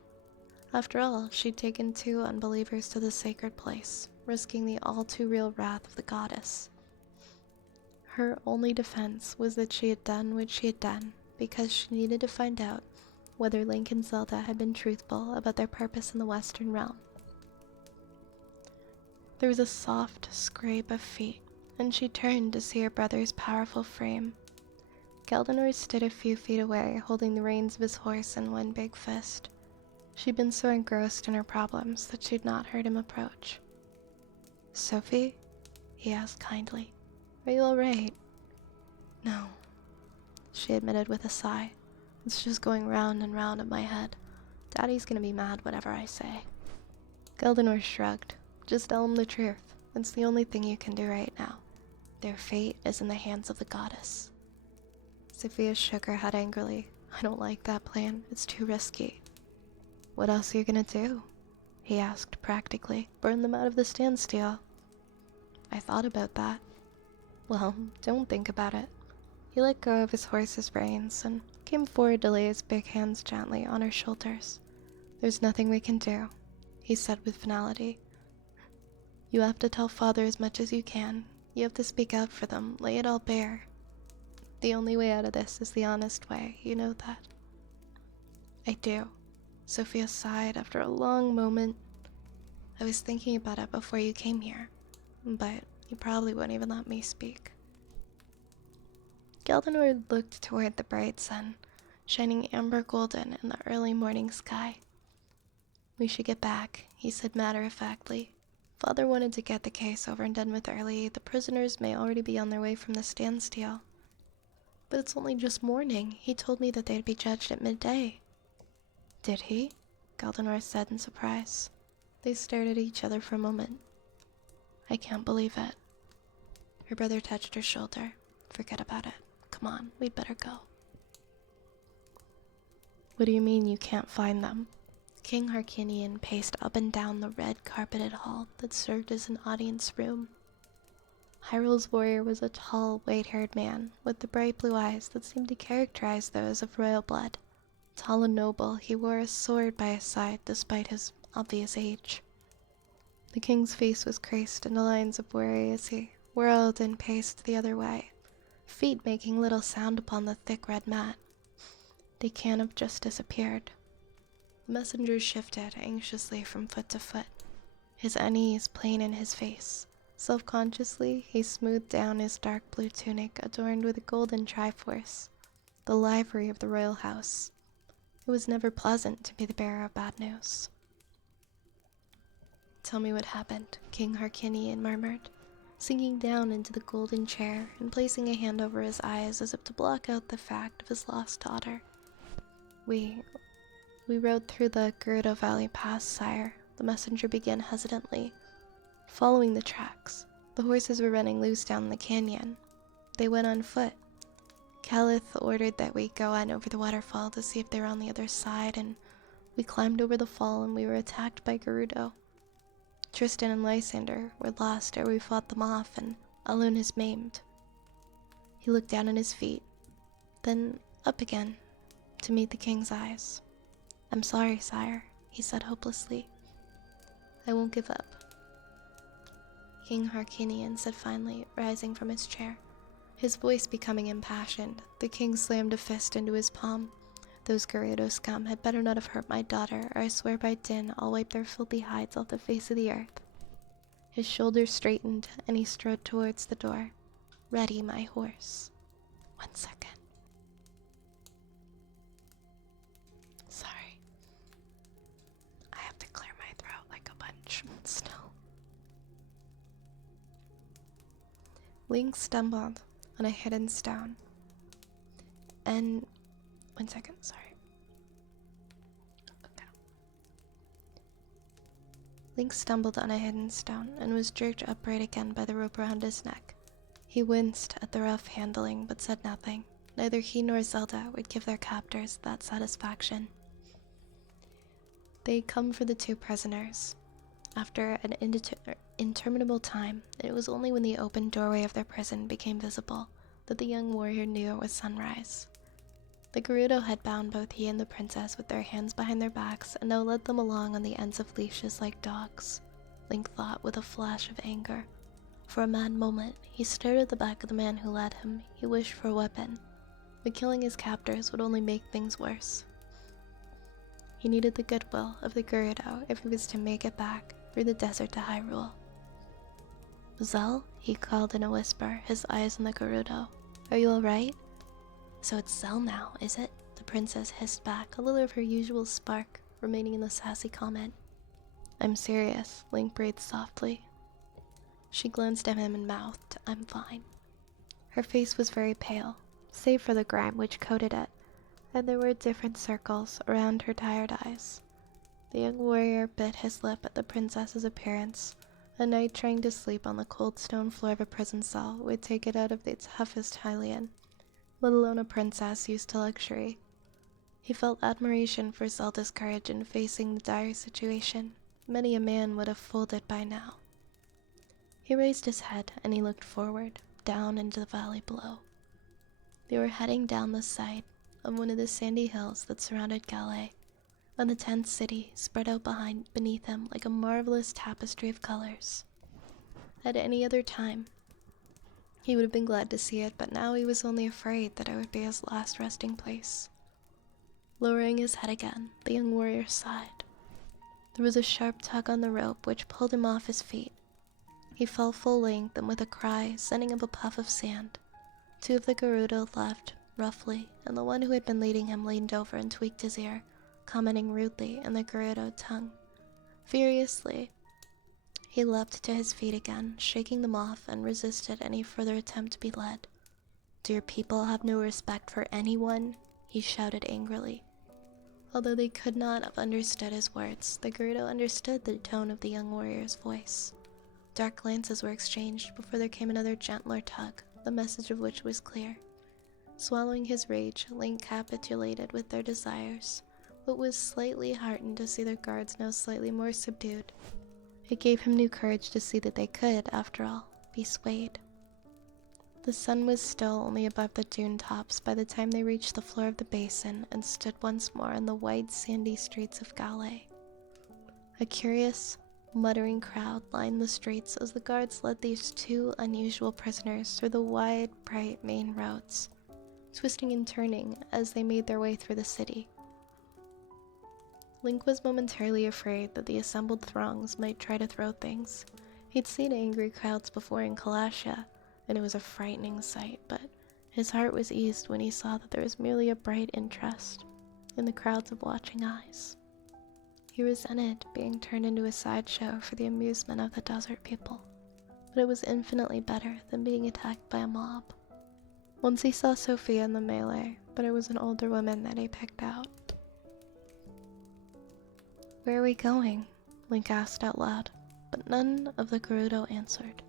After all, she'd taken 2 unbelievers to the sacred place, risking the all-too-real wrath of the goddess. Her only defense was that she had done what she had done because she needed to find out whether Link and Zelda had been truthful about their purpose in the Western Realm. There was a soft scrape of feet, and she turned to see her brother's powerful frame. Galdinor stood a few feet away, holding the reins of his horse in one big fist. She'd been so engrossed in her problems that she'd not heard him approach. "Sophie?" he asked kindly. "Are you all right?" "No," she admitted with a sigh. "It's just going round and round in my head. Daddy's gonna be mad whatever I say." Galdinor shrugged. "Just tell him the truth. It's the only thing you can do right now. Their fate is in the hands of the goddess." Sophia shook her head angrily. "I don't like that plan. It's too risky." "What else are you gonna do?" he asked practically. "Burn them out of the standstill." "I thought about that." "Well, don't think about it." He let go of his horse's reins and came forward to lay his big hands gently on her shoulders. "There's nothing we can do," he said with finality. "You have to tell Father as much as you can. You have to speak out for them, lay it all bare. The only way out of this is the honest way, you know that." "I do." Sophia sighed after a long moment. "I was thinking about it before you came here, but you probably wouldn't even let me speak." Galdinor looked toward the bright sun, shining amber golden in the early morning sky. "We should get back," he said matter-of-factly. "Father wanted to get the case over and done with early. The prisoners may already be on their way from the standstill." "But it's only just morning. He told me that they'd be judged at midday." "Did he?" Galdinor said in surprise. They stared at each other for a moment. "I can't believe it." Her brother touched her shoulder. "Forget about it. Come on, we'd better go." "What do you mean you can't find them?" King Harkinian paced up and down the red-carpeted hall that served as an audience room. Hyrule's warrior was a tall, white-haired man with the bright blue eyes that seemed to characterize those of royal blood. Tall and noble, he wore a sword by his side despite his obvious age. The king's face was creased into lines of worry as he whirled and paced the other way, feet making little sound upon the thick red mat. The can of just disappeared. The messenger shifted anxiously from foot to foot, his unease plain in his face. Self-consciously, he smoothed down his dark blue tunic adorned with a golden triforce, the livery of the royal house. It was never pleasant to be the bearer of bad news. "Tell me what happened," King Harkinian murmured, sinking down into the golden chair and placing a hand over his eyes as if to block out the fact of his lost daughter. We rode through the Gerudo Valley Pass, sire," the messenger began hesitantly. "Following the tracks. The horses were running loose down the canyon. They went on foot. Caliph ordered that we go on over the waterfall to see if they were on the other side, and we climbed over the fall and we were attacked by Gerudo. Tristan and Lysander were lost ere we fought them off, and Alun is maimed." He looked down at his feet, then up again to meet the king's eyes. "I'm sorry, sire," he said hopelessly. "I won't give up," King Harkinian said finally, rising from his chair. His voice becoming impassioned, the king slammed a fist into his palm. "Those Gerudo scum had better not have hurt my daughter, or I swear by Din I'll wipe their filthy hides off the face of the earth." His shoulders straightened, and he strode towards the door. "Ready, my horse." "1 second. Sorry. I have to clear my throat like a bunch of snow." Link stumbled on a hidden stone. And 1 second, sorry. Okay. Link stumbled on a hidden stone and was jerked upright again by the rope around his neck. He winced at the rough handling but said nothing. Neither he nor Zelda would give their captors that satisfaction. They'd come for the 2 prisoners. After an interminable time, it was only when the open doorway of their prison became visible that the young warrior knew it was sunrise. The Gerudo had bound both he and the princess with their hands behind their backs and now led them along on the ends of leashes like dogs, Link thought with a flash of anger. For a mad moment, he stared at the back of the man who led him. He wished for a weapon, but killing his captors would only make things worse. He needed the goodwill of the Gerudo if he was to make it back through the desert to Hyrule. Zell? He called in a whisper, his eyes on the Gerudo. Are you alright? So it's Zell now, is it? The princess hissed back, a little of her usual spark remaining in the sassy comment. I'm serious, Link breathed softly. She glanced at him and mouthed, I'm fine. Her face was very pale, save for the grime which coated it, and there were different circles around her tired eyes. The young warrior bit his lip at the princess's appearance. A night trying to sleep on the cold stone floor of a prison cell would take it out of the toughest Hylian, let alone a princess used to luxury. He felt admiration for Zelda's courage in facing the dire situation. Many a man would have folded by now. He raised his head and he looked forward, down into the valley below. They were heading down the side of one of the sandy hills that surrounded Galais, and the tent city spread out beneath him like a marvelous tapestry of colors. At any other time, he would have been glad to see it, but now he was only afraid that it would be his last resting place. Lowering his head again, the young warrior sighed. There was a sharp tug on the rope which pulled him off his feet. He fell full length, and with a cry, sending up a puff of sand, two of the Gerudo left roughly, and the one who had been leading him leaned over and tweaked his ear, commenting rudely in the Gerudo tongue. Furiously, he leapt to his feet again, shaking them off, and resisted any further attempt to be led. Do your people have no respect for anyone? He shouted angrily. Although they could not have understood his words, the Gerudo understood the tone of the young warrior's voice. Dark glances were exchanged before there came another gentler tug, the message of which was clear. Swallowing his rage, Link capitulated with their desires, but was slightly heartened to see their guards now slightly more subdued. It gave him new courage to see that they could, after all, be swayed. The sun was still only above the dune tops by the time they reached the floor of the basin and stood once more on the white sandy streets of Galais. A curious, muttering crowd lined the streets as the guards led these two unusual prisoners through the wide, bright main roads, twisting and turning as they made their way through the city. Link was momentarily afraid that the assembled throngs might try to throw things. He'd seen angry crowds before in Kalasha, and it was a frightening sight, but his heart was eased when he saw that there was merely a bright interest in the crowds of watching eyes. He resented being turned into a sideshow for the amusement of the desert people, but it was infinitely better than being attacked by a mob. Once he saw Sophia in the melee, but it was an older woman that he picked out. Where are we going? Link asked out loud, but none of the Gerudo answered.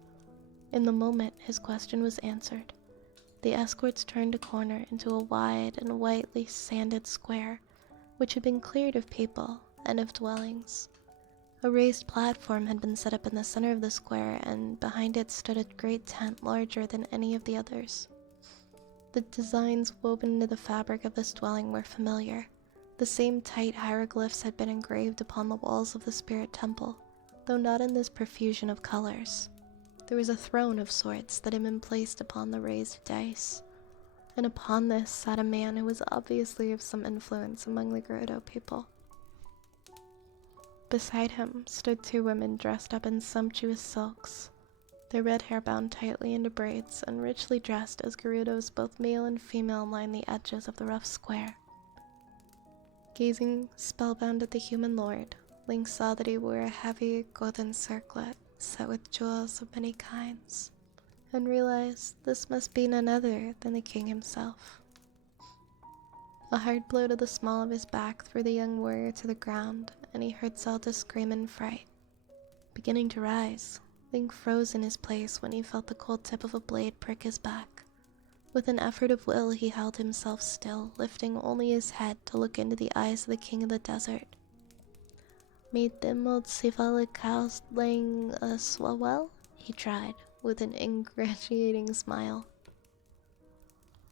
In the moment his question was answered, the escorts turned a corner into a wide and whitely sanded square, which had been cleared of people and of dwellings. A raised platform had been set up in the center of the square, and behind it stood a great tent larger than any of the others. The designs woven into the fabric of this dwelling were familiar. The same tight hieroglyphs had been engraved upon the walls of the spirit temple, though not in this profusion of colors. There was a throne of sorts that had been placed upon the raised dais, and upon this sat a man who was obviously of some influence among the Gerudo people. Beside him stood two women dressed up in sumptuous silks, their red hair bound tightly into braids, and richly dressed as Gerudos both male and female lined the edges of the rough square. Gazing spellbound at the human lord, Link saw that he wore a heavy golden circlet set with jewels of many kinds, and realized this must be none other than the king himself. A hard blow to the small of his back threw the young warrior to the ground, and he heard Zelda scream in fright. Beginning to rise, Link froze in his place when he felt the cold tip of a blade prick his back. With an effort of will he held himself still, lifting only his head to look into the eyes of the king of the desert. "Meet them old Sivalik cows laying a swalwell?" he tried, with an ingratiating smile.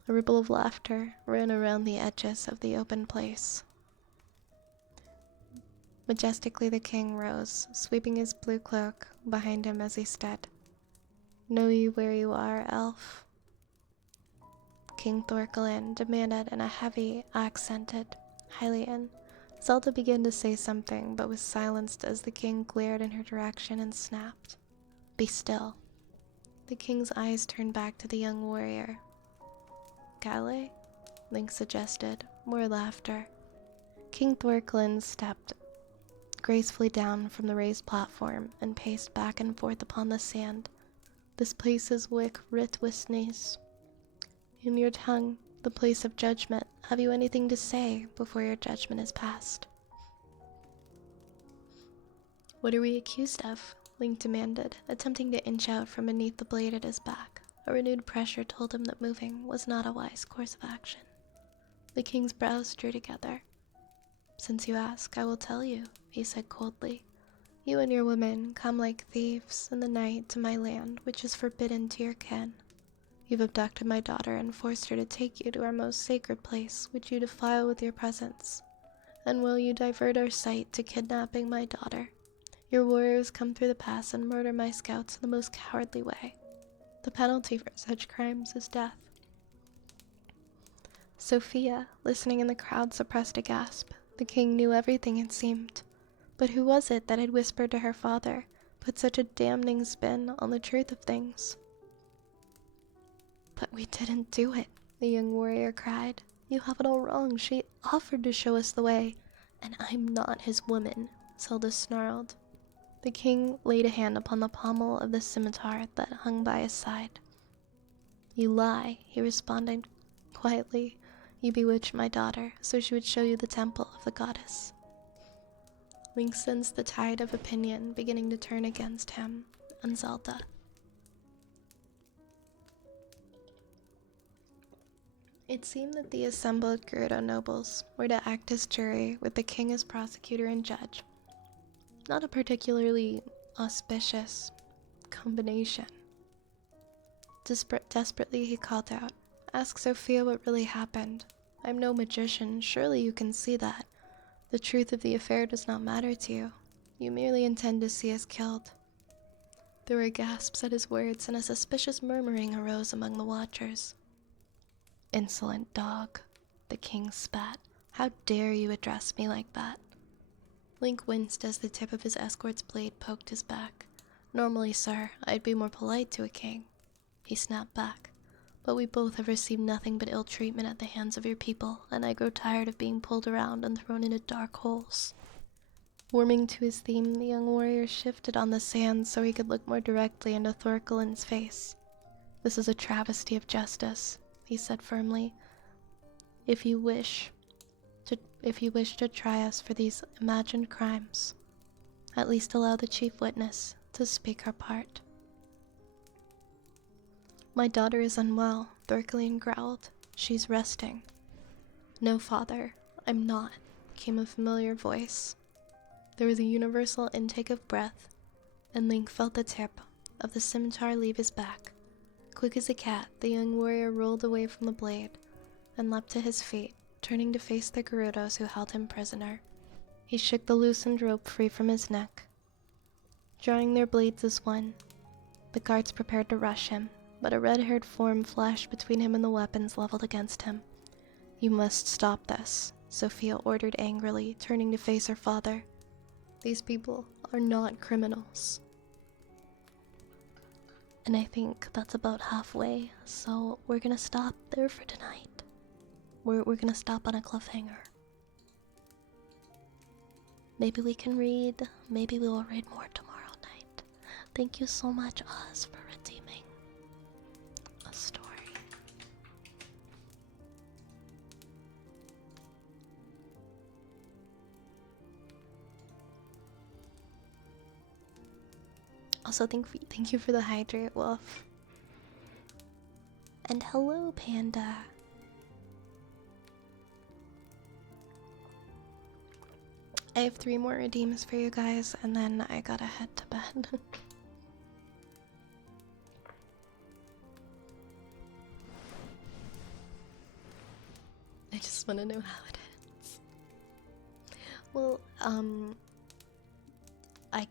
A ripple of laughter ran around the edges of the open place. Majestically the king rose, sweeping his blue cloak behind him as he stood. "Know you where you are, elf?" King Thorkelin demanded in a heavy, accented Hylian. Zelda began to say something, but was silenced as the king glared in her direction and snapped, "Be still." The king's eyes turned back to the young warrior. Galley? Link suggested. More laughter. King Thorklin stepped gracefully down from the raised platform and paced back and forth upon the sand. This place is Wick Ritwisnes. In your tongue, the place of judgment. Have you anything to say before your judgment is passed? What are we accused of? Link demanded, attempting to inch out from beneath the blade at his back. A renewed pressure told him that moving was not a wise course of action. The king's brows drew together. Since you ask, I will tell you, he said coldly. You and your women come like thieves in the night to my land, which is forbidden to your kin. You've abducted my daughter and forced her to take you to our most sacred place, which you defile with your presence. And will you divert our sight to kidnapping my daughter? Your warriors come through the pass and murder my scouts in the most cowardly way. The penalty for such crimes is death. Sophia, listening in the crowd, suppressed a gasp. The king knew everything, it seemed. But who was it that had whispered to her father, put such a damning spin on the truth of things? But we didn't do it, the young warrior cried. You have it all wrong. She offered to show us the way, and I'm not his woman, Zelda snarled. The king laid a hand upon the pommel of the scimitar that hung by his side. You lie, he responded quietly. You bewitched my daughter, so she would show you the temple of the goddess. Link sensed the tide of opinion beginning to turn against him and Zelda. It seemed that the assembled Gerudo nobles were to act as jury with the king as prosecutor and judge. Not a particularly auspicious combination. Desperately he called out, Ask Sophia what really happened. I'm no magician, surely you can see that. The truth of the affair does not matter to you. You merely intend to see us killed. There were gasps at his words, and a suspicious murmuring arose among the watchers. Insolent dog, the king spat. How dare you address me like that? Link winced as the tip of his escort's blade poked his back. Normally, sir, I'd be more polite to a king. He snapped back. But we both have received nothing but ill treatment at the hands of your people, and I grow tired of being pulled around and thrown into dark holes. Warming to his theme, the young warrior shifted on the sand so he could look more directly into Thorkelin's face. This is a travesty of justice, he said firmly. If you wish to try us for these imagined crimes, at least allow the chief witness to speak her part. My daughter is unwell, Thorkelin growled. She's resting. No, father, I'm not, came a familiar voice. There was a universal intake of breath, and Link felt the tip of the scimitar leave his back. Quick as a cat, the young warrior rolled away from the blade and leapt to his feet, turning to face the Gerudos who held him prisoner. He shook the loosened rope free from his neck. Drawing their blades as one, the guards prepared to rush him, but a red-haired form flashed between him and the weapons leveled against him. You must stop this, Sophia ordered angrily, turning to face her father. These people are not criminals. And I think that's about halfway, so we're gonna stop there for tonight. We're gonna stop on a cliffhanger. Maybe we can read, maybe we will read more tomorrow night. Thank you so much, Oz, for redeeming a story. Also, thank you for the hydrate, Wolf. And hello, Panda. I have 3 more redeems for you guys, and then I gotta head to bed. I just want to know how it ends. Well, I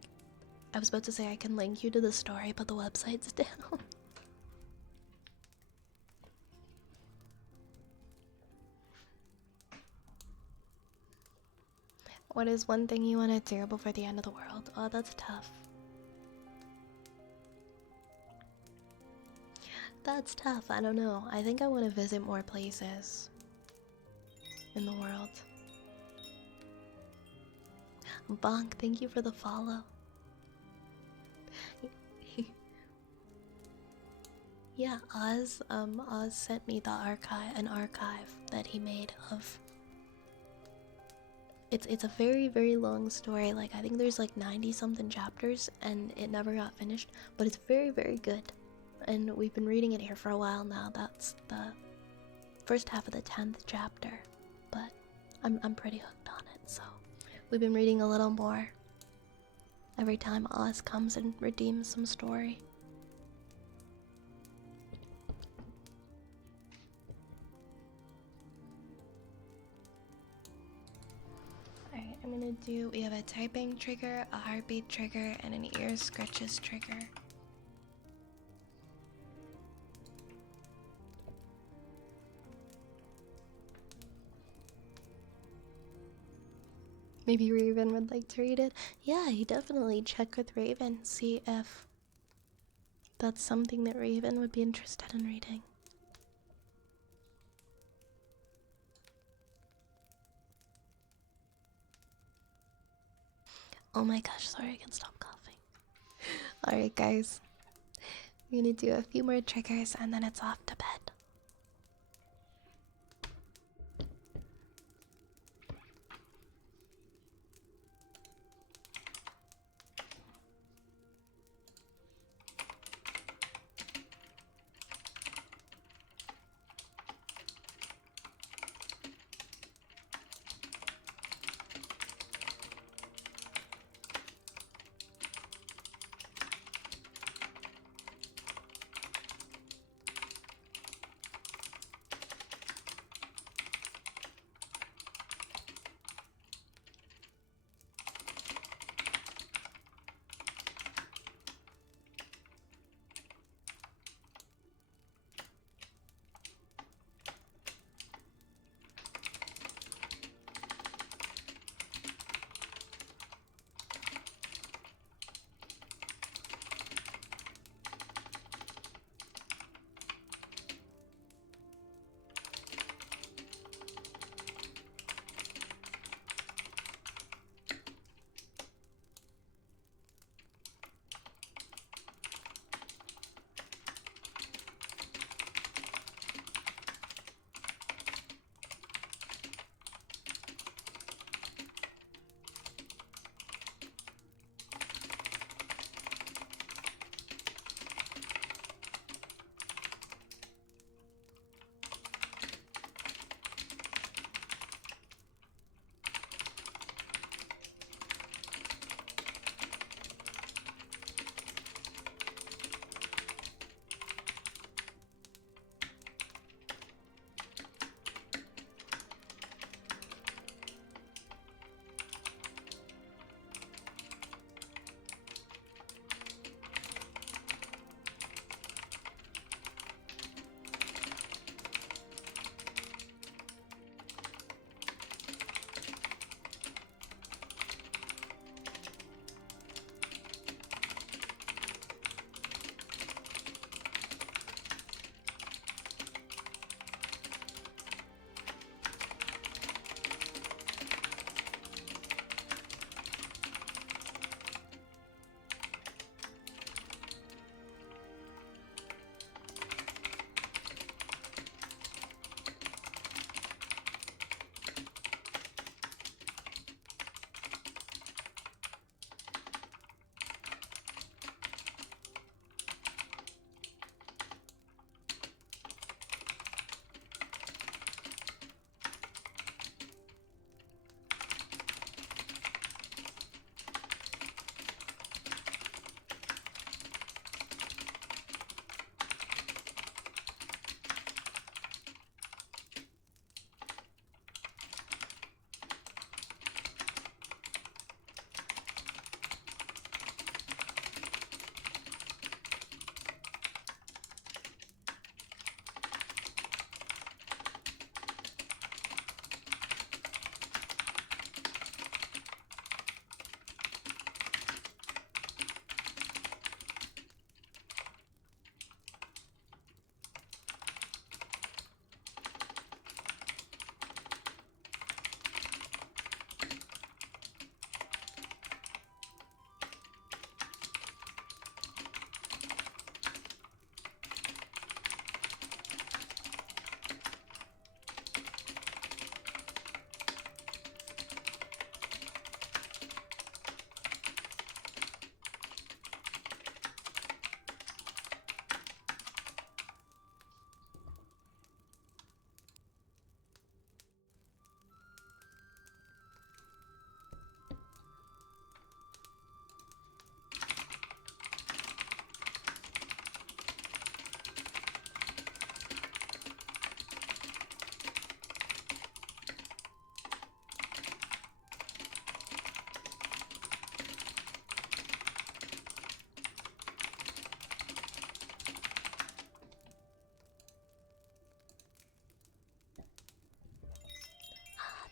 was about to say I can link you to the story, but the website's down. What is one thing you want to do before the end of the world? Oh, that's tough. That's tough. I don't know. I think I want to visit more places in the world. Bonk, thank you for the follow. Yeah, Oz sent me the an archive that he made of. It's a very very long story. Like I think there's like 90 something chapters, and it never got finished. But it's very very good, and we've been reading it here for a while now. That's the first half of the 10th chapter, but I'm pretty hooked on it. So we've been reading a little more every time Oz comes and redeems some story. Alright, I'm gonna do. We have a typing trigger, a heartbeat trigger, and an ear scratches trigger. Maybe Raven would like to read it. Yeah, you definitely check with Raven, see if that's something that Raven would be interested in reading. Oh my gosh, sorry, I can stop coughing. Alright, guys. We're gonna do a few more triggers and then it's off to bed.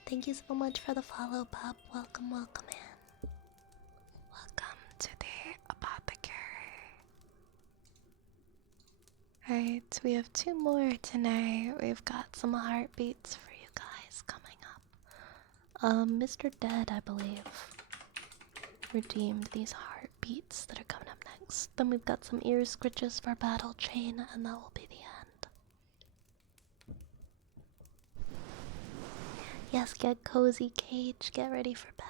Thank you so much for the follow, Pop. Welcome, welcome in. Welcome to the apothecary. Right, we have 2 more tonight. We've got some heartbeats for you guys coming up. Mr. Dead, I believe, redeemed these heartbeats that are coming up next. Then we've got some ear scritches for Battle Chain, and that will be the end. Yes, get cozy, Cage. Get ready for bed.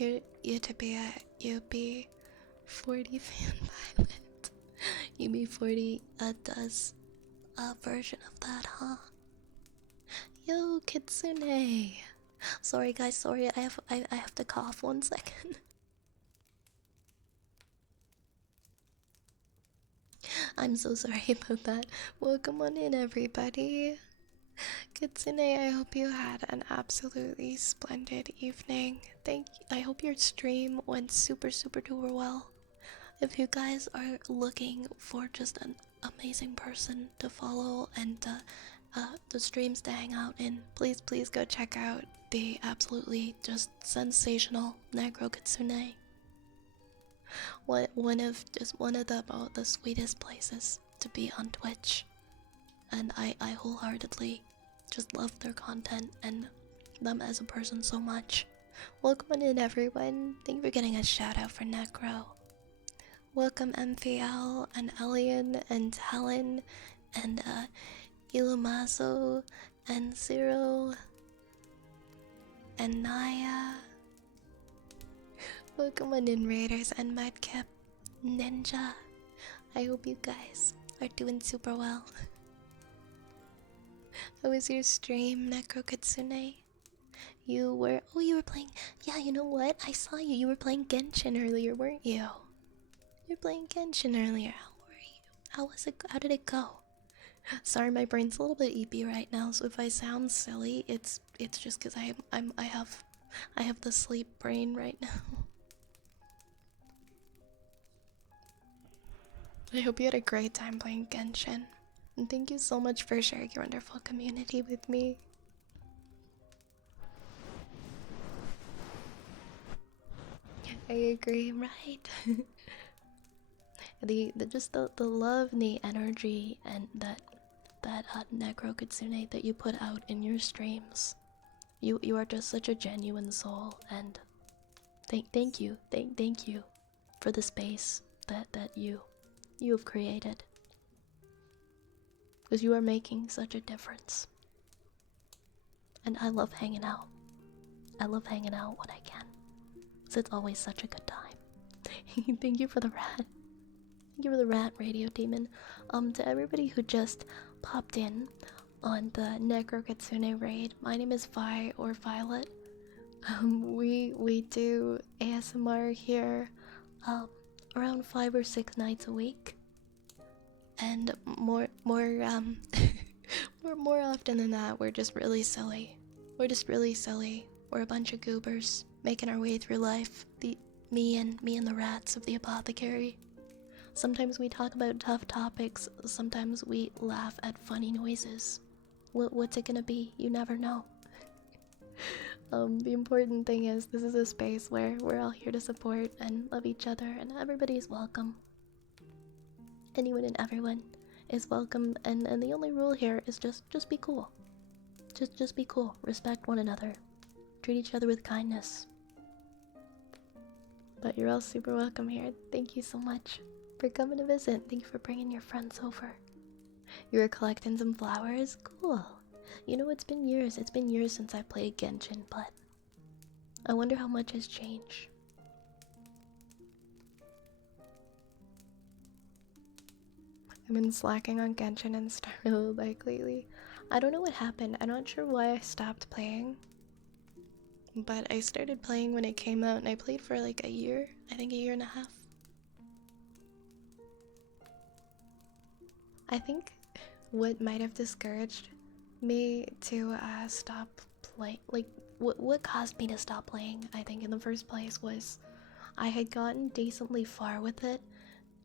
like you to be a UB40 fan pilot. UB40 does a version of that, huh? Yo, Kitsune. Sorry guys, sorry. I have to cough 1 second. I'm so sorry about that. Welcome on in, everybody. Kitsune, I hope you had an absolutely splendid evening. I hope your stream went super duper well. If you guys are looking for just an amazing person to follow and the streams to hang out in, please go check out the absolutely just sensational Necro Kitsune. One of the sweetest places to be on Twitch, and I wholeheartedly just love their content and them as a person so much. Welcome in, everyone. Thank you for getting a shout out for Necro. Welcome MPL and Elian and Helen and Ilumazo and Zero and Naya. Welcome on in, Raiders and Madcap Ninja. I hope you guys are doing super well. How was your stream, Necro Kitsune? You were playing. Yeah, you know what? I saw you. You were playing Genshin earlier, weren't you? You were playing Genshin earlier. How were you? How was it? How did it go? Sorry, my brain's a little bit eepy right now, so if I sound silly, it's just because I have the sleep brain right now. I hope you had a great time playing Genshin, and thank you so much for sharing your wonderful community with me. I agree, right? the love and the energy and that Necro Kitsune that you put out in your streams. You are just such a genuine soul, and thank you for the space that you have created, because you are making such a difference. And I love hanging out. I love hanging out when I can, because it's always such a good time. Thank you for the rat. Thank you for the rat, Radio Demon. To everybody who just popped in on the Necro Kitsune raid, my name is Vi or Violet. We do ASMR here, around 5 or 6 nights a week, and more more often than that, we're just really silly. We're just really silly. We're a bunch of goobers making our way through life. Me and the rats of the apothecary. Sometimes we talk about tough topics. Sometimes we laugh at funny noises. What's it gonna be? You never know. The important thing is this is a space where we're all here to support and love each other, and everybody's welcome. Anyone and everyone is welcome, and the only rule here is just be cool. Just be cool. Respect one another. Treat each other with kindness. But you're all super welcome here. Thank you so much for coming to visit. Thank you for bringing your friends over. You were collecting some flowers? Cool. You know, it's been years since I played Genshin, but I wonder how much has changed. I've been slacking on Genshin and Star Rail like lately. I don't know what happened. I'm not sure why I stopped playing. But I started playing when it came out, and I played for like a year. I think a year and a half. I think what might have discouraged me to stop playing, like what caused me to stop playing, I think in the first place, was I had gotten decently far with it,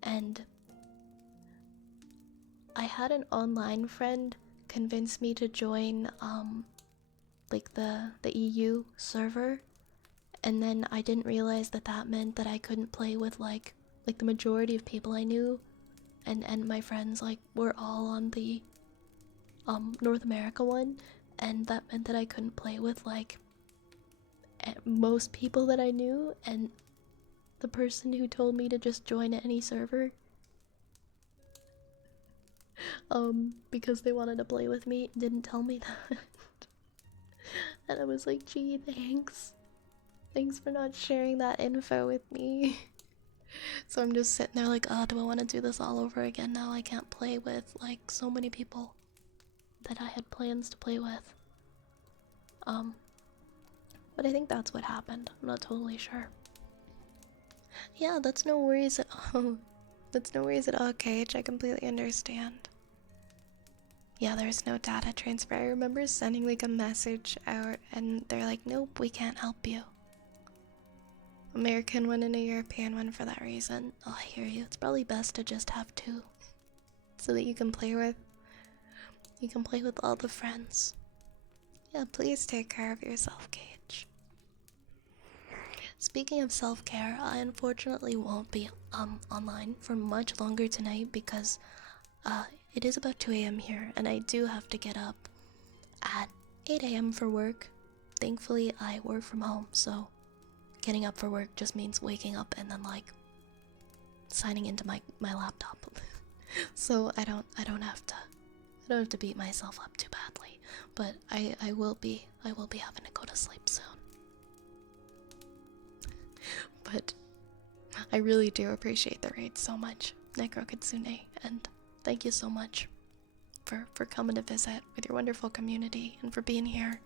and I had an online friend convince me to join like the EU server, and then I didn't realize that meant that I couldn't play with like the majority of people I knew, and my friends like were all on the North America one, and that meant that I couldn't play with like most people that I knew, and the person who told me to just join any server because they wanted to play with me didn't tell me that. And I was like, gee, thanks. Thanks for not sharing that info with me. So I'm just sitting there like, oh, do I want to do this all over again now? I can't play with like so many people that I had plans to play with. But I think that's what happened. I'm not totally sure. Yeah, that's no worries at all. That's no worries at all, Cage. I completely understand. Yeah, there's no data transfer. I remember sending like a message out and they're like, nope, we can't help you. American one and a European one for that reason. Oh, I hear you. It's probably best to just have two. So that you can play with. You can play with all the friends. Yeah, please take care of yourself, Cage. Speaking of self-care, I unfortunately won't be online for much longer tonight because it is about 2 a.m. here and I do have to get up at 8 a.m. for work. Thankfully, I work from home, so getting up for work just means waking up and then like signing into my laptop. So I don't have to beat myself up too badly, but I will be having to go to sleep soon. But I really do appreciate the raid so much, Necro Kitsune, and thank you so much for coming to visit with your wonderful community and for being here.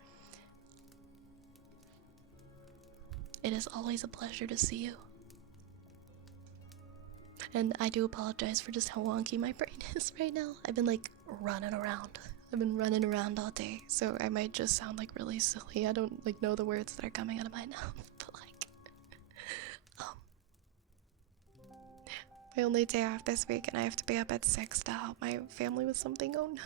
It is always a pleasure to see you. And I do apologize for just how wonky my brain is right now. I've been like running around. I've been running around all day, so I might just sound like really silly. I don't like know the words that are coming out of my mouth, but like my only day off this week and I have to be up at 6 to help my family with something. Oh no.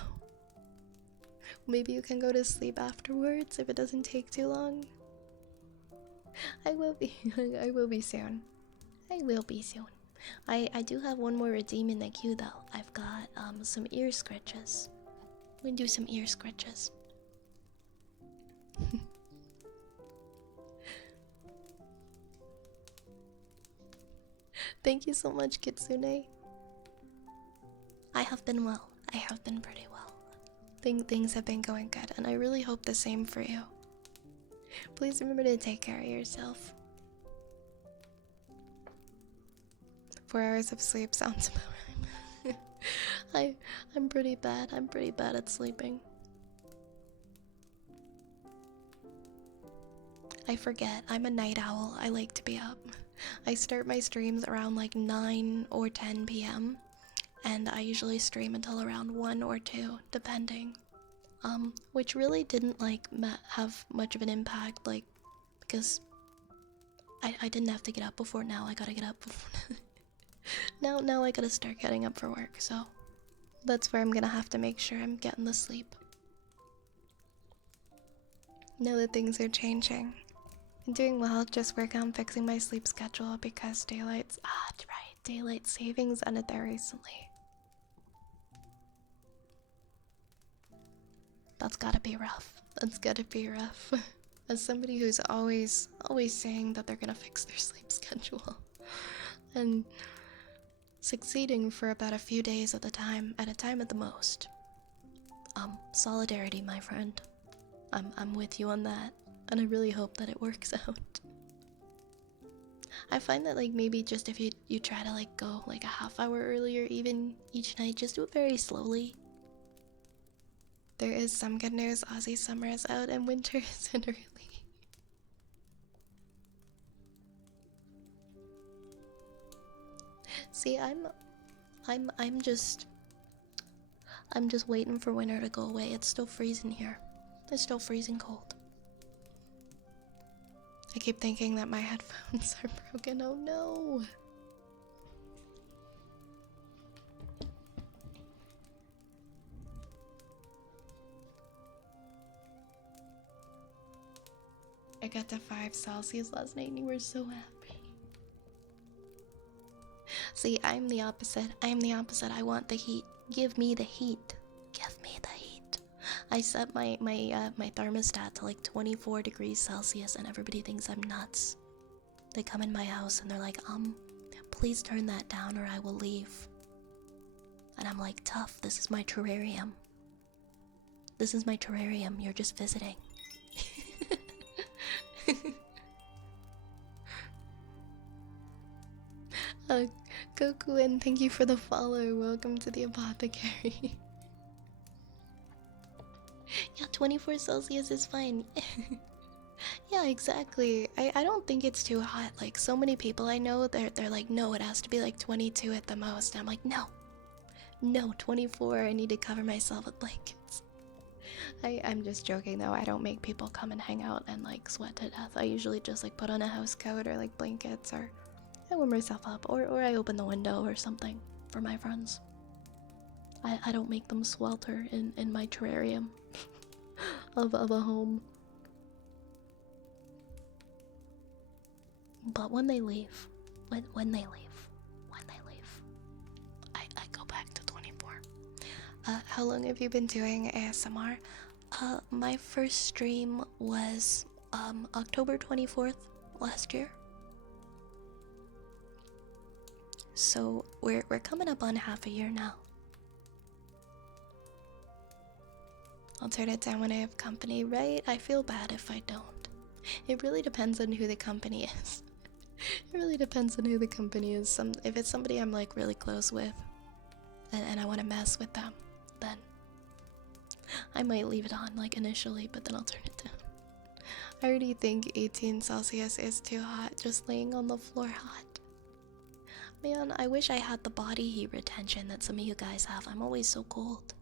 Maybe you can go to sleep afterwards if it doesn't take too long. I will be I will be soon. I will be soon. I do have one more redeem in the queue though. I've got some ear scratches. I'm gonna do some ear scratches. Thank you so much, Kitsune. I have been well. I have been pretty well. Things have been going good, and I really hope the same for you. Please remember to take care of yourself. 4 hours of sleep sounds about right. I'm pretty bad. I'm pretty bad at sleeping. I forget. I'm a night owl. I like to be up. I start my streams around like 9 or 10 p.m. and I usually stream until around 1 or 2, depending. Which really didn't like have much of an impact, like, because I didn't have to get up before. Now I gotta get up before. now I gotta start getting up for work, so that's where I'm gonna have to make sure I'm getting the sleep. Know that things are changing. I'm doing well, just working on fixing my sleep schedule because daylight savings ended there recently. That's gotta be rough. That's gotta be rough. As somebody who's always saying that they're gonna fix their sleep schedule and succeeding for about a few days at a time at the most. Solidarity, my friend. I'm with you on that, and I really hope that it works out. I find that like maybe just if you try to like go like a half hour earlier even each night, just do it very slowly. There is some good news. Aussie summer is out and winter isn't early. See, I'm just waiting for winter to go away. It's still freezing here. It's still freezing cold. I keep thinking that my headphones are broken. Oh no. I got to 5 Celsius last night and you were so happy. See, I'm the opposite. I want the heat. Give me the heat. Give me the heat. I set my thermostat to like 24 degrees Celsius and everybody thinks I'm nuts. They come in my house and they're like, please turn that down or I will leave. And I'm like, tough, this is my terrarium. This is my terrarium, you're just visiting. Uh, Goku, and thank you for the follow. Welcome to the apothecary. Yeah, 24 Celsius is fine. Yeah, exactly. I don't think it's too hot. Like so many people I know, they're like, no, it has to be like 22 at the most. And I'm like, no, no, 24. I need to cover myself with blankets. I'm just joking though. I don't make people come and hang out and like sweat to death. I usually just like put on a house coat or like blankets, or I warm myself up, or I open the window or something for my friends. I don't make them swelter in my terrarium of a home. But when they leave, when they leave, I go back to 24. How long have you been doing ASMR? My first stream was October 24th last year. So we're coming up on half a year now. I'll turn it down when I have company, right? I feel bad if I don't. It really depends on who the company is. It really depends on who the company is. If it's somebody I'm like really close with, and I want to mess with them, then I might leave it on like initially, but then I'll turn it down. I already think 18 Celsius is too hot, just laying on the floor hot. Man, I wish I had the body heat retention that some of you guys have. I'm always so cold.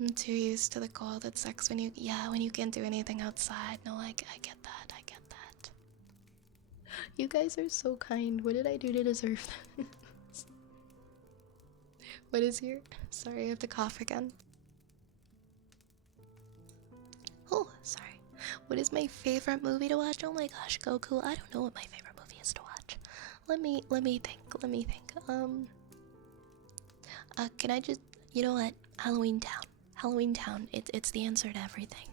I'm too used to the cold. It sucks when you, yeah, when you can't do anything outside. No, I get that. I get that. You guys are so kind. What did I do to deserve this? What is your? Sorry, I have to cough again. Oh, sorry. What is my favorite movie to watch? Oh my gosh, Goku. I don't know what my favorite movie is to watch. Let me think. Can I just, you know what? Halloween Town. Halloween Town. It's the answer to everything.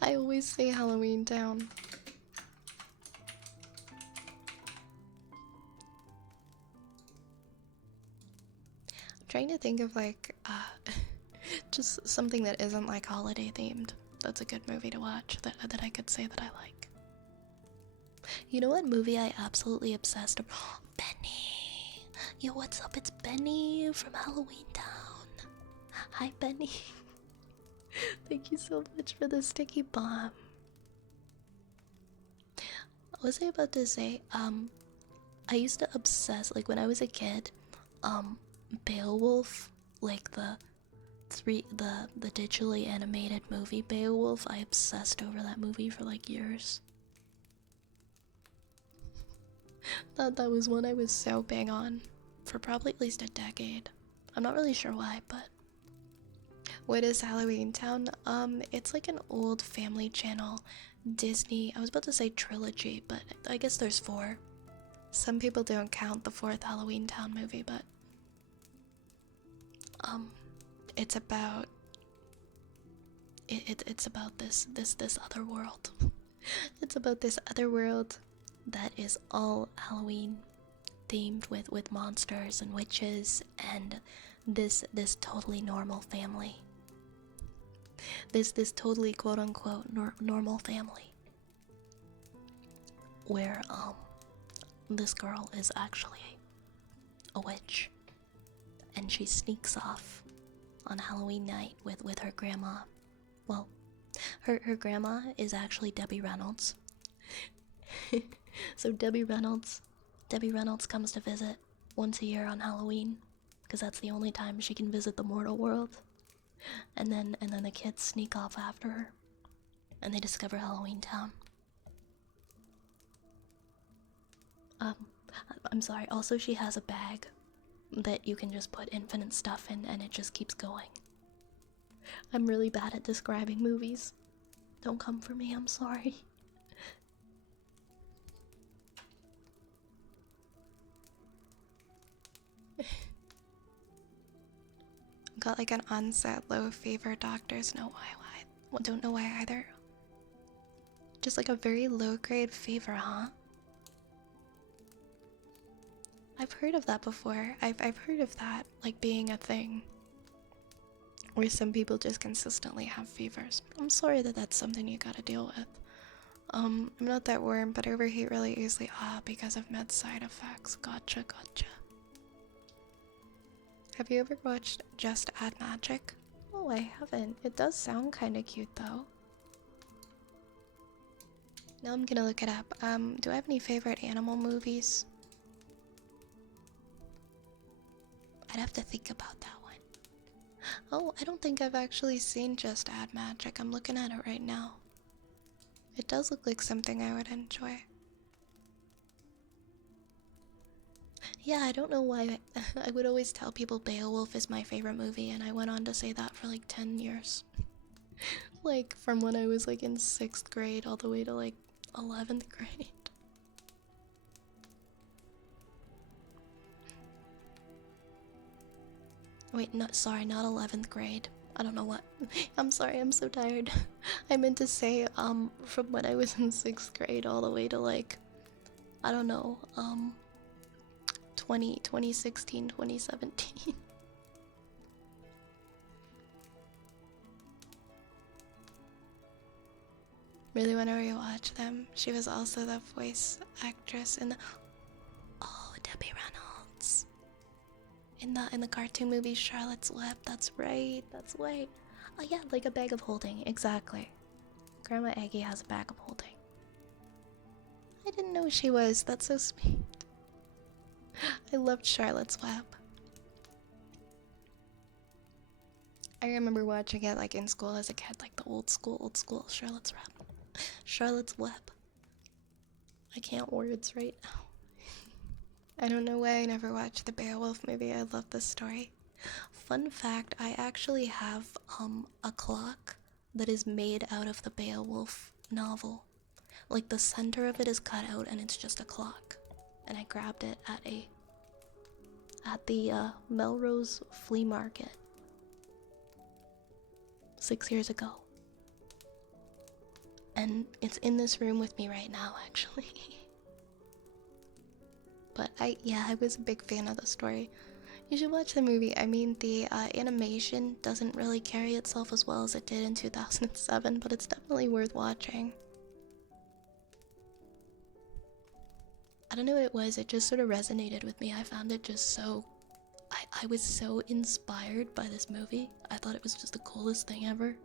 I always say Halloween Town. I'm trying to think of like just something that isn't like holiday themed. That's a good movie to watch that I could say that I like. You know what movie I absolutely obsessed over? Benny! Yo, what's up? It's Benny from Halloween Town. Hi, Benny. Thank you so much for the sticky bomb. What was I about to say? I used to obsess, like when I was a kid, Beowulf, like the digitally animated movie Beowulf, I obsessed over that movie for like years. That was one I was so big on for probably at least a decade. I'm not really sure why, but what is Halloween Town? It's like an old Family Channel Disney, I was about to say trilogy, but I guess there's 4. Some people don't count the 4th Halloween Town movie, but it's about it's about this other world. It's about this other world that is all Halloween themed with monsters and witches and this totally normal family. This totally quote unquote normal family where this girl is actually a witch and she sneaks off on Halloween night with her grandma. Well, her grandma is actually Debbie Reynolds. So Debbie Reynolds comes to visit once a year on Halloween because that's the only time she can visit the mortal world. And then the kids sneak off after her and they discover Halloween Town. I'm sorry. Also, she has a bag that you can just put infinite stuff in and it just keeps going. I'm really bad at describing movies. Don't come for me, I'm sorry. Got like an onset low fever, doctors know why. Well, don't know why either. Just like a very low grade fever, huh? I've heard of that before. I've heard of that like being a thing. Or some people just consistently have fevers. I'm sorry that that's something you gotta deal with. I'm not that worm, but I overheat really easily. Because of med side effects. Gotcha, gotcha. Have you ever watched Just Add Magic? Oh, I haven't. It does sound kind of cute though. Now I'm gonna look it up. Do I have any favorite animal movies? I'd have to think about that one. Oh, I don't think I've actually seen Just Add Magic. I'm looking at it right now. It does look like something I would enjoy. Yeah, I don't know why I would always tell people Beowulf is my favorite movie, and I went on to say that for like 10 years. Like, from when I was like in 6th grade all the way to like 11th grade. Wait, no, sorry, not 11th grade. I don't know what. I'm sorry, I'm so tired. I meant to say, from when I was in 6th grade all the way to like, I don't know, 2016, 2017. Really want to rewatch them. She was also the voice actress in the. Oh, Debbie Reynolds. In the cartoon movie Charlotte's Web. That's right. That's right. Oh yeah, like a bag of holding. Exactly. Grandma Aggie has a bag of holding. I didn't know she was. That's so sweet. I loved Charlotte's Web. I remember watching it like in school as a kid, like the old school Charlotte's Web. Charlotte's Web. I can't words right now. I don't know why I never watched the Beowulf movie. I love this story. Fun fact, I actually have a clock that is made out of the Beowulf novel. Like the center of it is cut out and it's just a clock. And I grabbed it at the Melrose Flea Market 6 years ago. And it's in this room with me right now, actually. But I was a big fan of the story. You should watch the movie. I mean, the animation doesn't really carry itself as well as it did in 2007, but it's definitely worth watching. I don't know what it was, it just sort of resonated with me. I found it just so... I was so inspired by this movie. I thought it was just the coolest thing ever.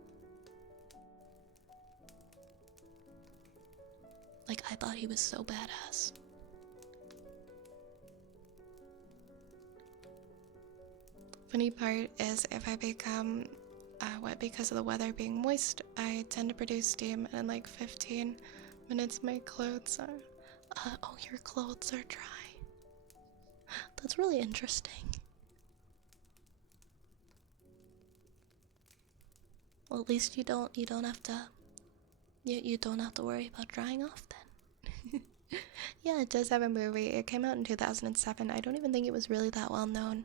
Like, I thought he was so badass. Funny part is if I become wet because of the weather being moist, I tend to produce steam, and in like 15 minutes my clothes are... oh, your clothes are dry. That's really interesting. Well, at least you don't have to... You don't have to worry about drying off then. Yeah, it does have a movie. It came out in 2007. I don't even think it was really that well known.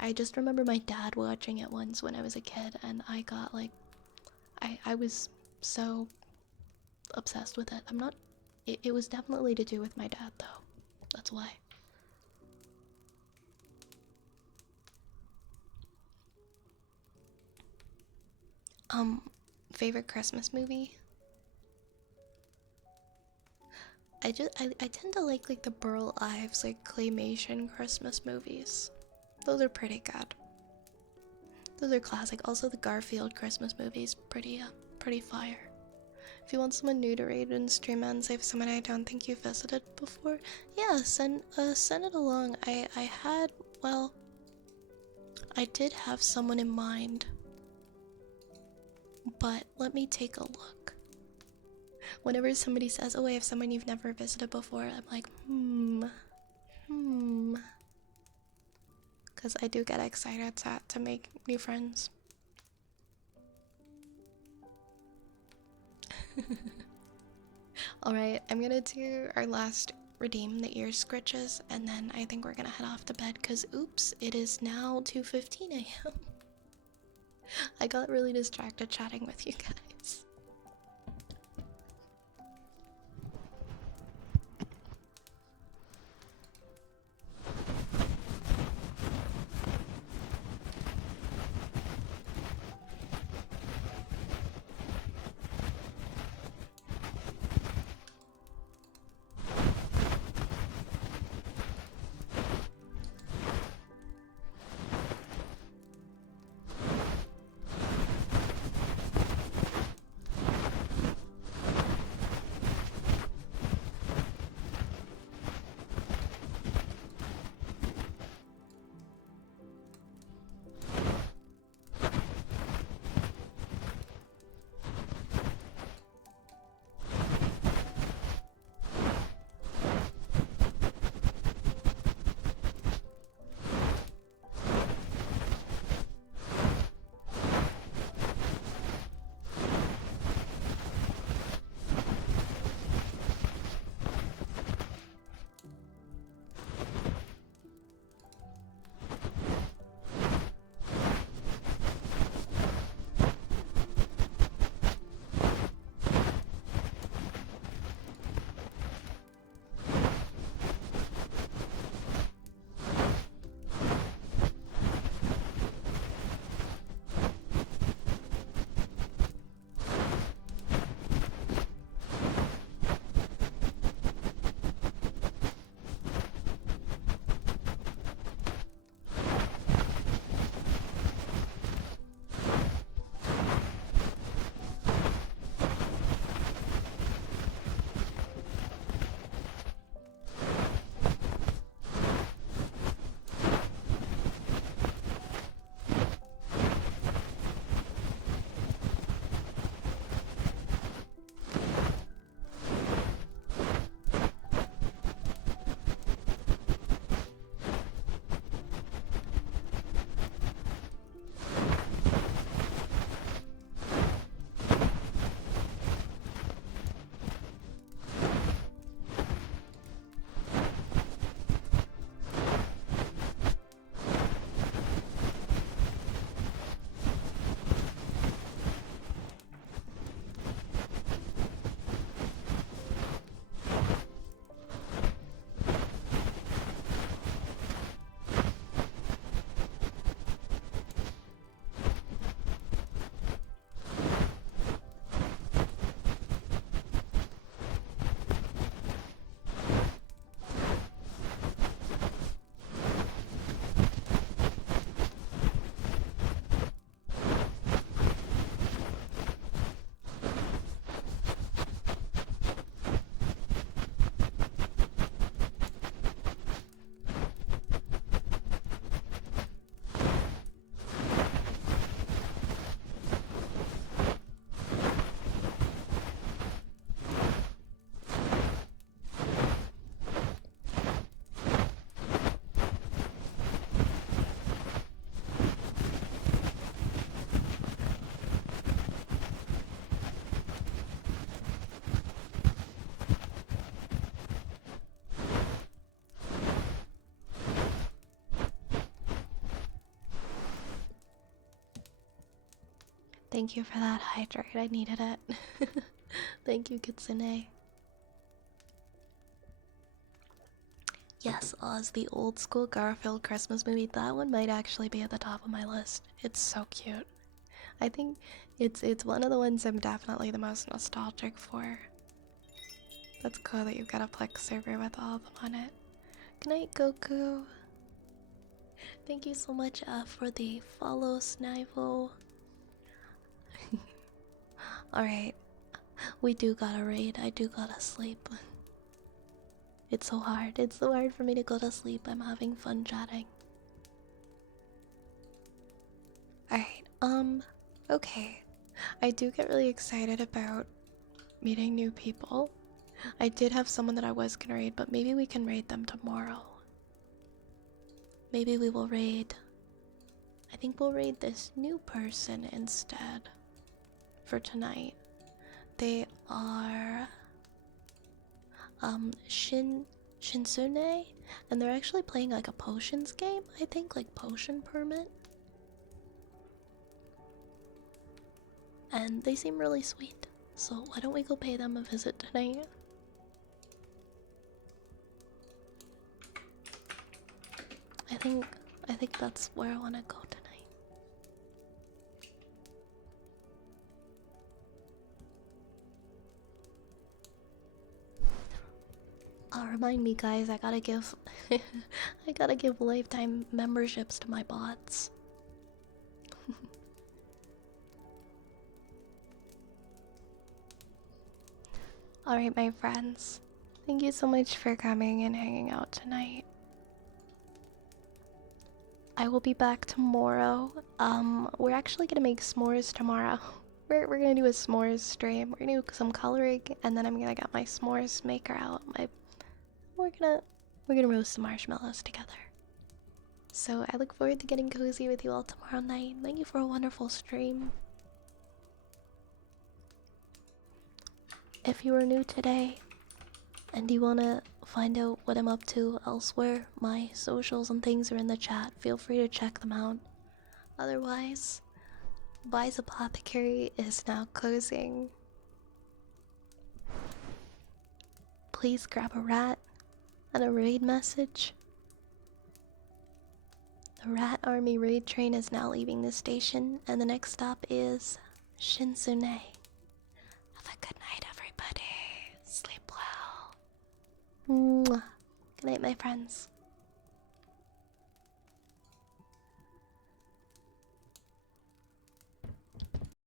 I just remember my dad watching it once when I was a kid, and I got like... I was so obsessed with it. I'm not... It was definitely to do with my dad, though. That's why. Favorite Christmas movie? I tend to like the Burl Ives, like, claymation Christmas movies. Those are pretty good. Those are classic. Also, the Garfield Christmas movies, pretty fire. If you want someone new to raid and stream and save someone I don't think you've visited before, yeah, send it along. I had, well, I did have someone in mind, but let me take a look. Whenever somebody says, oh, I have someone you've never visited before, I'm like, because I do get excited to make new friends. Alright, I'm gonna do our last redeem the ear scritches, and then I think we're gonna head off to bed, because oops, it is now 2:15 a.m. I got really distracted chatting with you guys. Thank you for that hydrate. I needed it. Thank you, Kitsune. Yes, Oz, the old school Garfield Christmas movie. That one might actually be at the top of my list. It's so cute. I think it's one of the ones I'm definitely the most nostalgic for. That's cool that you've got a Plex server with all of them on it. Good night, Goku. Thank you so much for the follow, Snivel. Alright, we do gotta raid. I do gotta sleep. It's so hard. It's so hard for me to go to sleep. I'm having fun chatting. Alright, okay. I do get really excited about meeting new people. I did have someone that I was gonna raid, but maybe we can raid them tomorrow. Maybe we will raid. I think we'll raid this new person instead for tonight. They are Shinsune, and they're actually playing like a potions game, I think, like Potion Permit. And they seem really sweet, so why don't we go pay them a visit tonight? I think that's where I want to go tonight. Remind me, guys, I gotta give I gotta give lifetime memberships to my bots. Alright, my friends. Thank you so much for coming and hanging out tonight. I will be back tomorrow. We're actually gonna make s'mores tomorrow. We're gonna do a s'mores stream. We're gonna do some coloring, and then I'm gonna get my s'mores maker out. We're gonna roast some marshmallows together. So I look forward to getting cozy with you all tomorrow night. Thank you for a wonderful stream. If you are new today and you wanna find out what I'm up to elsewhere, my socials and things are in the chat. Feel free to check them out. Otherwise, Vi's Apothecary is now closing. Please grab a rat and a raid message. The rat army raid train is now leaving the station, and the next stop is Shinsune. Have a good night, everybody. Sleep well. Mwah. Good night, my friends.